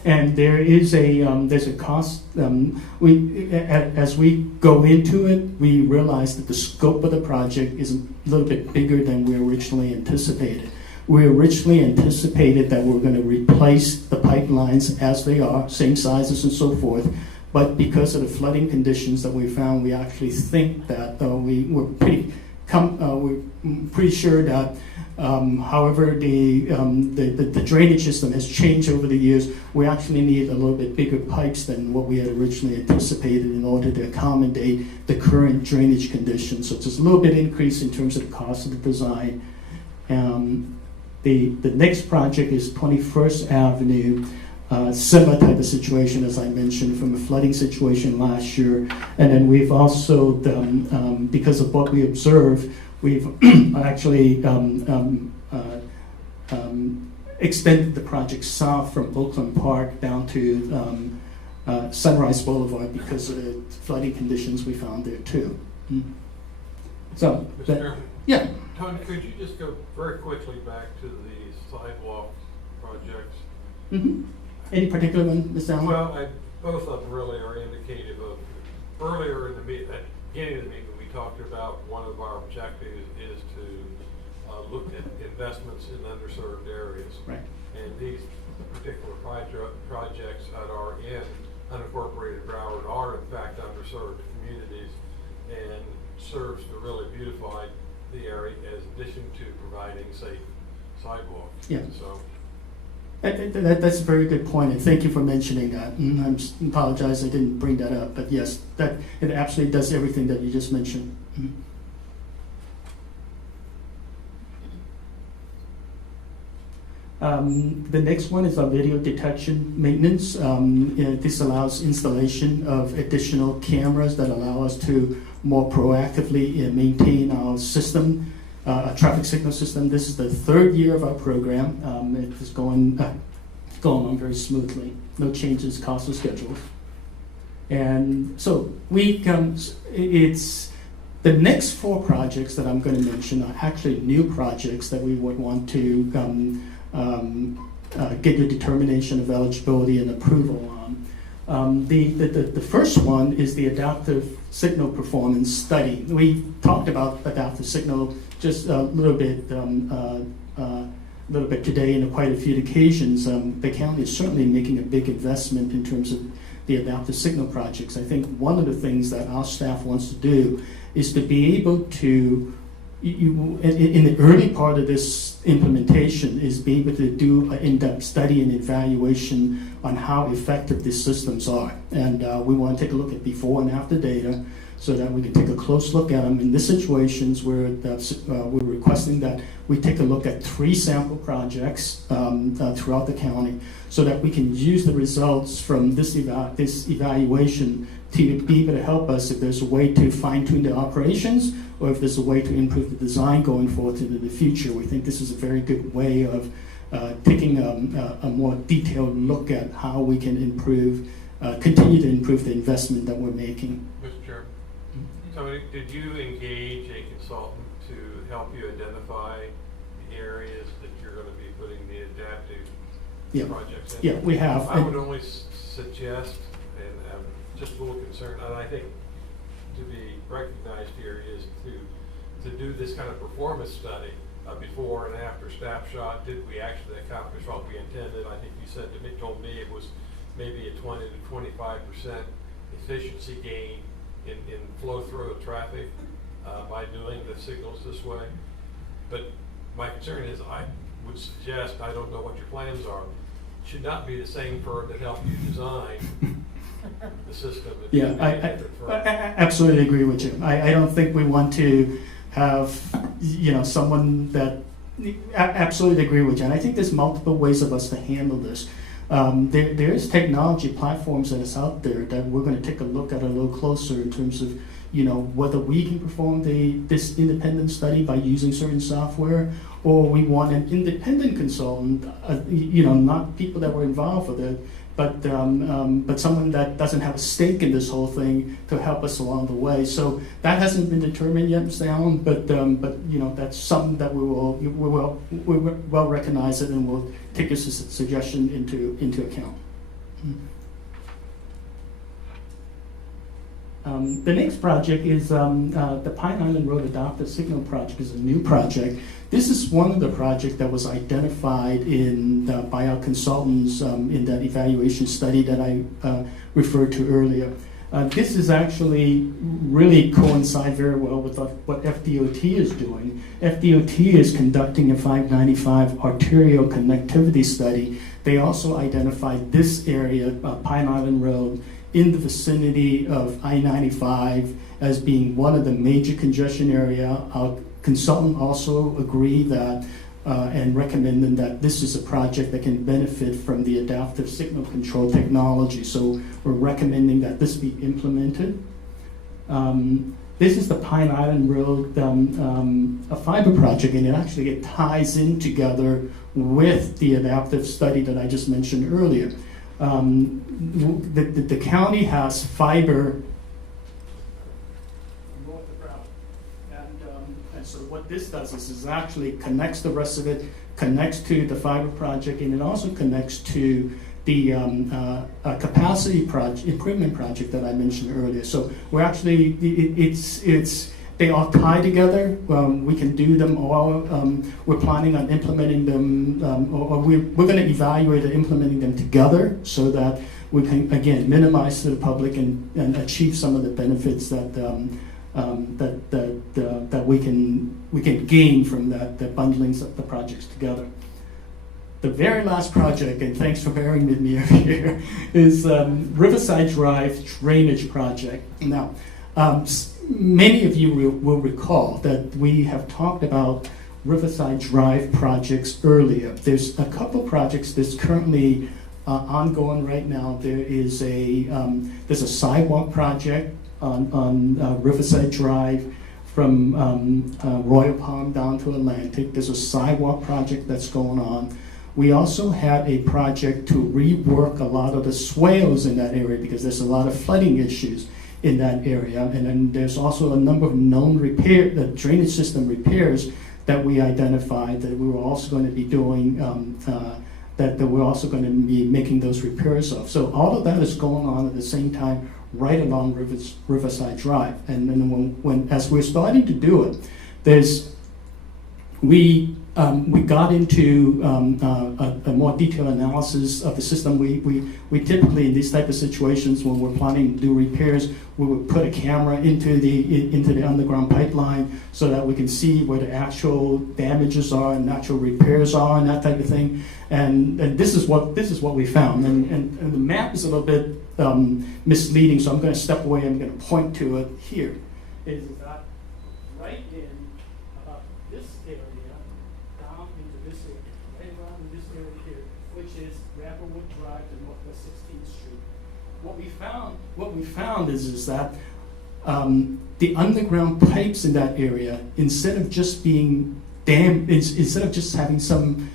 And there is there's a cost. As we go into it, we realize that the scope of the project is a little bit bigger than we originally anticipated. We originally anticipated that we're going to replace the pipelines as they are, same sizes and so forth. But because of the flooding conditions that we found, we actually think that we're pretty sure that however the drainage system has changed over the years, we actually need a little bit bigger pipes than what we had originally anticipated in order to accommodate the current drainage conditions. So it's just a little bit increase in terms of the cost of the design. The next project is 21st Avenue, similar type of situation as I mentioned from a flooding situation last year. And then we've also, because of what we observed, we've actually extended the project south from Oakland Park down to Sunrise Boulevard because of the flooding conditions we found there too. So, Mr. Chairman? Yeah. Tony, could you just go very quickly back to the sidewalk projects? Mm-hmm. Any particular one, Mr. Allen? Well, both of them really are indicative of, earlier in the meeting, at the beginning of the meeting, we talked about one of our objectives is to look at investments in underserved areas. Right. And these particular projects that are in unincorporated Broward are in fact underserved communities and serves to really beautify the area as addition to providing safe sidewalks. Yeah. So that's a very good point, and thank you for mentioning that. I apologize I didn't bring that up, but yes, that it absolutely does everything that you just mentioned. The next one is our video detection maintenance. This allows installation of additional cameras that allow us to more proactively maintain our system, a traffic signal system. This is the third year of our program. It is going on very smoothly. No changes, cost or schedules. And so it's the next 4 projects that I'm going to mention are actually new projects that we would want to get your determination of eligibility and approval on. The first one is the adaptive signal performance study. We talked about adaptive signal just a little bit today in quite a few occasions. The county is certainly making a big investment in terms of the adaptive signal projects. I think one of the things that our staff wants to do is to be able to, in the early part of this implementation, is be able to do an in-depth study and evaluation on how effective these systems are. And we want to take a look at before and after data so that we can take a close look at them. In these situations where we're requesting that we take a look at 3 sample projects throughout the county so that we can use the results from this evaluation to be able to help us if there's a way to fine-tune the operations or if there's a way to improve the design going forward into the future. We think this is a very good way of taking a more detailed look at how we can improve, continue to improve the investment that we're making. Mr. Chairman, so did you engage a consultant to help you identify the areas that you're going to be putting the adaptive projects in? Yeah, we have. I would only suggest, and I'm just a little concerned, and I think to be recognized here is to do this kind of performance study, before and after snapshot. Did we actually accomplish what we intended? I think you said to me, told me it was maybe a 20 to 25% efficiency gain in flow through of traffic by doing the signals this way. But my concern is, I would suggest, I don't know what your plans are, it should not be the same firm that helped you design the system. Yeah, I absolutely agree with you. I don't think we want to have, someone that, absolutely agree with you. And I think there's multiple ways of us to handle this. There's technology platforms that is out there that we're going to take a look at a little closer in terms of, whether we can perform this independent study by using certain software, or we want an independent consultant, not people that were involved with it, but someone that doesn't have a stake in this whole thing to help us along the way. So that hasn't been determined yet, Mr. Allen, but that's something that we will recognize it, and we'll take your suggestion into account. The next project is the Pine Island Road Adaptive Signal Project. Is a new project. This is one of the projects that was identified by our consultants in that evaluation study that I referred to earlier. This is actually really coincide very well with what FDOT is doing. FDOT is conducting a 595 arterial connectivity study. They also identified this area, Pine Island Road, in the vicinity of I-95 as being one of the major congestion area. Our consultant also agreed that and recommended that this is a project that can benefit from the adaptive signal control technology. So we're recommending that this be implemented. This is the Pine Island Road, a fiber project, and it ties in together with the adaptive study that I just mentioned earlier. The county has fiber north of Broward, and so what this does is actually connects the rest of it, connects to the fiber project, and it also connects to the capacity project, improvement project that I mentioned earlier. So we're actually, they all tie together. We can do them all. We're planning on implementing them, or we're going to evaluate implementing them together so that we can, again, minimize to the public and achieve some of the benefits that that we can gain from that, the bundling of the projects together. The very last project, and thanks for bearing with me over here, is Riverside Drive Drainage Project. Now, many of you will recall that we have talked about Riverside Drive projects earlier. There's a couple projects that's currently ongoing right now. There's a sidewalk project on Riverside Drive from Royal Palm down to Atlantic. There's a sidewalk project that's going on. We also had a project to rework a lot of the swales in that area because there's a lot of flooding issues in that area. And then there's also a number of known drainage system repairs that we identified that we were also going to be doing, that we're also going to be making those repairs of. So all of that is going on at the same time right along Riverside Drive. And then as we're starting to do it, we got into a more detailed analysis of the system. We typically, in these type of situations, when we're planning to do repairs, we would put a camera into the underground pipeline so that we can see where the actual damages are and actual repairs are and that type of thing. And this is what we found. And the map is a little bit misleading, so I'm going to step away. I'm going to point to it here. Is that right in about this area? Into this area, right around in this area here, which is Ramplewood Drive to Northwest 16th Street. What we found is that the underground pipes in that area, instead of just being instead of just having some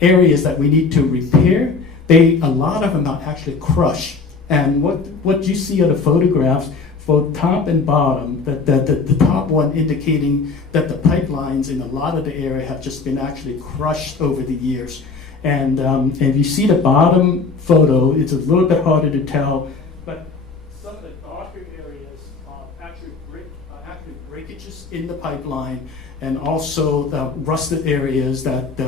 areas that we need to repair, a lot of them are actually crushed. And what you see are the photographs, both top and bottom, the top one indicating that the pipelines in a lot of the area have just been actually crushed over the years. And if you see the bottom photo, it's a little bit harder to tell, but some of the darker areas are actually breakages in the pipeline, and also the rusted areas that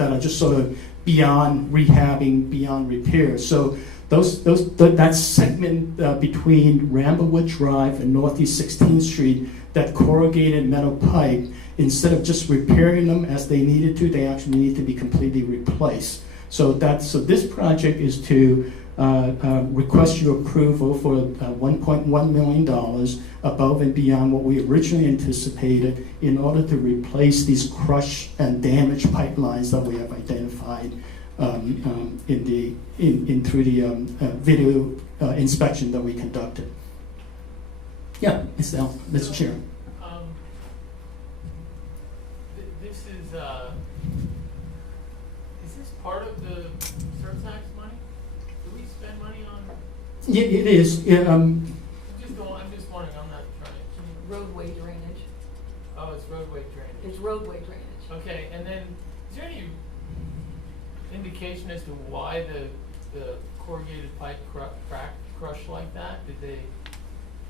are just sort of beyond rehabbing, beyond repair. So that segment between Ramblewood Drive and Northeast 16th Street, that corrugated metal pipe, instead of just repairing them as they needed to, they actually need to be completely replaced. So this project is to request your approval for $1.1 million above and beyond what we originally anticipated in order to replace these crushed and damaged pipelines that we have identified through the video inspection that we conducted. Yeah, Mr. Chair. Is this part of the Surtax money? Do we spend money on? Yeah, it is. I'm just wondering. I'm not trying to. Roadway drainage. Oh, it's roadway drainage. It's roadway drainage. Okay, and then is there any indication as to why the corrugated pipe crushed like that? Did they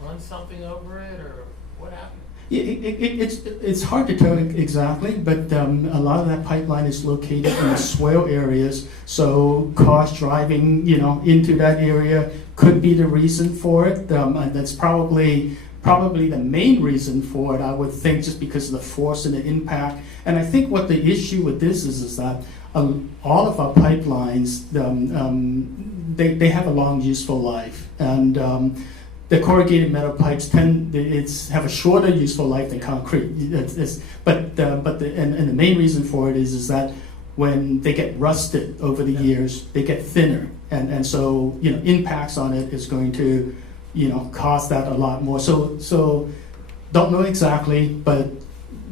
run something over it, or what happened? Yeah, it's hard to tell exactly, but a lot of that pipeline is located in the swale areas, so cars driving, into that area could be the reason for it. And that's probably the main reason for it, I would think, just because of the force and the impact. And I think what the issue with this is that all of our pipelines, they have a long useful life, and the corrugated metal pipes have a shorter useful life than concrete. But the main reason for it is that when they get rusted over the years, they get thinner, and so impacts on it is going to cost that a lot more. So don't know exactly, but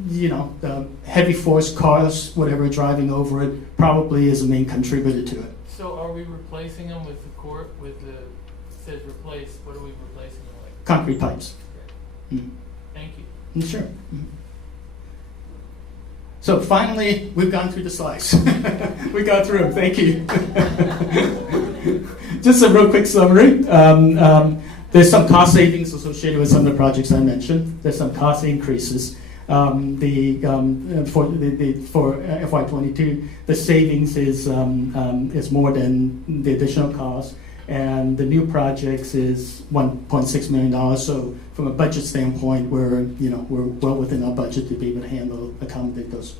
the heavy force cars, whatever, driving over it probably is a main contributor to it. So are we replacing them with it says replace, what are we replacing them with? Concrete pipes. Mm. Thank you. Sure. Mm. So finally, we've gone through the slides. We got through them. Thank you. Just a real quick summary. There's some cost savings associated with some of the projects I mentioned. There's some cost increases. For FY22, the savings is more than the additional cost, and the new projects is $1.6 million. So from a budget standpoint, we're well within our budget to be able to accommodate those.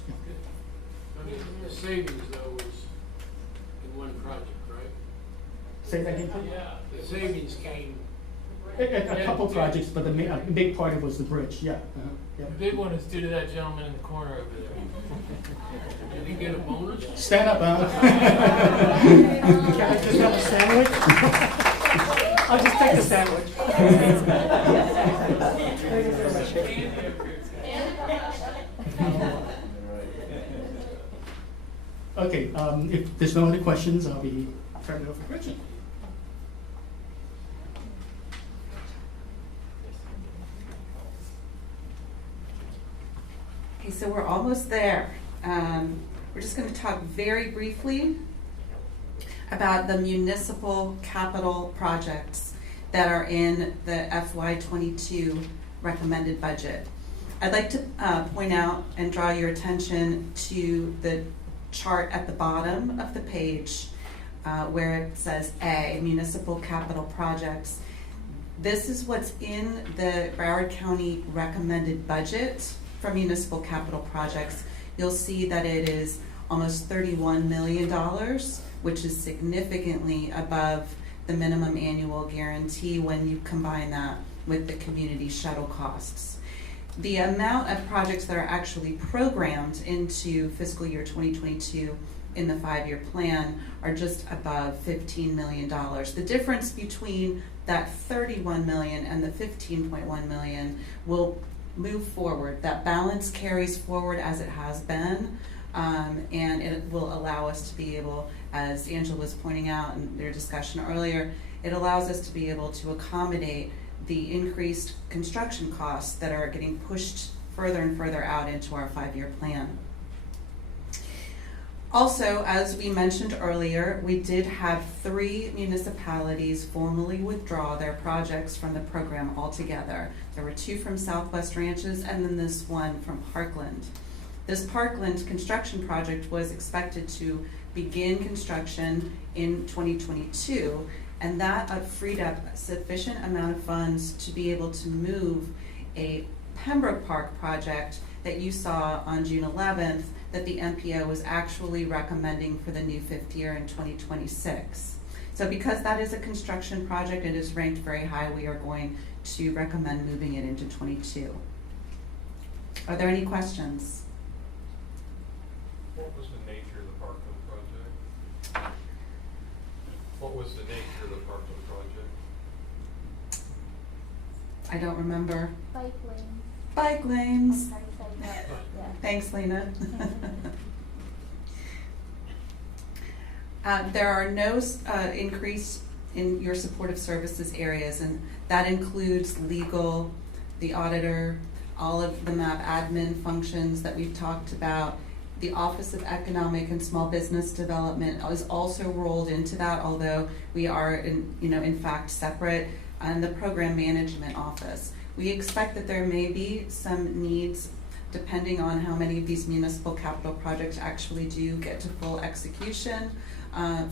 The savings though was in one project, right? Say that again, please? Yeah, the savings came. A couple projects, but a big part of it was the bridge. Yeah. Yep. The big one is due to that gentleman in the corner over there. Did he get a bonus? Stand up, Alan. Can I just have a sandwich? I'll just take the sandwich. Okay, if there's no other questions, I'll be turning it over to Richard. Okay, so we're almost there. We're just going to talk very briefly about the municipal capital projects that are in the FY22 recommended budget. I'd like to point out and draw your attention to the chart at the bottom of the page where it says A, municipal capital projects. This is what's in the Broward County recommended budget for municipal capital projects. You'll see that it is almost $31 million, which is significantly above the minimum annual guarantee when you combine that with the community shuttle costs. The amount of projects that are actually programmed into fiscal year 2022 in the 5-year plan are just above $15 million. The difference between that $31 million and the $15.1 million will move forward. That balance carries forward as it has been, and it will allow us to be able, as Angela was pointing out in their discussion earlier, it allows us to be able to accommodate the increased construction costs that are getting pushed further and further out into our 5-year plan. Also, as we mentioned earlier, we did have 3 municipalities formally withdraw their projects from the program altogether. There were 2 from Southwest Ranches and then this one from Parkland. This Parkland construction project was expected to begin construction in 2022, and that freed up a sufficient amount of funds to be able to move a Pembroke Park project that you saw on June 11th that the MPO was actually recommending for the new 5th year in 2026. So because that is a construction project, it is ranked very high, we are going to recommend moving it into 22. Are there any questions? What was the nature of the Parkland project? What was the nature of the Parkland project? I don't remember. Bike lanes. Bike lanes. Yeah. Thanks, Lena. There are no increase in your supportive services areas, and that includes legal, the auditor, all of the MAP admin functions that we've talked about. The Office of Economic and Small Business Development is also rolled into that, although we are in fact separate, and the Program Management Office. We expect that there may be some needs depending on how many of these municipal capital projects actually do get to full execution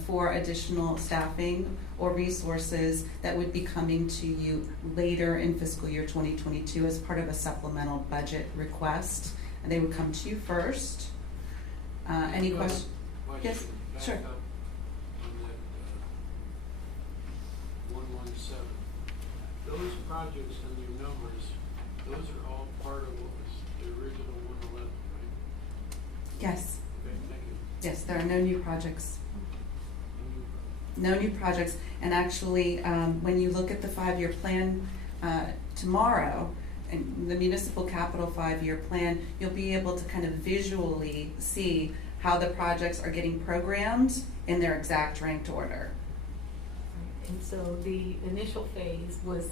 for additional staffing or resources that would be coming to you later in fiscal year 2022 as part of a supplemental budget request. And they would come to you first. Any questions? Yes, sure. On that 117, those projects and your numbers, those are all part of what was the original 111, right? Yes. Okay, thank you. Yes, there are no new projects. No new projects. And actually, when you look at the 5-year plan tomorrow, and the municipal capital 5-year plan, you'll be able to kind of visually see how the projects are getting programmed in their exact ranked order. And so the initial phase was,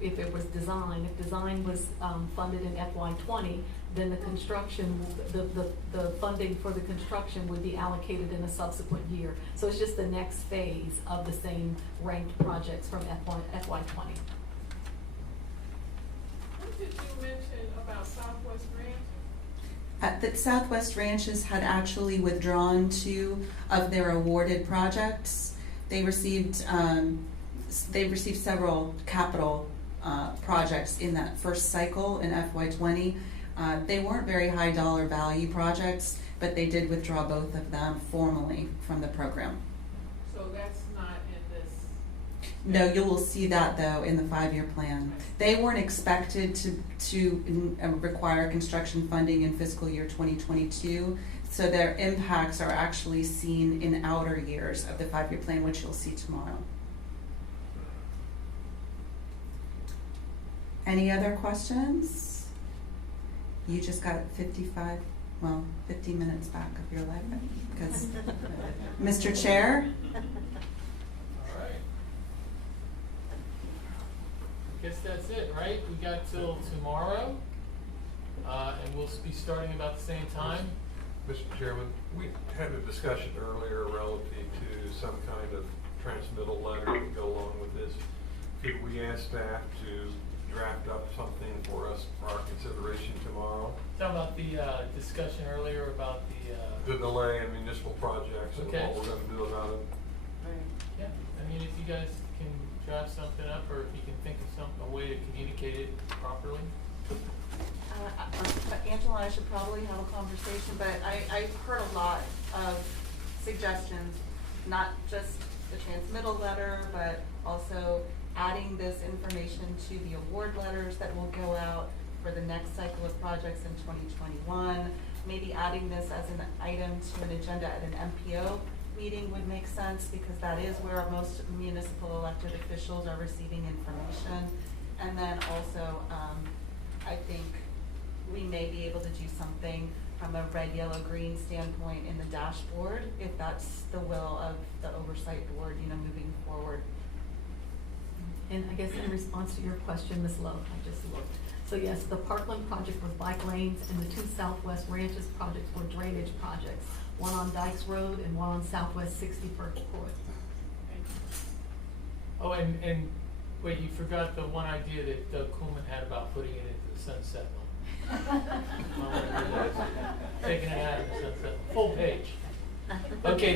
if design was funded in FY20, then the construction, the funding for the construction would be allocated in a subsequent year. So it's just the next phase of the same ranked projects from FY20. What did you mention about Southwest Ranches? That Southwest Ranches had actually withdrawn 2 of their awarded projects. They received several capital projects in that first cycle in FY20. They weren't very high dollar value projects, but they did withdraw both of them formally from the program. So that's not in this? No, you will see that though in the 5-year plan. They weren't expected to require construction funding in fiscal year 2022, so their impacts are actually seen in outer years of the 5-year plan, which you'll see tomorrow. Any other questions? You just got 50 minutes back of your life, because Mr. Chair? All right. I guess that's it, right? We got till tomorrow. And we'll be starting about the same time. Mr. Chairman, we had a discussion earlier relative to some kind of transmittal letter to go along with this. Could we ask staff to draft up something for us for our consideration tomorrow? Talking about the discussion earlier about The delay in municipal projects and Okay. what we're gonna do about it. Yeah, I mean, if you guys can draft something up, or if you can think of a way to communicate it properly. Angela and I should probably have a conversation, but I've heard a lot of suggestions, not just the transmittal letter, but also adding this information to the award letters that will go out for the next cycle of projects in 2021. Maybe adding this as an item to an agenda at an MPO meeting would make sense, because that is where most municipal elected officials are receiving information. And then also, I think we may be able to do something from a red, yellow, green standpoint in the dashboard, if that's the will of the Oversight Board, moving forward. And I guess in response to your question, Ms. Lowe, I just looked. So yes, the Parkland project was bike lanes, and the two Southwest Ranches projects were drainage projects. One on Dykes Road and one on Southwest 61st Court. Oh, and wait, you forgot the one idea that Doug Kuhlman had about putting it into the sunset zone. Taking it out of the sunset, full page. Okay.